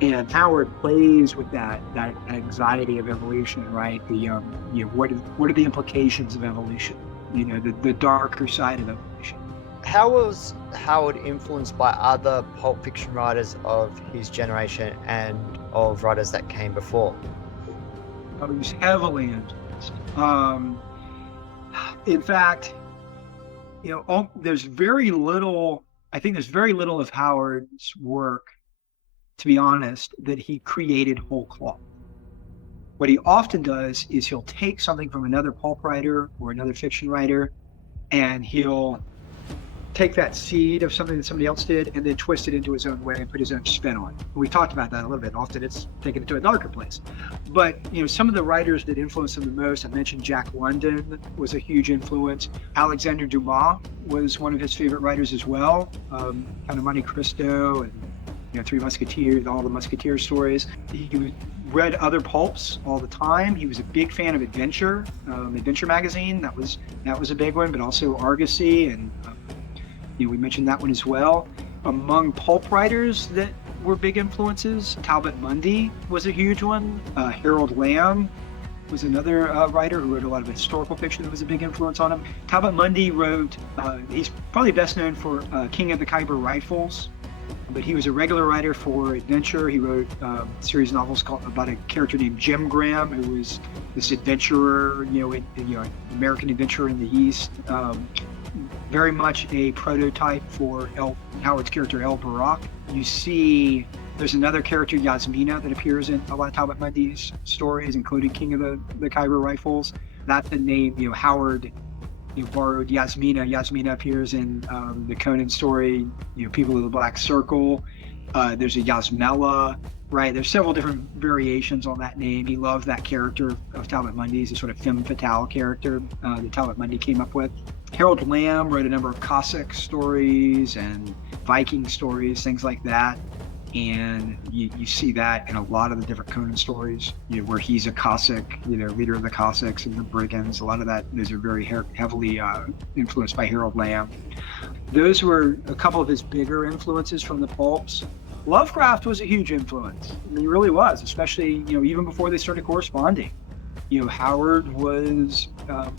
And Howard plays with that anxiety of evolution, right? What are the implications of evolution? The darker side of evolution. How was Howard influenced by other pulp fiction writers of his generation and of writers that came before? He was heavily influenced. In fact, there's very little. I think there's very little of Howard's work, to be honest, that he created whole cloth. What he often does is he'll take something from another pulp writer or another fiction writer, and he'll take that seed of something that somebody else did and then twist it into his own way and put his own spin on it. We've talked about that a little bit. Often it's taken it to a darker place. But, some of the writers that influenced him the most, I mentioned Jack London was a huge influence. Alexander Dumas was one of his favorite writers as well. Kind of Monte Cristo and Three Musketeers, all the Musketeer stories. He read other pulps all the time. He was a big fan of Adventure magazine. That was a big one, but also Argosy, and we mentioned that one as well. Among pulp writers that were big influences, Talbot Mundy was a huge one. Harold Lamb was another writer who wrote a lot of historical fiction that was a big influence on him. Talbot Mundy wrote, he's probably best known for King of the Khyber Rifles, but he was a regular writer for Adventure. He wrote a series of novels about a character named Jim Graham, who was this adventurer, American adventurer in the East. Very much a prototype for Howard's character El Barak. You see, there's another character, Yasmina, that appears in a lot of Talbot Mundy's stories, including King of the Khyber Rifles. That's the name, Howard borrowed Yasmina. Yasmina appears in the Conan story, People of the Black Circle. There's a Yasmela, right? There's several different variations on that name. He loved that character of Talbot Mundy's, a sort of femme fatale character that Talbot Mundy came up with. Harold Lamb wrote a number of Cossack stories and Viking stories, things like that. And you see that in a lot of the different Conan stories, where he's a Cossack, leader of the Cossacks and the brigands. A lot of those are very heavily influenced by Harold Lamb. Those were a couple of his bigger influences from the pulps. Lovecraft was a huge influence. I mean, he really was, especially, even before they started corresponding. Howard was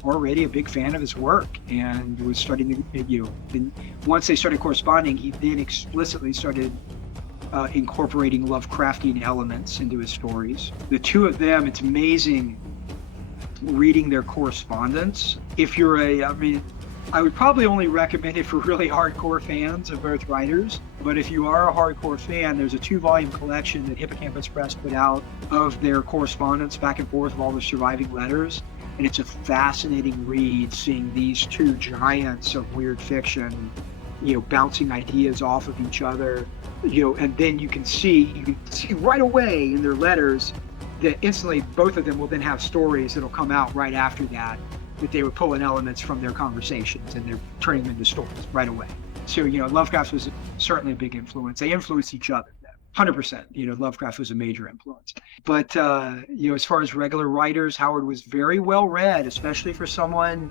already a big fan of his work and was starting to, once they started corresponding, he then explicitly started incorporating Lovecraftian elements into his stories. The two of them, it's amazing reading their correspondence. If you're I would probably only recommend it for really hardcore fans of both writers, but if you are a hardcore fan, there's a 2-volume collection that Hippocampus Press put out of their correspondence back and forth of all the surviving letters, and it's a fascinating read seeing these two giants of weird fiction, bouncing ideas off of each other, and then you can see right away in their letters that instantly both of them will then have stories that'll come out right after that they were pulling elements from their conversations and they're turning them into stories right away. So, Lovecraft was certainly a big influence. They influenced each other, 100%. Lovecraft was a major influence. But, as far as regular writers, Howard was very well read, especially for someone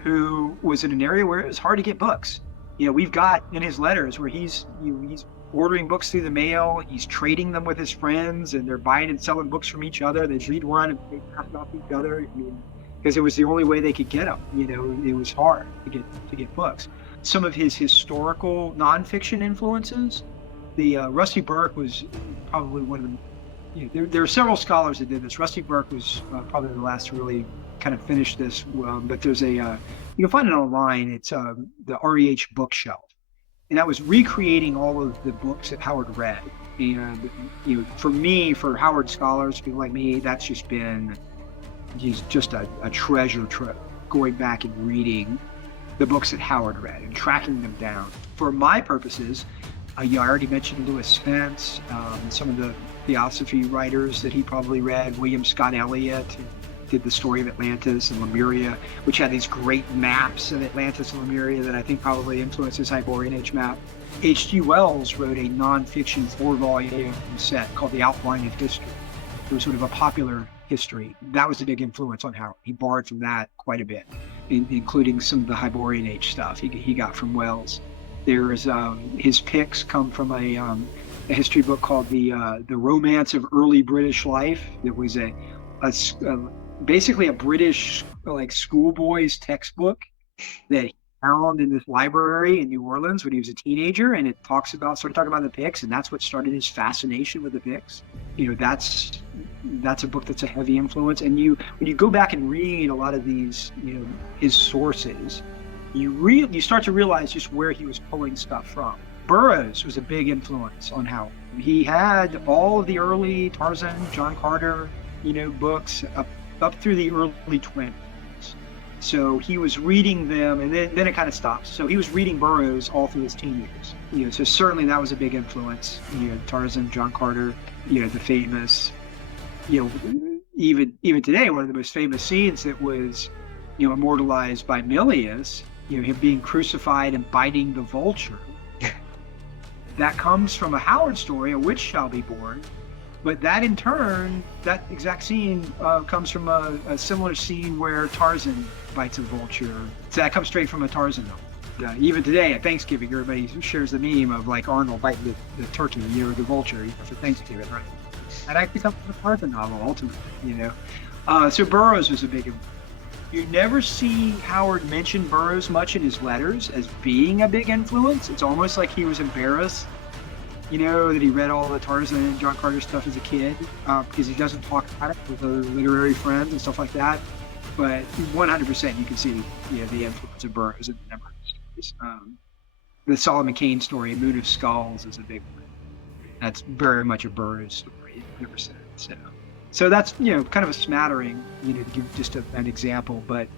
who was in an area where it was hard to get books. We've got in his letters where he's ordering books through the mail, he's trading them with his friends, and they're buying and selling books from each other. They read one and they pass it off each other. Because it was the only way they could get them. It was hard to get books. Some of his historical nonfiction influences, the Rusty Burke was probably one of them. There are several scholars that did this. Rusty Burke was probably the last to really kind of finish this. But there's you can find it online. It's the REH bookshelf, and that was recreating all of the books that Howard read. And for Howard scholars, people like me, that's just been. He's just a treasure trove, going back and reading the books that Howard read and tracking them down. For my purposes, I already mentioned Lewis Spence, some of the theosophy writers that he probably read, William Scott Elliott, who did the story of Atlantis and Lemuria, which had these great maps of Atlantis and Lemuria that I think probably influenced his Hyborian Age map. H.G. Wells wrote a nonfiction 4-volume set called The Outline of History. It was sort of a popular history. That was a big influence on Howard. He borrowed from that quite a bit, including some of the Hyborian Age stuff he got from Wells. There's his picks come from a history book called the Romance of Early British Life. It was basically a British schoolboy's textbook that he found in this library in New Orleans when he was a teenager, and it started talking about the Picts, and that's what started his fascination with the Picts. That's a book that's a heavy influence. And when you go back and read a lot of these, his sources, you start to realize just where he was pulling stuff from. Burroughs was a big influence on Howard. He had all of the early Tarzan, John Carter, books up through the early 20s. So he was reading them, and then it kind of stops. So he was reading Burroughs all through his teen years. So certainly that was a big influence. Tarzan, John Carter, the famous, even today, one of the most famous scenes that was, immortalized by Milius, him being crucified and biting the vulture. That comes from a Howard story, A Witch Shall Be Born. But that in turn, that exact scene comes from a similar scene where Tarzan bites a vulture. So that comes straight from a Tarzan novel. Even today at Thanksgiving, everybody shares the meme of Arnold biting the turkey, the vulture, for Thanksgiving, right? That actually comes from a Tarzan novel, ultimately, So Burroughs was a big influence. You never see Howard mention Burroughs much in his letters as being a big influence. It's almost like he was embarrassed that he read all the Tarzan and John Carter stuff as a kid, because he doesn't talk about it with other literary friends and stuff like that. But 100% you can see the influence of Burroughs in a number of stories. The Solomon Kane story, Moon of Skulls, is a big one. That's very much a Burroughs story, 100%. So that's, kind of a smattering, to give just an example. But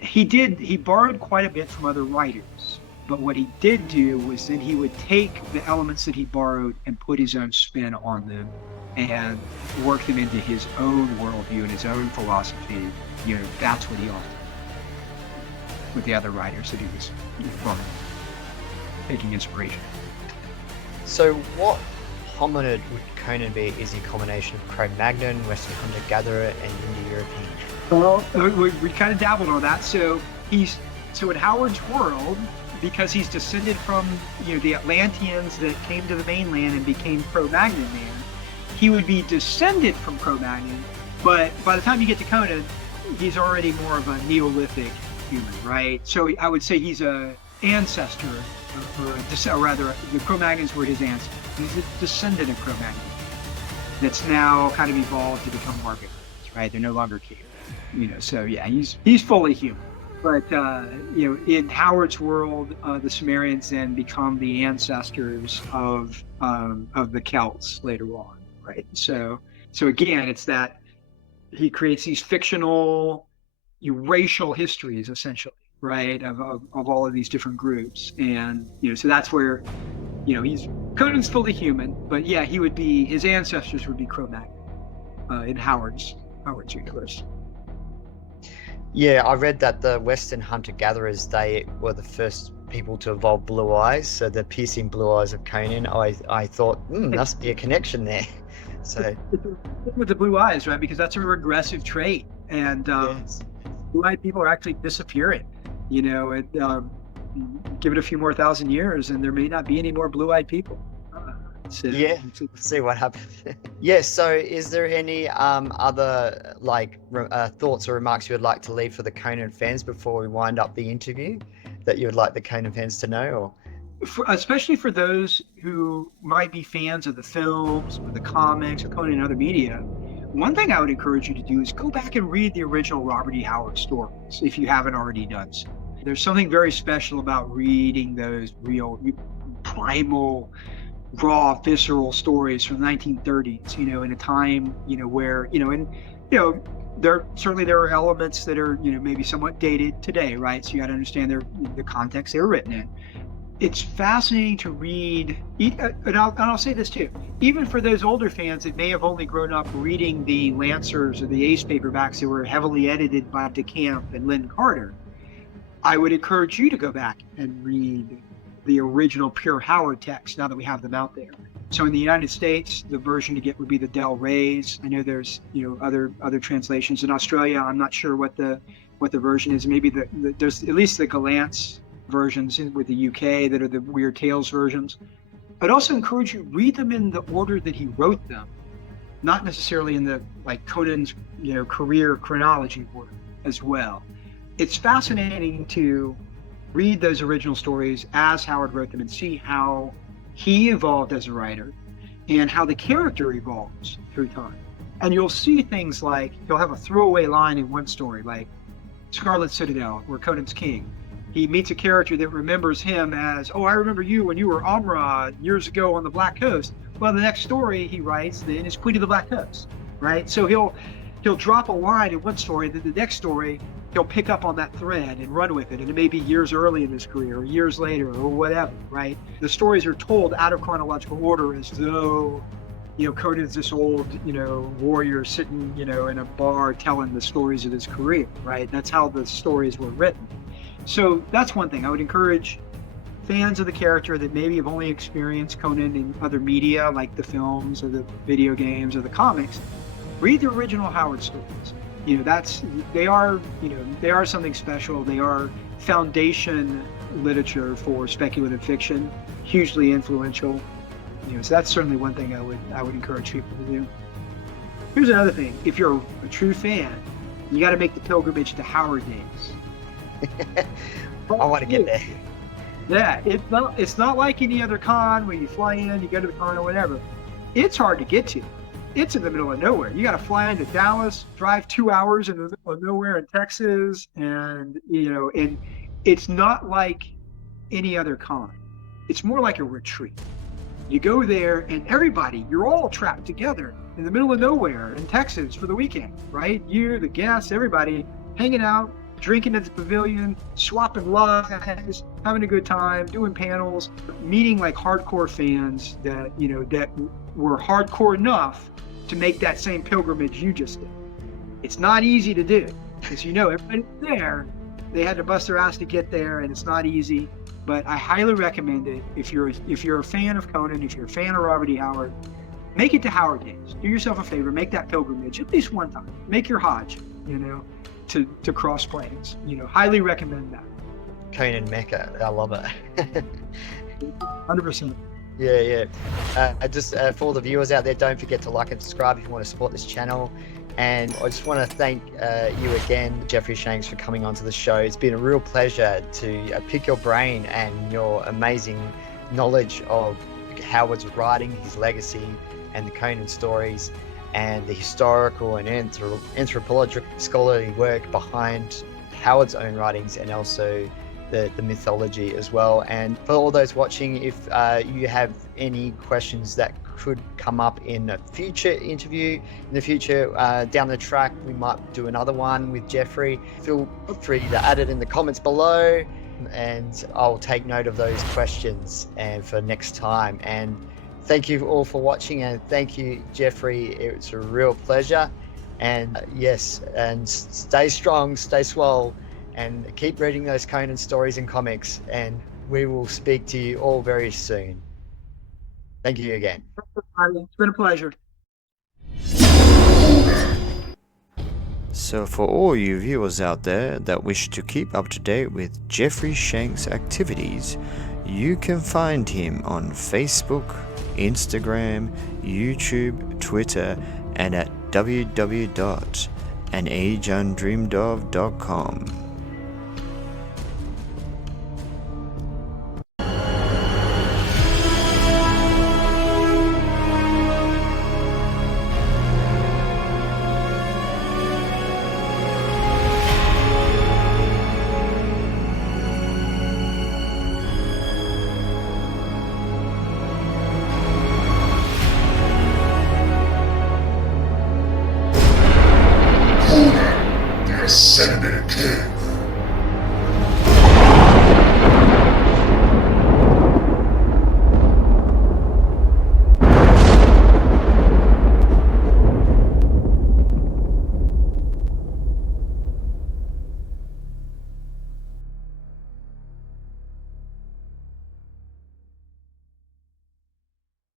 he borrowed quite a bit from other writers. But what he did do was then he would take the elements that he borrowed and put his own spin on them and work them into his own worldview and his own philosophy. That's what he offered with the other writers that he was borrowing, taking inspiration. So what hominid would Conan be? Is he a combination of Cro-Magnon, Western hunter-gatherer, and Indo-European? Well, we kind of dabbled on that. So in Howard's world, because he's descended from the Atlanteans that came to the mainland and became Cro-Magnon man, he would be descended from Cro-Magnon. But by the time you get to Conan, he's already more of a Neolithic human, right? So I would say he's a ancestor, or rather, the Cro-Magnons were his ancestors. He's a descendant of Cro-Magnon that's now kind of evolved to become barbarians, right? They're no longer cave. So yeah, he's fully human. But in Howard's world, the Sumerians then become the ancestors of the Celts later on, right? So again, it's that he creates these fictional, racial histories, essentially, right, of all of these different groups, and so that's where Conan's fully human, but yeah, his ancestors would be Cro-Magnon in Howard's universe. Yeah, I read that the Western hunter-gatherers, they were the first people to evolve blue eyes, so the piercing blue eyes of Conan, I thought, must be a connection there. So with the blue eyes, right, because that's a regressive trait, and yes. blue-eyed people are actually disappearing. Give it a few more thousand years, and there may not be any more blue-eyed people. Yeah, see what happens. Yes. So, is there any other thoughts or remarks you would like to leave for the Conan fans before we wind up the interview that you would like the Conan fans to know? Especially for those who might be fans of the films or the comics or Conan and other media, one thing I would encourage you to do is go back and read the original Robert E. Howard stories if you haven't already done so. There's something very special about reading those real, primal, raw, visceral stories from the 1930s, in a time, where, there are elements that are, maybe somewhat dated today, right? So you got to understand the context they were written in. It's fascinating to read, and I'll say this too, even for those older fans that may have only grown up reading the Lancers or the Ace paperbacks that were heavily edited by DeCamp and Lynn Carter, I would encourage you to go back and read the original pure Howard text now that we have them out there. So in the United States, the version to get would be the Del Rey's. I know there's other translations. In Australia, I'm not sure what the version is. Maybe there's at least the Gallant's versions with the UK that are the Weird Tales versions. I'd also encourage you read them in the order that he wrote them, not necessarily in the Conan's career chronology order as well. It's fascinating to read those original stories as Howard wrote them and see how he evolved as a writer and how the character evolves through time. And you'll see things like he'll have a throwaway line in one story, like Scarlet Citadel, where Conan's king. He meets a character that remembers him as, I remember you when you were Amra years ago on the Black Coast. Well, the next story he writes then is Queen of the Black Coast, right? So he'll drop a line in one story, then the next story he'll pick up on that thread and run with it, and it may be years early in his career or years later or whatever, right? The stories are told out of chronological order as though Conan's this old warrior sitting in a bar telling the stories of his career, right? That's how the stories were written. So that's one thing I would encourage fans of the character that maybe have only experienced Conan in other media like the films or the video games or the comics. Read the original Howard stories. They are something special. They are foundation literature for speculative fiction, hugely influential. So that's certainly one thing I would encourage people to do. Here's another thing: if you're a true fan, you got to make the pilgrimage to Howard Days. I want to get there. Yeah, it's not like any other con where you fly in, you go to the con or whatever. It's hard to get to. It's in the middle of nowhere. You got to fly into Dallas, drive 2 hours in the middle of nowhere in Texas, and and it's not like any other con. It's more like a retreat. You go there, and you're all trapped together in the middle of nowhere in Texas for the weekend, right? You, the guests, everybody hanging out, drinking at the pavilion, swapping lives, having a good time, doing panels, meeting hardcore fans that that were hardcore enough to make that same pilgrimage you just did. It's not easy to do because everybody's there. They had to bust their ass to get there, and it's not easy. but I highly recommend it. If you're a fan of Conan, if you're a fan of Robert E. Howard, make it to Howard Games. Do yourself a favor, make that pilgrimage at least one time. Make your Hajj, to cross planes. Highly recommend that. Conan Mecca. I love it. 100%. Yeah. Just for all the viewers out there, don't forget to like and subscribe if you want to support this channel. And I just want to thank you again, Jeffrey Shanks, for coming onto the show. It's been a real pleasure to pick your brain and your amazing knowledge of Howard's writing, his legacy, and the Conan stories, and the historical and anthropological scholarly work behind Howard's own writings, and also the mythology as well. And for all those watching, if you have any questions that could come up in a future interview, in the future down the track, we might do another one with Jeffrey. Feel free to add it in the comments below, and I'll take note of those questions and for next time. And thank you all for watching, and thank you, Jeffrey. It's a real pleasure. And yes, and stay strong, stay swole, and keep reading those Conan stories and comics, and we will speak to you all very soon. Thank you again. It's been a pleasure. So for all you viewers out there that wish to keep up to date with Jeffrey Shanks' activities, you can find him on Facebook, Instagram, YouTube, Twitter, and at www.anageundreamedof.com. Ascended King.